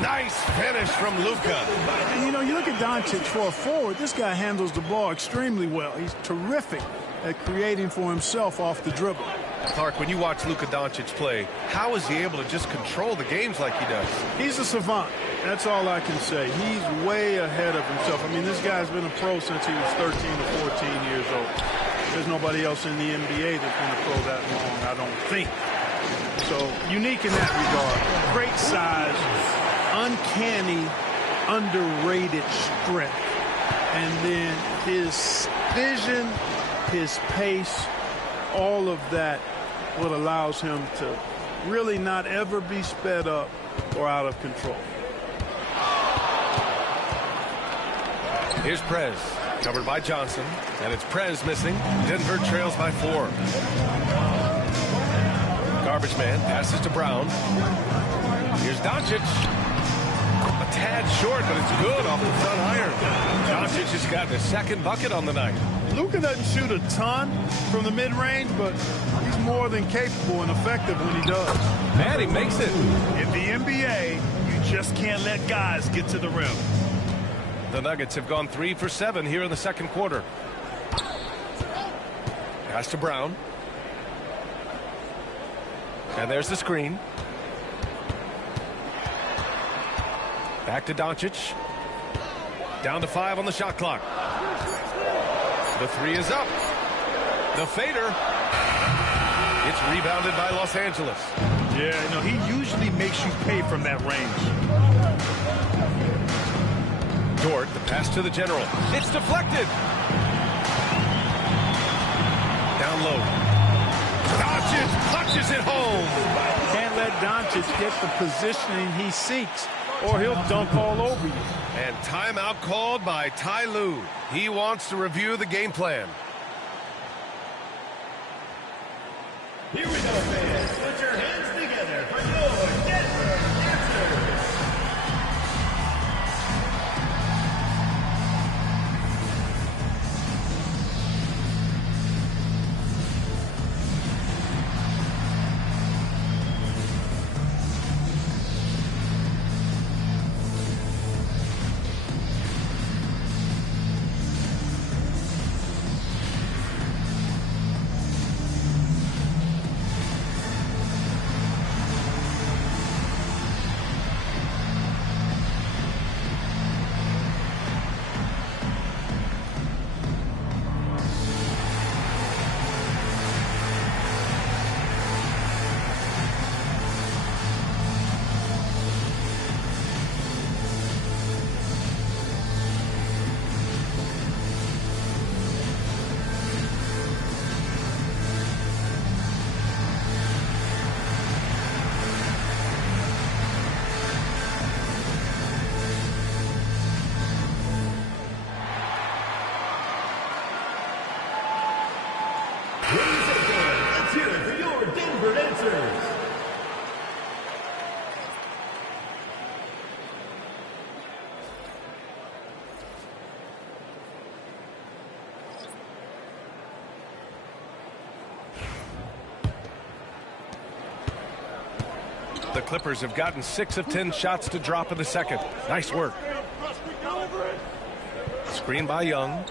Nice finish from Luka. And, you know, you look at Doncic for a forward, this guy handles the ball extremely well. He's terrific at creating for himself off the dribble. Clark, when you watch Luka Doncic play, how is he able to just control the games like he does? He's a savant. That's all I can say. He's way ahead of himself. I mean, this guy's been a pro since he was 13 to 14 years old. There's nobody else in the NBA that's been a pro that long, I don't think. So, unique in that regard. Great size, uncanny, underrated strength. And then his vision, his pace, all of that what allows him to really not ever be sped up or out of control. Here's Prez, covered by Johnson, and it's Prez missing. Denver trails by 4. Garbage man passes to Brown. Here's Doncic. A tad short, but it's good off the front iron. Doncic has got the second bucket on the night. Luka doesn't shoot a ton from the mid-range, but he's more than capable and effective when he does. Man, he makes it. In the NBA, you just can't let guys get to the rim. The Nuggets have gone 3 for 7 here in the second quarter. Pass to Brown. And there's the screen. Back to Doncic. Down to 5 on the shot clock. The 3 is up. The fader. It's rebounded by Los Angeles. Yeah, no, he usually makes you pay from that range. Dort, the pass to the general. It's deflected. Down low. Doncic punches it home. Can't let Doncic get the positioning he seeks, or he'll dunk all over you. And timeout called by Ty Lue. He wants to review the game plan. Here we go, fans. Put your hands together for your Denver Answers. The Clippers have gotten 6 of 10 shots to drop in the second. Nice work. Screen by Young.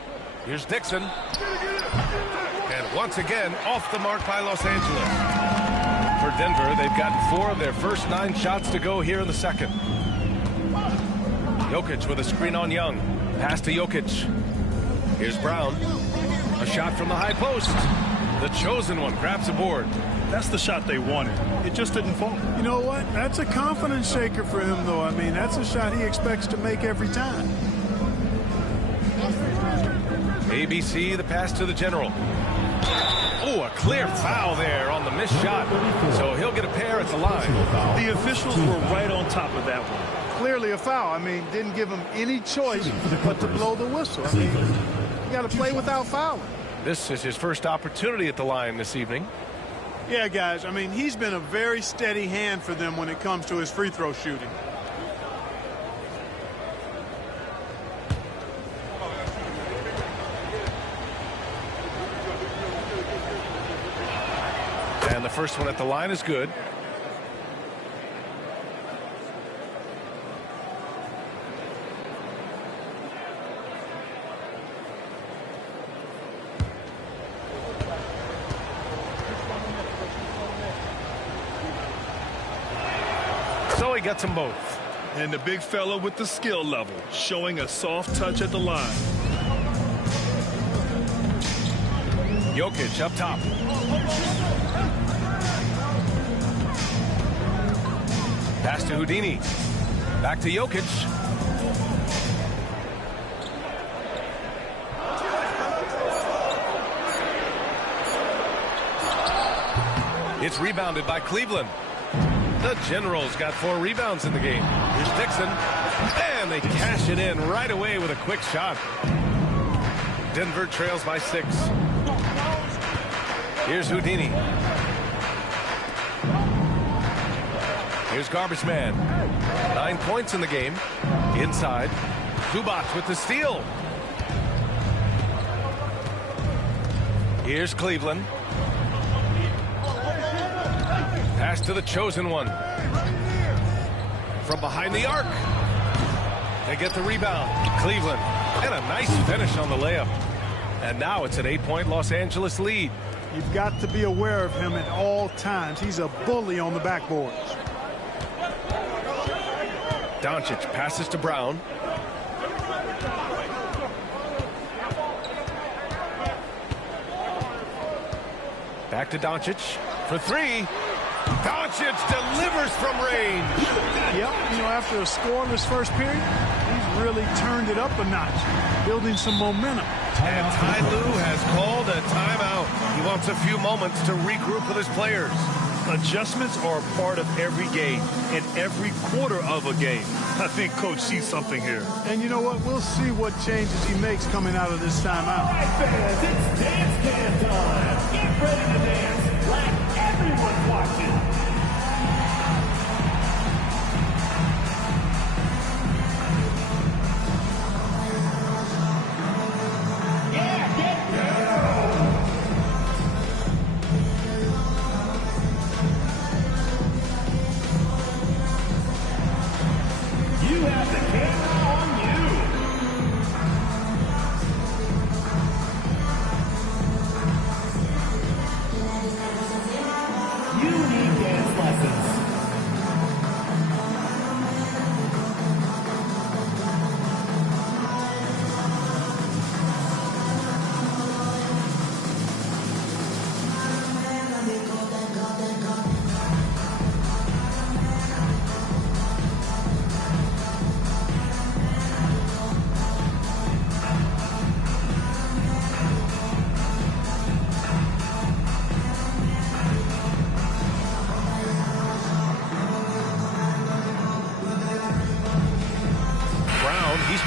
Here's Dixon. And once again, off the mark by Los Angeles. For Denver, they've gotten 4 of their first 9 shots to go here in the second. Jokic with a screen on Young. Pass to Jokic. Here's Brown. A shot from the high post. The chosen one grabs a board. That's the shot they wanted. It just didn't fall. You know what? That's a confidence shaker for him, though. I mean, that's a shot he expects to make every time. ABC, the pass to the general. Oh, a clear foul there on the missed shot. So he'll get a pair at the line. The officials were right on top of that one. Clearly a foul. I mean, didn't give him any choice but to blow the whistle. I mean, you got to play without fouling. This is his first opportunity at the line this evening. Yeah, guys, I mean, he's been a very steady hand for them when it comes to his free throw shooting. And the first one at the line is good. So he gets them both. And the big fella with the skill level, showing a soft touch at the line. Jokic up top. Pass to Houdini. Back to Jokic. It's rebounded by Cleveland. The Generals got 4 rebounds in the game. Here's Dixon. And they cash it in right away with a quick shot. Denver trails by 6. Here's Houdini. Here's Garbage Man. 9 points in the game. Inside. Zubac with the steal. Here's Cleveland. Pass to the chosen one. From behind the arc. They get the rebound. Cleveland. And a nice finish on the layup. And now it's an 8-point Los Angeles lead. You've got to be aware of him at all times. He's a bully on the backboards. Doncic passes to Brown. Back to Doncic. For three. Doncic delivers from range. Yep, you know, after a scoreless first period, he's really turned it up a notch, building some momentum. And Ty Lue has called a timeout. He wants a few moments to regroup with his players. Adjustments are a part of every game and every quarter of a game. I think Coach sees something here. And you know what? We'll see what changes he makes coming out of this timeout. All right, fans, it's dance can time. Get ready to dance like everyone's watching.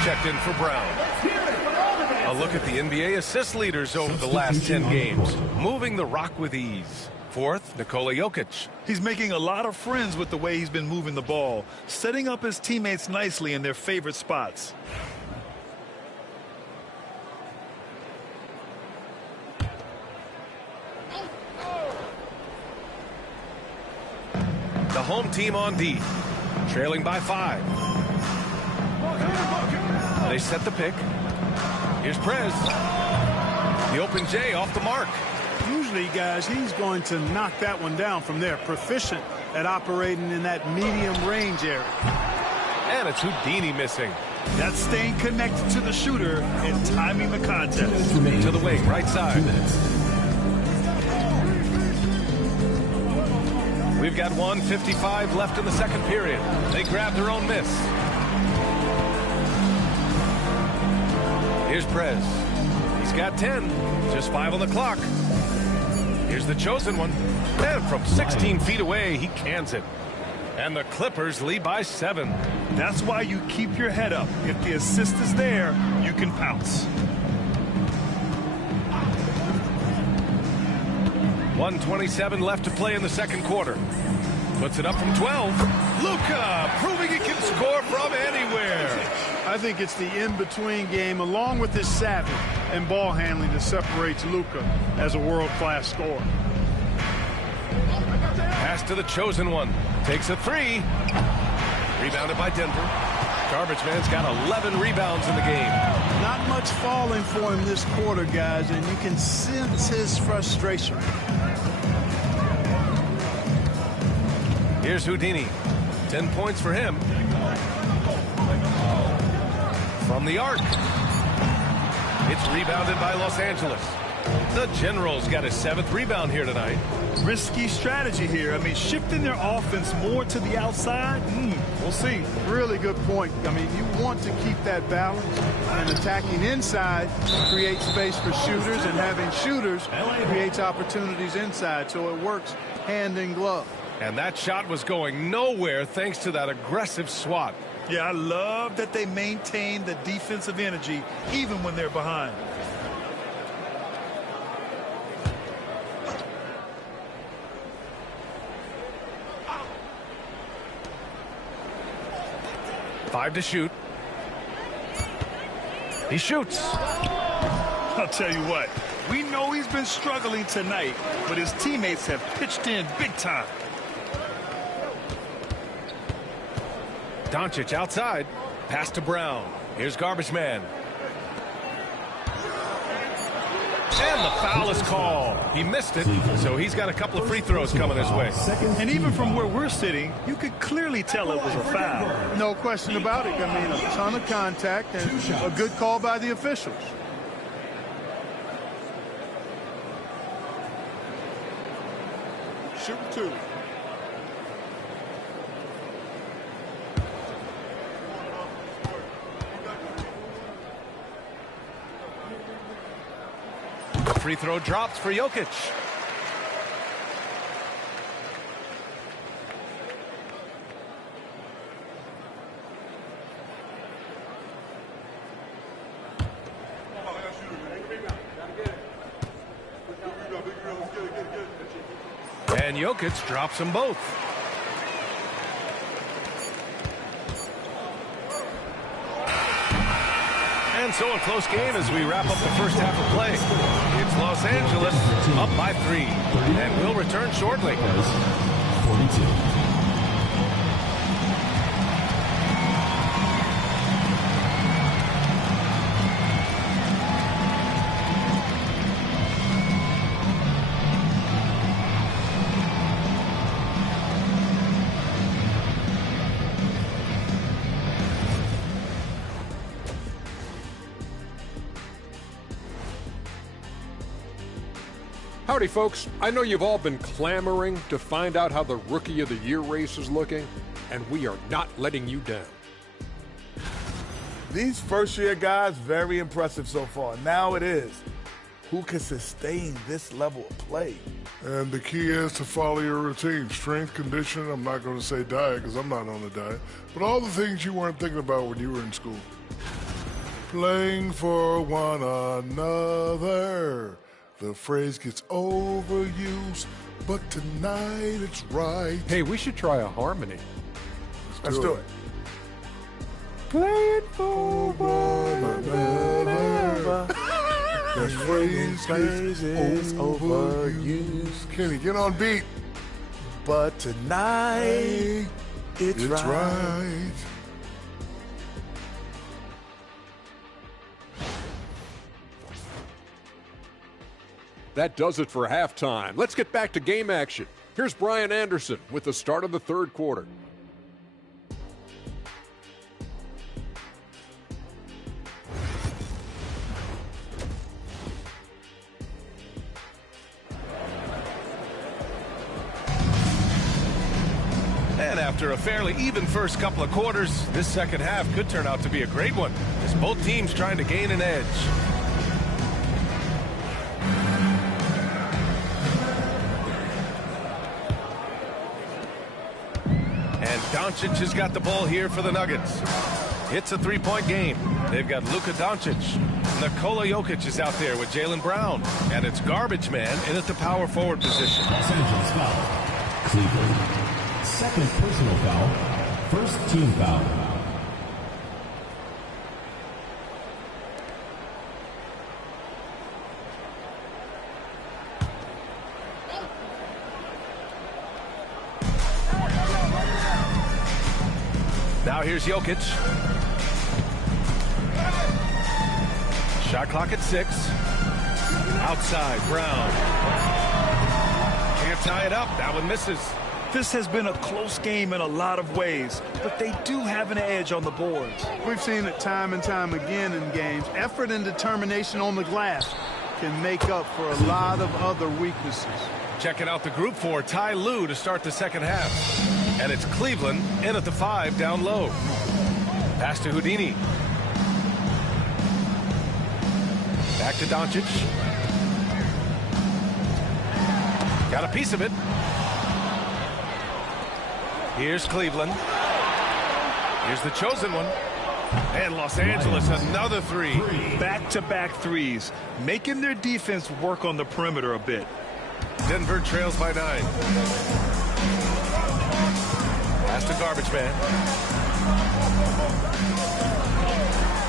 Checked in for Brown. A look at the NBA assist leaders over the last 10 games. Moving the rock with ease. Fourth, Nikola Jokic. He's making a lot of friends with the way he's been moving the ball, setting up his teammates nicely in their favorite spots. The home team on D, trailing by 5. They set the pick. Here's Prez. The open J off the mark. Usually, guys, he's going to knock that one down from there. Proficient at operating in that medium range area. And it's Houdini missing. That's staying connected to the shooter and timing the contest. To the wing, right side. We've got 1:55 left in the second period. They grab their own miss. Here's Prez. He's got 10. Just 5 on the clock. Here's the chosen one. And from 16 feet away, he cans it. And the Clippers lead by 7. That's why you keep your head up. If the assist is there, you can pounce. 1:27 left to play in the second quarter. Puts it up from 12. Luka proving he can score from anywhere. I think it's the in-between game along with his savvy and ball handling that separates Luka as a world-class scorer. Pass to the chosen one. Takes a 3. Rebounded by Denver. Garbage man's got 11 rebounds in the game. Not much falling for him this quarter, guys, and you can sense his frustration. Here's Houdini. 10 points for him. From the arc. It's rebounded by Los Angeles. The Generals got a 7th rebound here tonight. Risky strategy here. I mean, shifting their offense more to the outside. We'll see. Really good point. I mean, you want to keep that balance, and attacking inside creates space for shooters, and having shooters creates opportunities inside, so it works hand in glove. And that shot was going nowhere thanks to that aggressive swat. Yeah, I love that they maintain the defensive energy even when they're behind. Five to shoot. He shoots. I'll tell you what, we know he's been struggling tonight, but his teammates have pitched in big time. Doncic outside. Pass to Brown. Here's Garbage Man. And the foul is called. He missed it, so he's got a couple of free throws coming his way. And even from where we're sitting, you could clearly tell it was a foul. No question about it. I mean, a ton of contact and a good call by the officials. shooting 2. The free throw drops for Jokic. And Jokic drops them both. And so a close game as we wrap up the first half of play. It's Los Angeles up by 3. And we'll return shortly. 42. Howdy, folks. I know you've all been clamoring to find out how the Rookie of the Year race is looking, and we are not letting you down. These first-year guys, very impressive so far. Now it is, who can sustain this level of play? And the key is to follow your routine. Strength, conditioning, I'm not going to say diet because I'm not on a diet, but all the things you weren't thinking about when you were in school. Playing for one another. The phrase gets overused, but tonight it's right. Hey, we should try a harmony. Let's do it. Playing for one another. The phrase gets overused. Kenny, get on beat. But tonight it's right. That does it for halftime. Let's get back to game action. Here's Brian Anderson with the start of the third quarter. And after a fairly even first couple of quarters, this second half could turn out to be a great one, as both teams trying to gain an edge. And Doncic has got the ball here for the Nuggets. It's a three-point game. They've got Luka Doncic. Nikola Jokic is out there with Jaylen Brown. And it's Garbage Man in at the power forward position. Los Angeles foul. Cleveland. Second personal foul. First team foul. Now here's Jokic. Shot clock at 6. Outside, Brown. Can't tie it up. That one misses. This has been a close game in a lot of ways, but they do have an edge on the boards. We've seen it time and time again in games. Effort and determination on the glass can make up for a lot of other weaknesses. Checking out the group for Ty Lue to start the second half. And it's Cleveland in at the 5 down low. Pass to Houdini. Back to Doncic. Got a piece of it. Here's Cleveland. Here's the chosen one. And Los Angeles, another 3. Back-to-back threes, making their defense work on the perimeter a bit. Denver trails by 9. Pass to Garbage Man.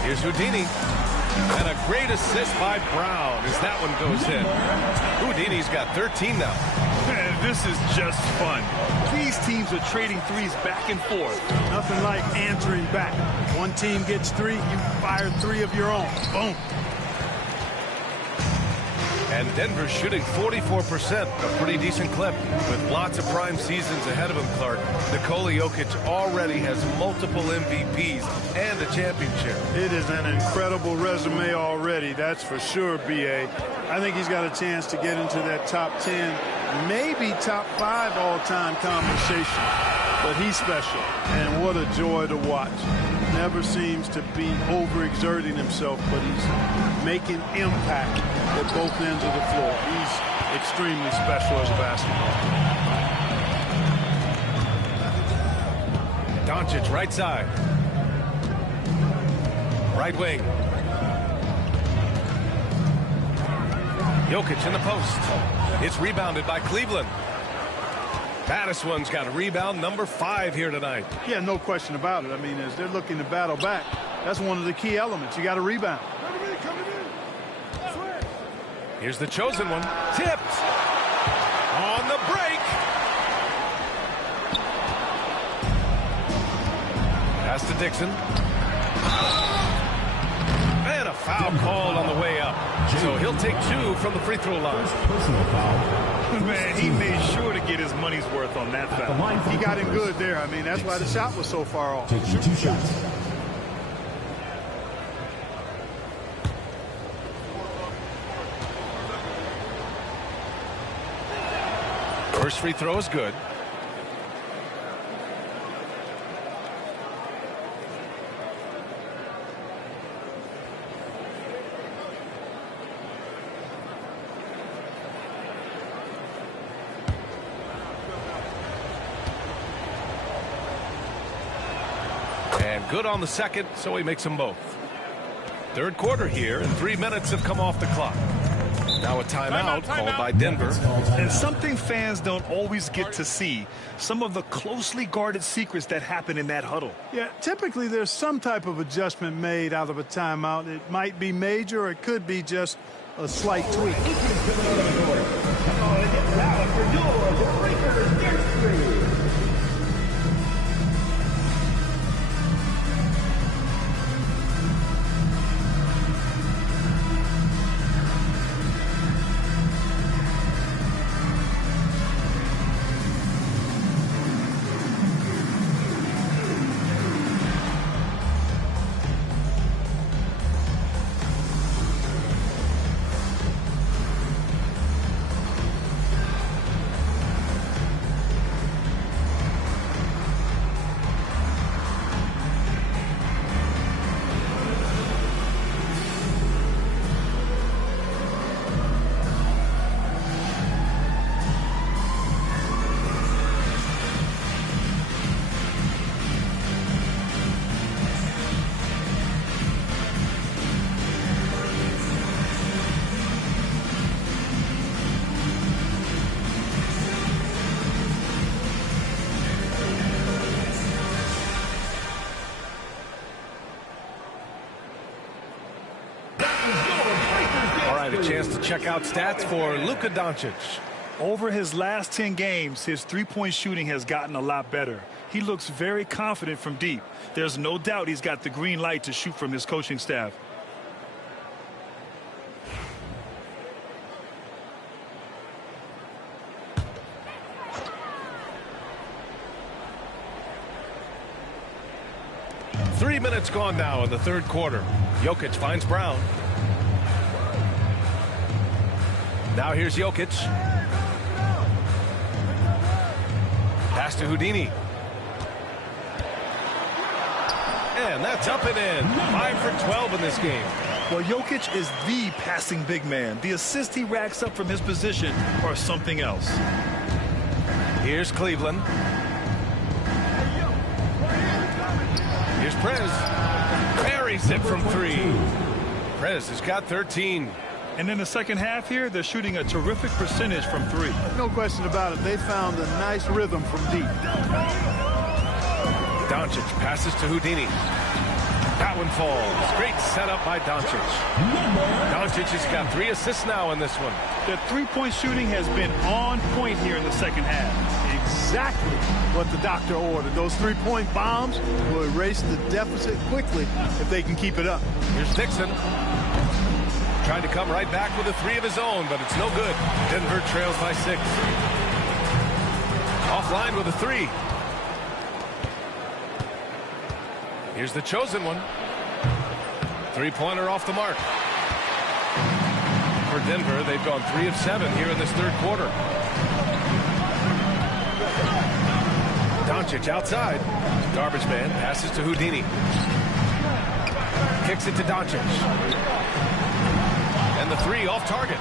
Here's Houdini. And a great assist by Brown as that one goes in. Houdini's got 13 now. Man, this is just fun. These teams are trading threes back and forth. Nothing like answering back. One team gets 3, you fire 3 of your own. Boom. And Denver's shooting 44%, a pretty decent clip. With lots of prime seasons ahead of him, Clark, Nikola Jokic already has multiple MVPs and a championship. It is an incredible resume already, that's for sure, B.A. I think he's got a chance to get into that top 10, maybe top 5 all-time conversation. But he's special, and what a joy to watch. Never seems to be overexerting himself, but he's making impact at both ends of the floor. He's extremely special as a basketball. Doncic, right side. Right wing. Jokic in the post. It's rebounded by Cleveland. Patterson's got a rebound, number 5 here tonight. Yeah, no question about it. I mean, as they're looking to battle back, that's one of the key elements. You got to rebound. Here's the chosen one. Tipped. On the break. Pass to Dixon. And a foul called on the way up. So he'll take 2 from the free throw line. Personal foul. Man, he made sure to get his money's worth on that foul. He got him good there. I mean, that's why the shot was so far off. Taking 2 shots. First free throw is good. And good on the second, so he makes them both. Third quarter here, and 3 minutes have come off the clock. Now a timeout called by Denver. And something fans don't always get to see, some of the closely guarded secrets that happen in that huddle. Yeah, typically there's some type of adjustment made out of a timeout. It might be major, or it could be just a slight tweak. A chance to check out stats for Luka Doncic. Over his last 10 games, his three-point shooting has gotten a lot better. He looks very confident from deep. There's no doubt he's got the green light to shoot from his coaching staff. Three minutes gone now in the third quarter. Jokic finds Brown. Now here's Jokic. Pass to Houdini. And that's up and in. 5 for 12 in this game. Well, Jokic is the passing big man. The assists he racks up from his position are something else. Here's Cleveland. Here's Prez. Buries it from 3. Prez has got 13. And in the second half here, they're shooting a terrific percentage from 3. No question about it. They found a nice rhythm from deep. Doncic passes to Houdini. That one falls. Great setup by Doncic. Doncic has got 3 assists now in this one. The three-point shooting has been on point here in the second half. Exactly what the doctor ordered. Those three-point bombs will erase the deficit quickly if they can keep it up. Here's Dixon. Tried to come right back with a 3 of his own, but it's no good. Denver trails by 6. Offline with a 3. Here's the chosen one. 3-pointer off the mark. For Denver, they've gone 3 of 7 here in this third quarter. Doncic outside. Garbage man passes to Houdini. Kicks it to Doncic. And the 3 off target.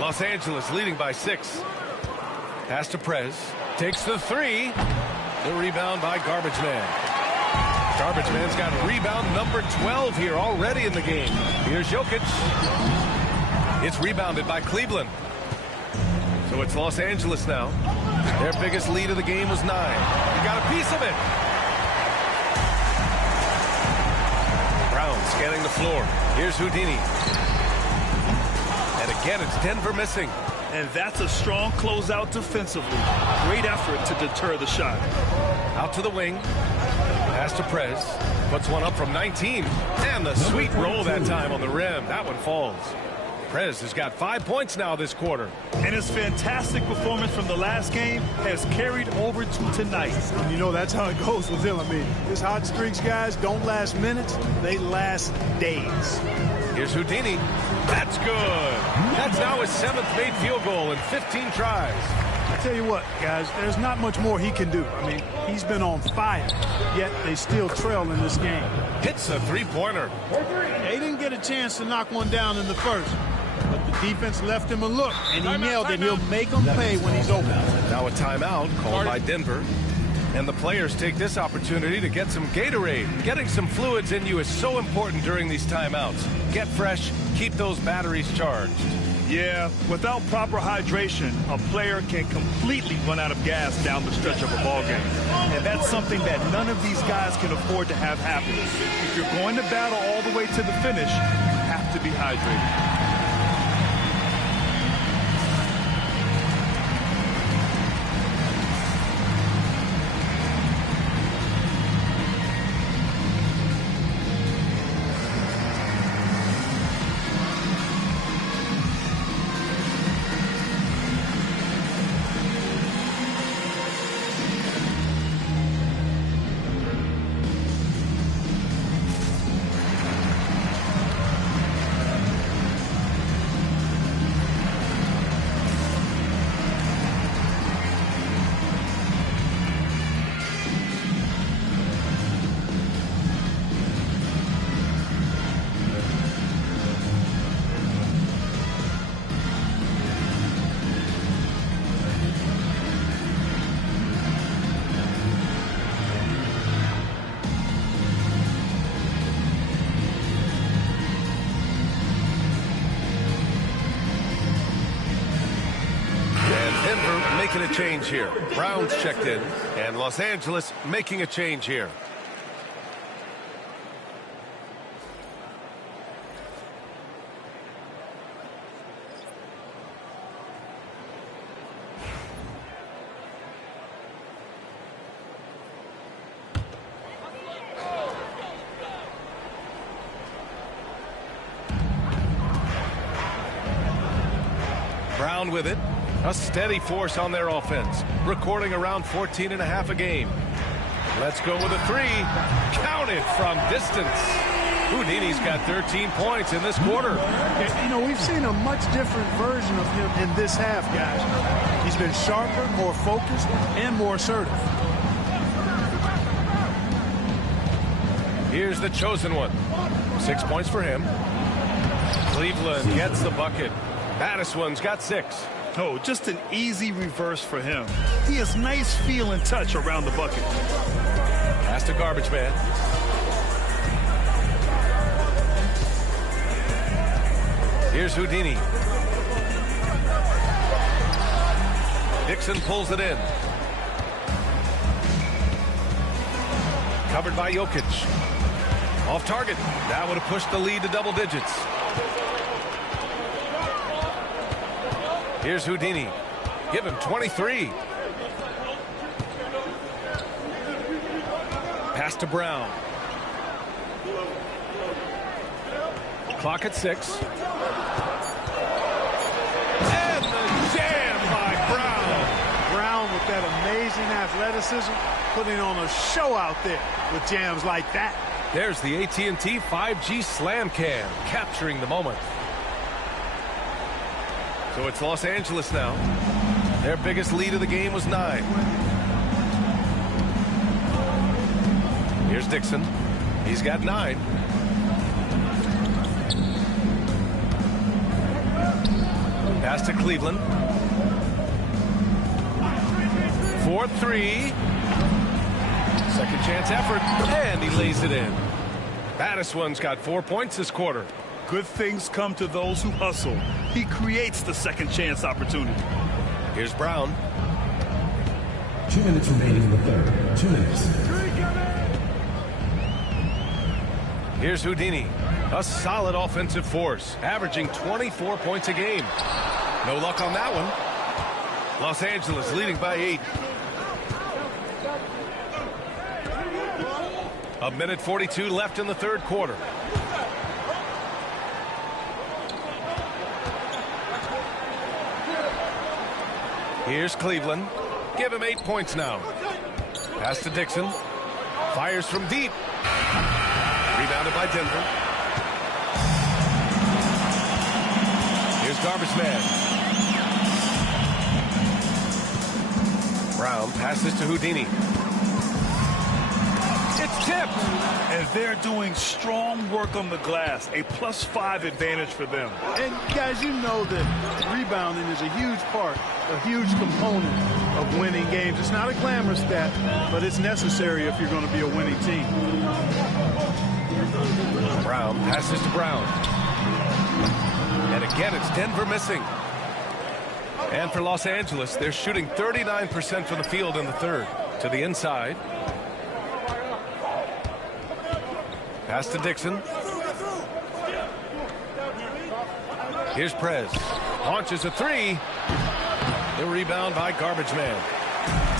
Los Angeles leading by 6. Pass to Prez. Takes the 3. The rebound by Garbage Man. Garbage Man's got rebound number 12 here already in the game. Here's Jokic. It's rebounded by Cleveland. So it's Los Angeles now. Their biggest lead of the game was 9. He got a piece of it. Brown scanning the floor. Here's Houdini. And again, it's Denver missing. And that's a strong closeout defensively. Great effort to deter the shot. Out to the wing. Pass to Prez. Puts one up from 19. And the sweet roll that time on the rim. That one falls. Prez has got 5 points now this quarter. And his fantastic performance from the last game has carried over to tonight. And you know, that's how it goes with him. I mean, his hot streaks, guys, don't last minutes. They last days. Here's Houdini. That's good. That's now his 7th made field goal in 15 tries. I tell you what, guys, there's not much more he can do. I mean, he's been on fire, yet they still trail in this game. Hits a 3-pointer. They didn't get a chance to knock one down in the first, but the defense left him a look, and he nailed it. He'll make them pay when he's open. Now a timeout called by Denver. And the players take this opportunity to get some Gatorade. Getting some fluids in you is so important during these timeouts. Get fresh, keep those batteries charged. Yeah, without proper hydration, a player can completely run out of gas down the stretch of a ball game. And that's something that none of these guys can afford to have happen. If you're going to battle all the way to the finish, you have to be hydrated. Making a change here. Brown's checked in, and Los Angeles making a change here. Brown with it. A steady force on their offense, recording around 14.5 a game. Let's go with a 3. Counted from distance. Houdini's got 13 points in this quarter. You know, we've seen a much different version of him in this half, guys. He's been sharper, more focused, and more assertive. Here's the chosen one. 6 points for him. Cleveland gets the bucket. Addison's got 6. Oh, just an easy reverse for him. He has nice feel and touch around the bucket. Pass to Garbage Man. Here's Houdini. Dixon pulls it in. Covered by Jokic. Off target. That would have pushed the lead to double digits. Here's Houdini. Give him 23. Pass to Brown. Clock at 6. amazing athleticism, putting on a show out there with jams like that. There's the AT&T 5G Slam Cam, capturing the moment. So it's Los Angeles now. Their biggest lead of the game was 9. Here's Dixon. He's got 9. Pass to Cleveland. 4-3. Second chance effort, and he lays it in. Battiswan's got 4 points this quarter. Good things come to those who hustle. He creates the second chance opportunity. Here's Brown. 2 minutes remaining in the third. 2 minutes. Here's Houdini, a solid offensive force, averaging 24 points a game. No luck on that one. Los Angeles leading by 8. 1:42 left in the third quarter. Here's Cleveland. Give him 8 points now. Pass to Dixon. Fires from deep. Rebounded by Denver. Here's Garbage Man. Brown passes to Houdini. It's tipped. And they're doing strong work on the glass. A +5 advantage for them. And guys, you know that rebounding is a huge part, a huge component of winning games. It's not a glamorous stat, but it's necessary if you're going to be a winning team. Brown passes to Brown. And again, it's Denver missing. And for Los Angeles, they're shooting 39% from the field in the third. To the inside. Pass to Dixon. Here's Prez. Launches a 3. The rebound by Garbage Man.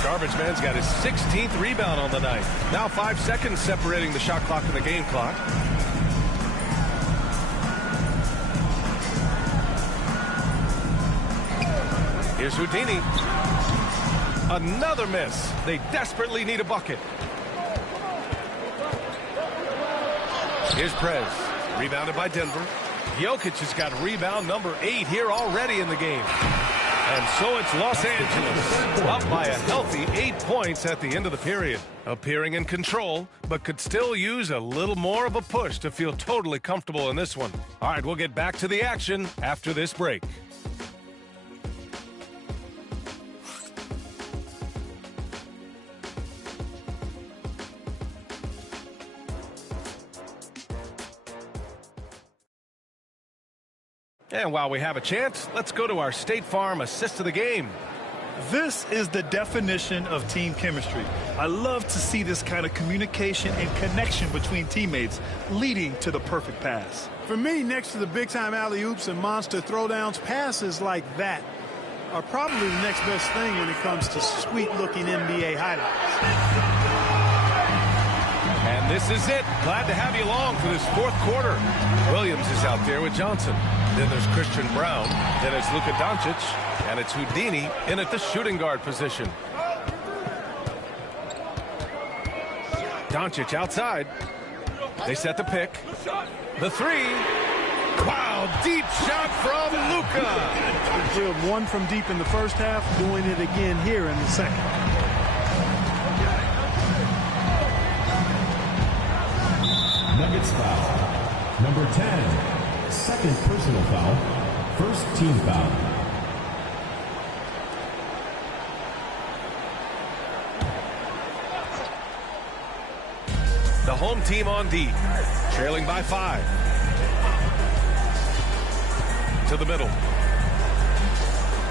Garbage Man's got his 16th rebound on the night. Now 5 seconds separating the shot clock and the game clock. Here's Houdini. Another miss. They desperately need a bucket. Here's Prez. Rebounded by Denver. Jokic has got rebound number 8 here already in the game. And so it's Los Angeles up by a healthy 8 points at the end of the period. Appearing in control, but could still use a little more of a push to feel totally comfortable in this one. All right, we'll get back to the action after this break. And while we have a chance, let's go to our State Farm assist of the game. This is the definition of team chemistry. I love to see this kind of communication and connection between teammates leading to the perfect pass. For me, next to the big-time alley-oops and monster throwdowns, passes like that are probably the next best thing when it comes to sweet-looking NBA highlights. And this is it. Glad to have you along for this fourth quarter. Williams is out there with Johnson. Then there's Christian Brown. Then it's Luka Doncic. And it's Houdini in at the shooting guard position. Doncic outside. They set the pick. The 3. Wow, deep shot from Luka. He drilled one from deep in the first half, doing it again here in the second. Nuggets foul. Number 10. Second personal foul. First team foul. The home team on deep. Trailing by 5. To the middle.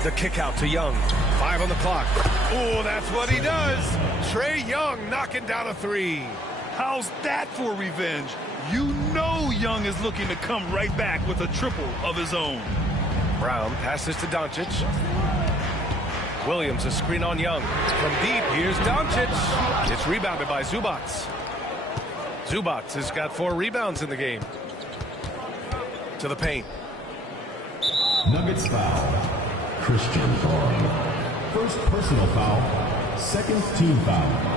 The kick out to Young. 5 on the clock. Oh, that's what he does. Trae Young knocking down a 3. How's that for revenge? You know Young is looking to come right back with a triple of his own. Brown passes to Doncic. Williams a screen on Young. From deep, here's Doncic. It's rebounded by Zubats. Zubats has got 4 rebounds in the game. To the paint. Nuggets foul. Christian Brown. First personal foul. Second team foul.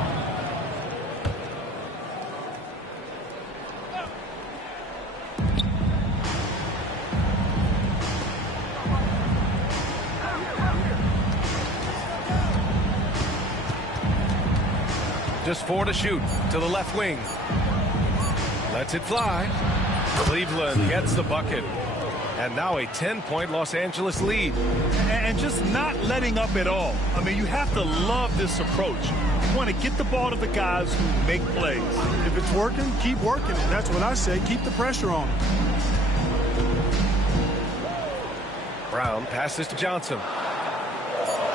Just 4 to shoot to the left wing. Lets it fly. Cleveland gets the bucket. And now a 10-point Los Angeles lead. And just not letting up at all. I mean, you have to love this approach. You want to get the ball to the guys who make plays. If it's working, keep working it. That's what I say. Keep the pressure on. Brown passes to Johnson.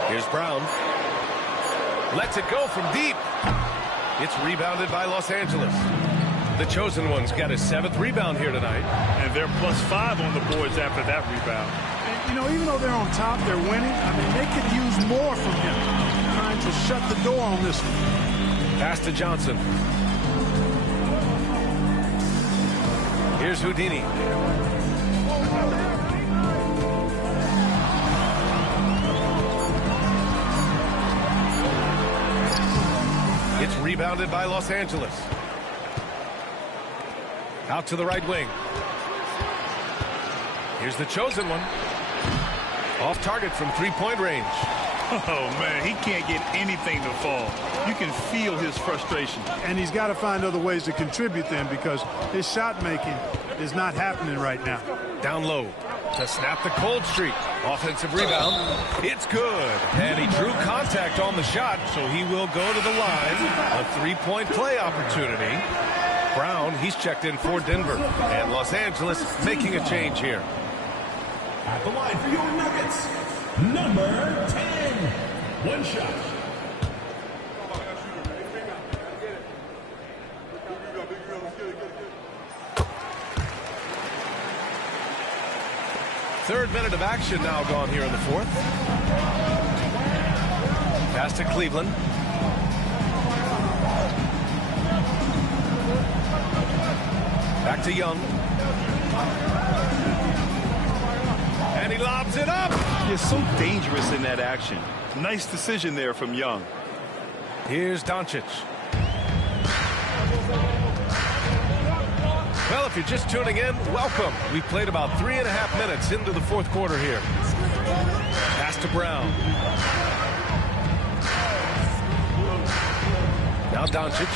Here's Brown. Lets it go from deep. It's rebounded by Los Angeles. The chosen ones got his 7th rebound here tonight. And they're +5 on the boards after that rebound. And, you know, even though they're on top, they're winning. I mean, they could use more from him. Trying to shut the door on this one. Pass to Johnson. Here's Houdini. It's rebounded by Los Angeles. Out to the right wing. Here's the chosen one. Off target from 3-point range. Oh, man, he can't get anything to fall. You can feel his frustration. And he's got to find other ways to contribute then, because his shot making is not happening right now. Down low to snap the cold streak. Offensive rebound. It's good. And he drew contact on the shot, so he will go to the line. A 3-point play opportunity. Brown, he's checked in for Denver. And Los Angeles making a change here. At the line for your Nuggets, number 10. One shot. Third minute of action now gone here in the 4th. Pass to Cleveland. Back to Young. And he lobs it up. He's so dangerous in that action. Nice decision there from Young. Here's Doncic. Well, if you're just tuning in, welcome. We played about 3.5 minutes into the 4th quarter here. Pass to Brown. Now Doncic,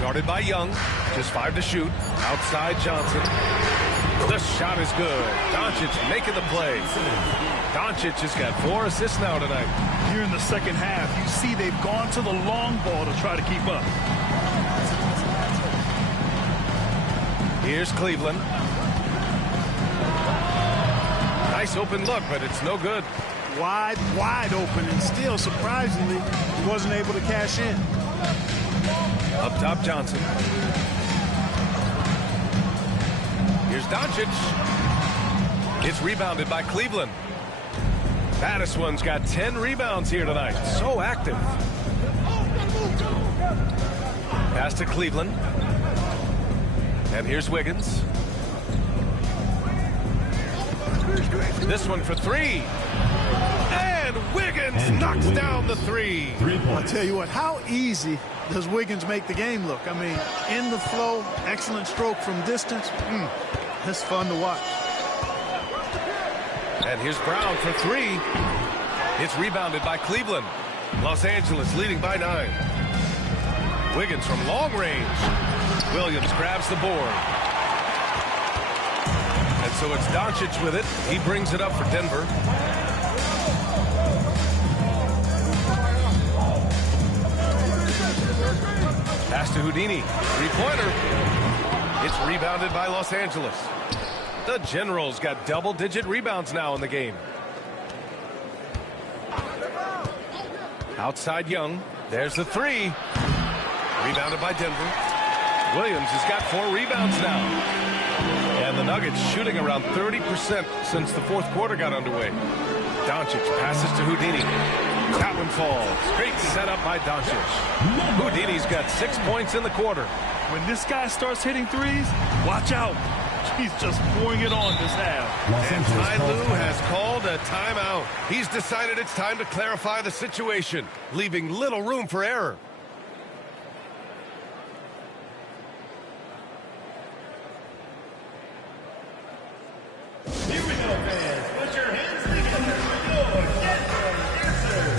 guarded by Young. Just 5 to shoot. Outside Johnson. The shot is good. Doncic making the play. Doncic has got 4 assists now tonight. Here in the second half, you see they've gone to the long ball to try to keep up. Here's Cleveland. Nice open look, but it's no good. Wide open, and still, surprisingly, he wasn't able to cash in. Up top, Johnson. Here's Doncic. It's rebounded by Cleveland. Madison's got 10 rebounds here tonight. So active. Pass to Cleveland. And here's Wiggins. This one for 3. And Wiggins knocks down the 3. I'll tell you what, how easy does Wiggins make the game look? I mean, in the flow, excellent stroke from distance. That's fun to watch. And here's Brown for 3. It's rebounded by Cleveland. Los Angeles leading by 9. Wiggins from long range. Williams grabs the board. And so it's Doncic with it. He brings it up for Denver. Pass to Houdini. 3-pointer. It's rebounded by Los Angeles. The Generals got double-digit rebounds now in the game. Outside Young. There's the 3. Rebounded by Denver. Williams has got 4 rebounds now. And the Nuggets shooting around 30% since the 4th quarter got underway. Doncic passes to Houdini. That one falls. Great setup by Doncic. Houdini's got 6 points in the quarter. When this guy starts hitting threes, watch out. He's just pouring it on this half. And Ty Lue has called a timeout. He's decided it's time to clarify the situation, leaving little room for error. Here we go, fans. Put your hands together for your Denver answer.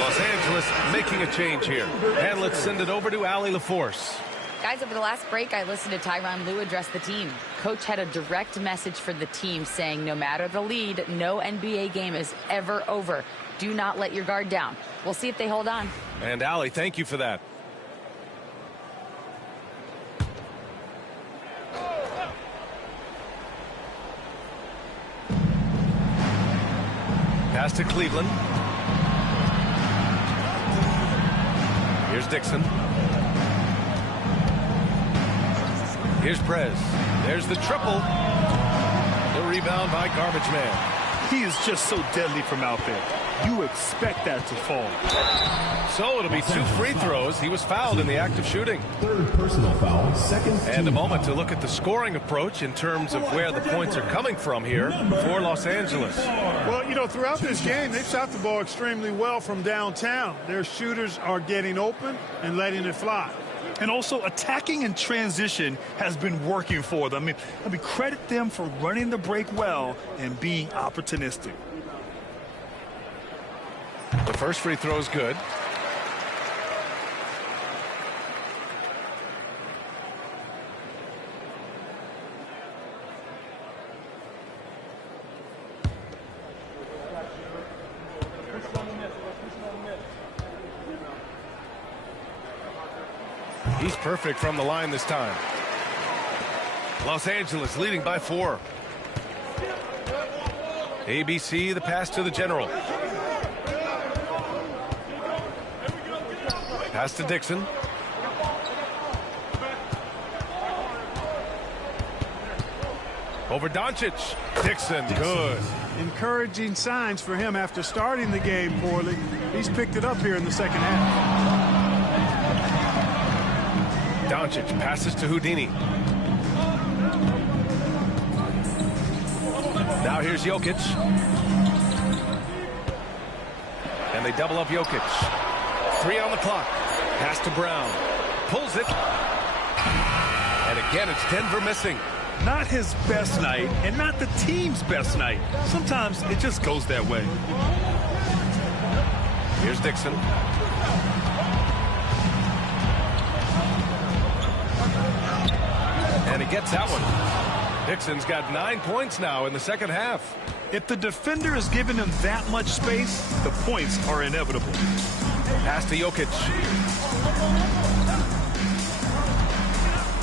Los Angeles making a change here. And let's send it over to Allie LaForce. Guys, over the last break, I listened to Tyronn Lue address the team. Coach had a direct message for the team saying no matter the lead, no NBA game is ever over. Do not let your guard down. We'll see if they hold on. And Allie, thank you for that. Pass to Cleveland. Here's Dixon. Here's Prez. There's the triple. The rebound by Garbage Man. He is just so deadly from out there. You expect that to fall. So it'll be 2 free throws. He was fouled in the act of shooting. Third personal foul, second. And a moment to look at the scoring approach in terms of where the points are coming from here for Los Angeles. Well, you know, throughout this game, they've shot the ball extremely well from downtown. Their shooters are getting open and letting it fly. And also attacking in transition has been working for them. I mean, credit them for running the break well and being opportunistic. The first free throw is good. He's perfect from the line this time. Los Angeles leading by 4. ABC, the pass to the general. Pass to Dixon. Over Doncic. Dixon, good. Encouraging signs for him after starting the game poorly. He's picked it up here in the second half. Doncic passes to Houdini. Now here's Jokic. And they double up Jokic. 3 on the clock. Pass to Brown. Pulls it. And again, it's Denver missing. Not his best night and not the team's best night. Sometimes it just goes that way. Here's Dixon. And he gets that one. Dixon's got 9 points now in the second half. If the defender is giving him that much space, the points are inevitable. Pass to Jokic.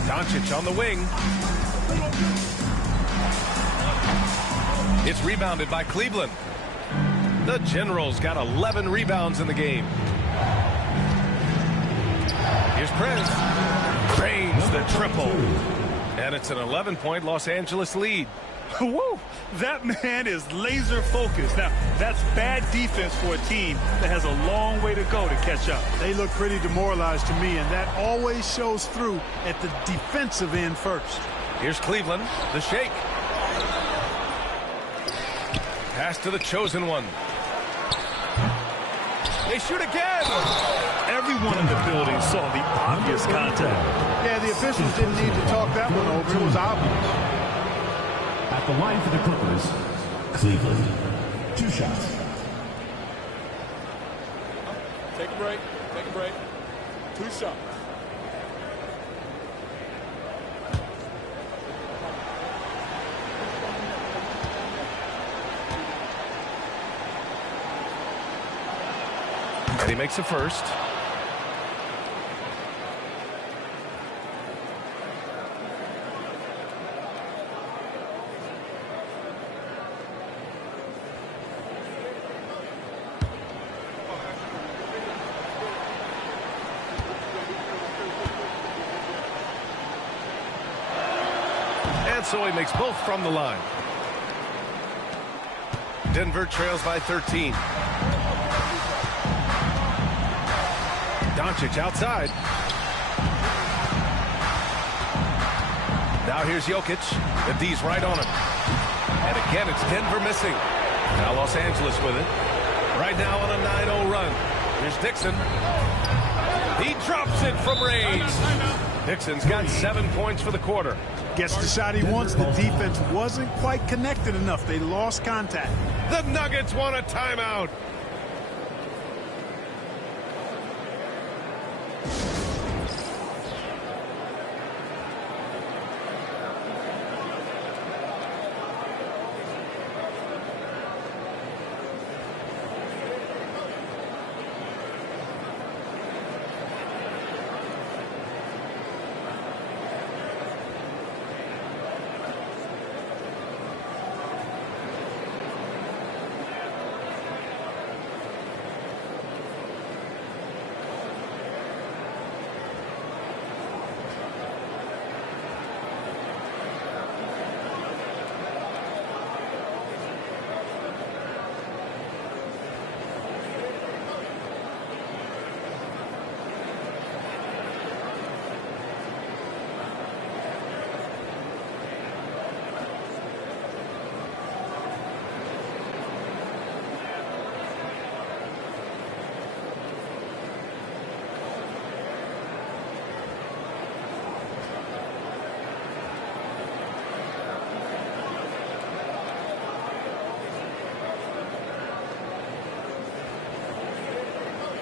Doncic on the wing. It's rebounded by Cleveland. The Generals got 11 rebounds in the game. Here's Prez. Drains the triple. And it's an 11-point Los Angeles lead. Whoa, that man is laser focused. Now, that's bad defense for a team that has a long way to go to catch up. They look pretty demoralized to me, and that always shows through at the defensive end first. Here's Cleveland, the shake. Pass to the chosen one. They shoot again. Everyone in the building saw the obvious contact. Yeah, the officials didn't need to talk that one over. It was obvious. At the line for the Clippers, Cleveland. 2 shots. Take a break. Take a break. 2 shots. And he makes a first. And so he makes both from the line. Denver trails by 13. Doncic outside. Now here's Jokic. The D's right on him. And again, it's Denver missing. Now Los Angeles with it. Right now on a 9-0 run. Here's Dixon. He drops it from range. Dixon's got 7 points for the quarter. Gets the shot he wants. The defense wasn't quite connected enough. They lost contact. The Nuggets want a timeout.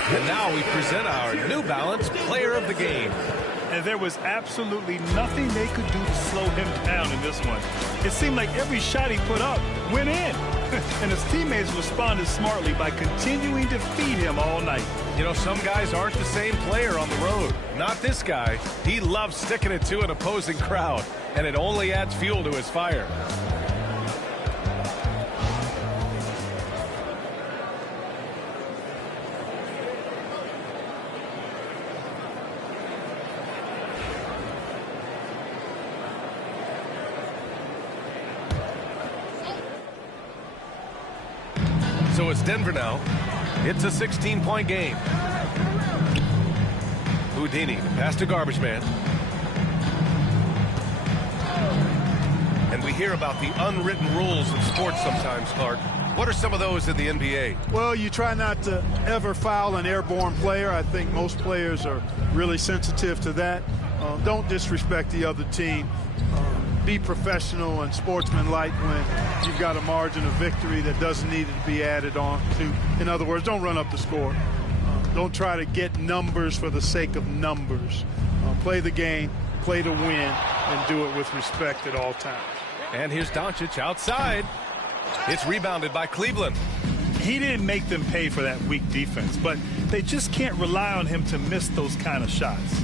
And now we present our New Balance Player of the Game. And there was absolutely nothing they could do to slow him down in this one. It seemed like every shot he put up went in. And his teammates responded smartly by continuing to feed him all night. You know, some guys aren't the same player on the road. Not this guy. He loves sticking it to an opposing crowd, and it only adds fuel to his fire. So it's Denver now. It's a 16-point game. Houdini, pass to Garbage Man. And we hear about the unwritten rules of sports sometimes, Clark. What are some of those in the NBA? Well, you try not to ever foul an airborne player. I think most players are really sensitive to that. Don't disrespect the other team. Be professional and sportsmanlike when you've got a margin of victory that doesn't need to be added on to. In other words, don't run up the score. Don't try to get numbers for the sake of numbers. Play the game, play to win, and do it with respect at all times. And here's Doncic outside. It's rebounded by Cleveland. He didn't make them pay for that weak defense, but they just can't rely on him to miss those kind of shots.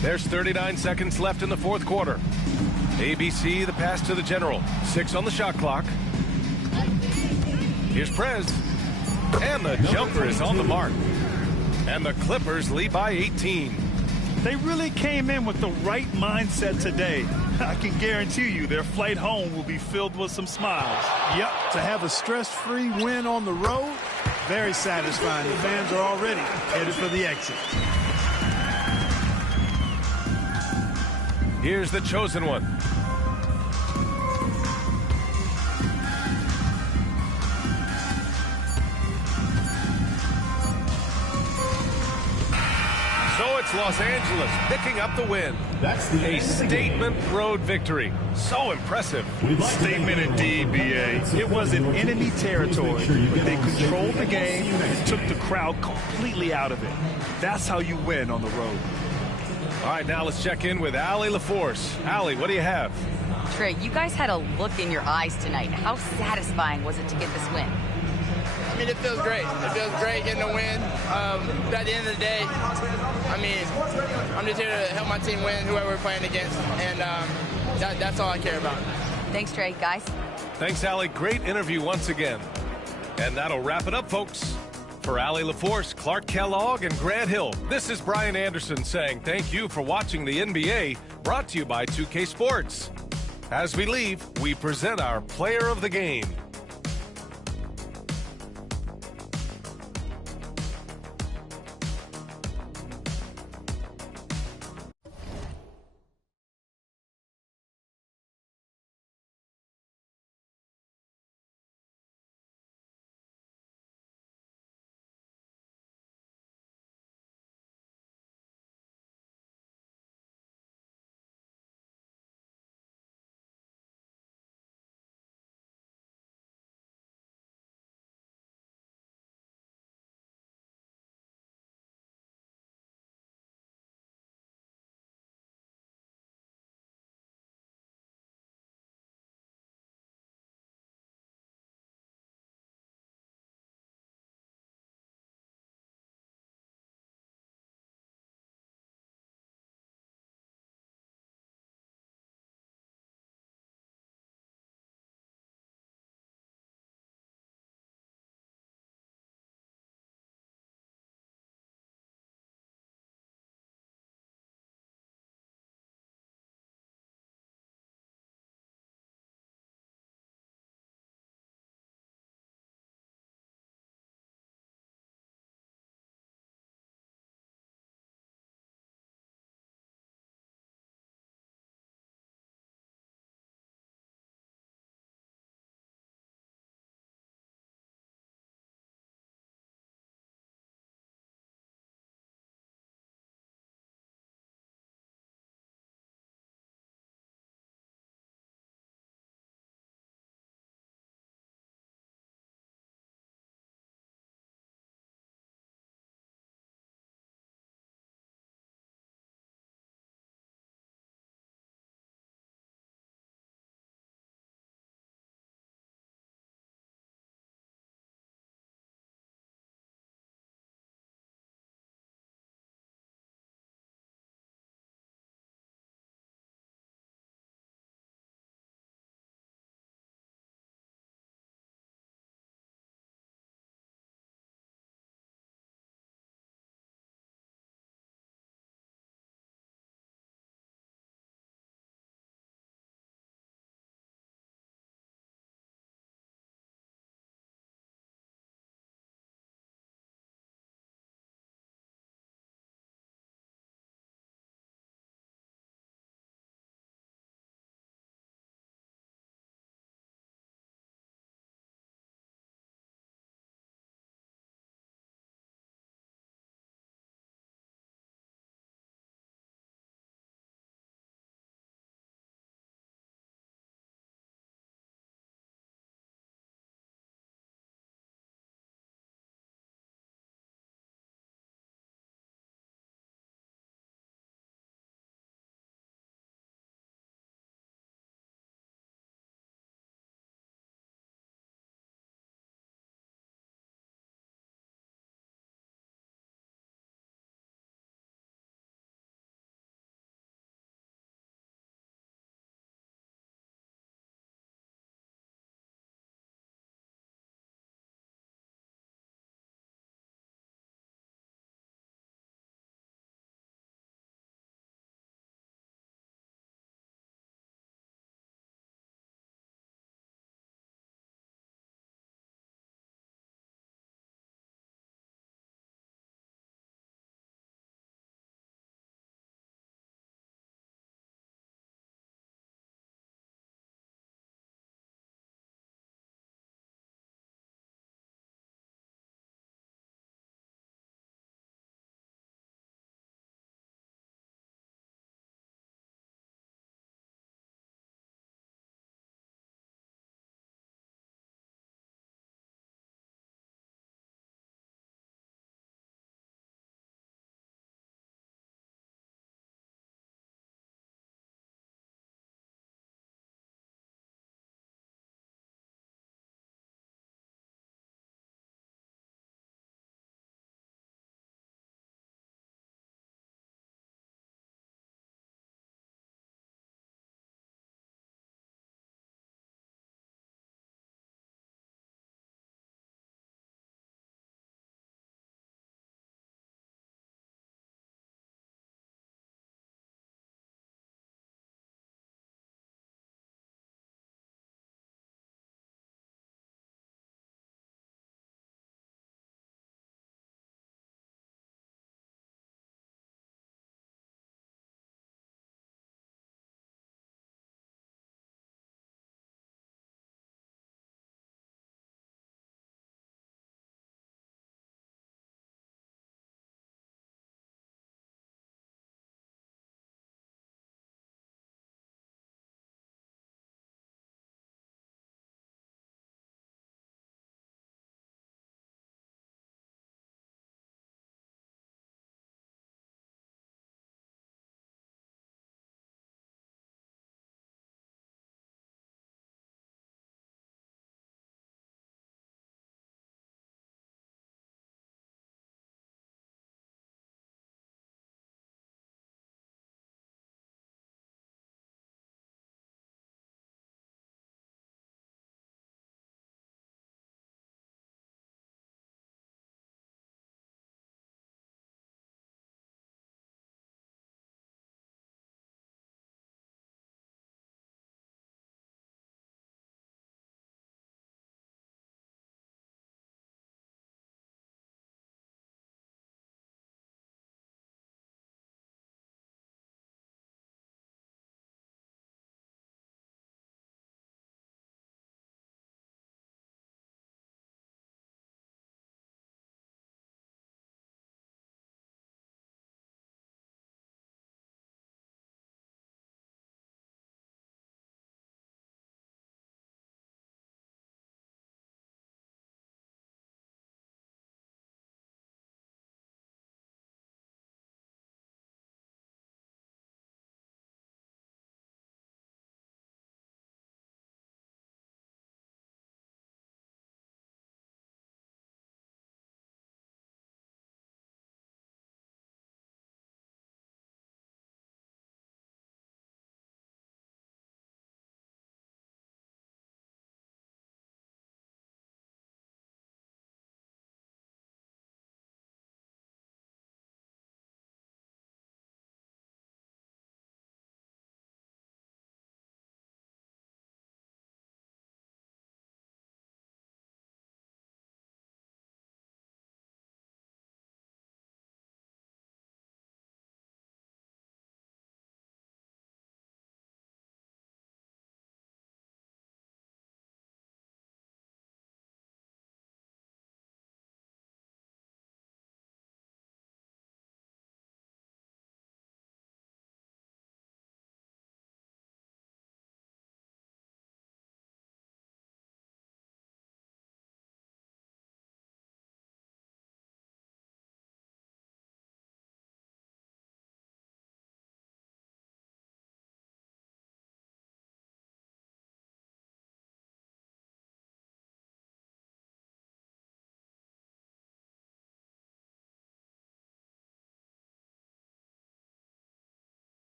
There's 39 seconds left in the fourth quarter. ABC, the pass to the general. 6 on the shot clock. Here's Prez. And the jumper is on the mark. And the Clippers lead by 18. They really came in with the right mindset today. I can guarantee you their flight home will be filled with some smiles. Yep, to have a stress-free win on the road, very satisfying. The fans are already headed for the exit. Here's the chosen one. It's Los Angeles picking up the win. That's the A statement road victory. So impressive. Statement indeed, B.A. It was in enemy territory, but they controlled the game and took the crowd completely out of it. That's how you win on the road. All right, now let's check in with Allie LaForce. Allie, what do you have? Trey, you guys had a look in your eyes tonight. How satisfying was it to get this win? I mean, it feels great. It feels great getting a win. But at the end of the day, I mean, I'm just here to help my team win, whoever we're playing against, and that's all I care about. Thanks, Trey. Guys? Thanks, Allie. Great interview once again. And that'll wrap it up, folks. For Allie LaForce, Clark Kellogg, and Grant Hill, this is Brian Anderson saying thank you for watching the NBA, brought to you by 2K Sports. As we leave, we present our player of the game.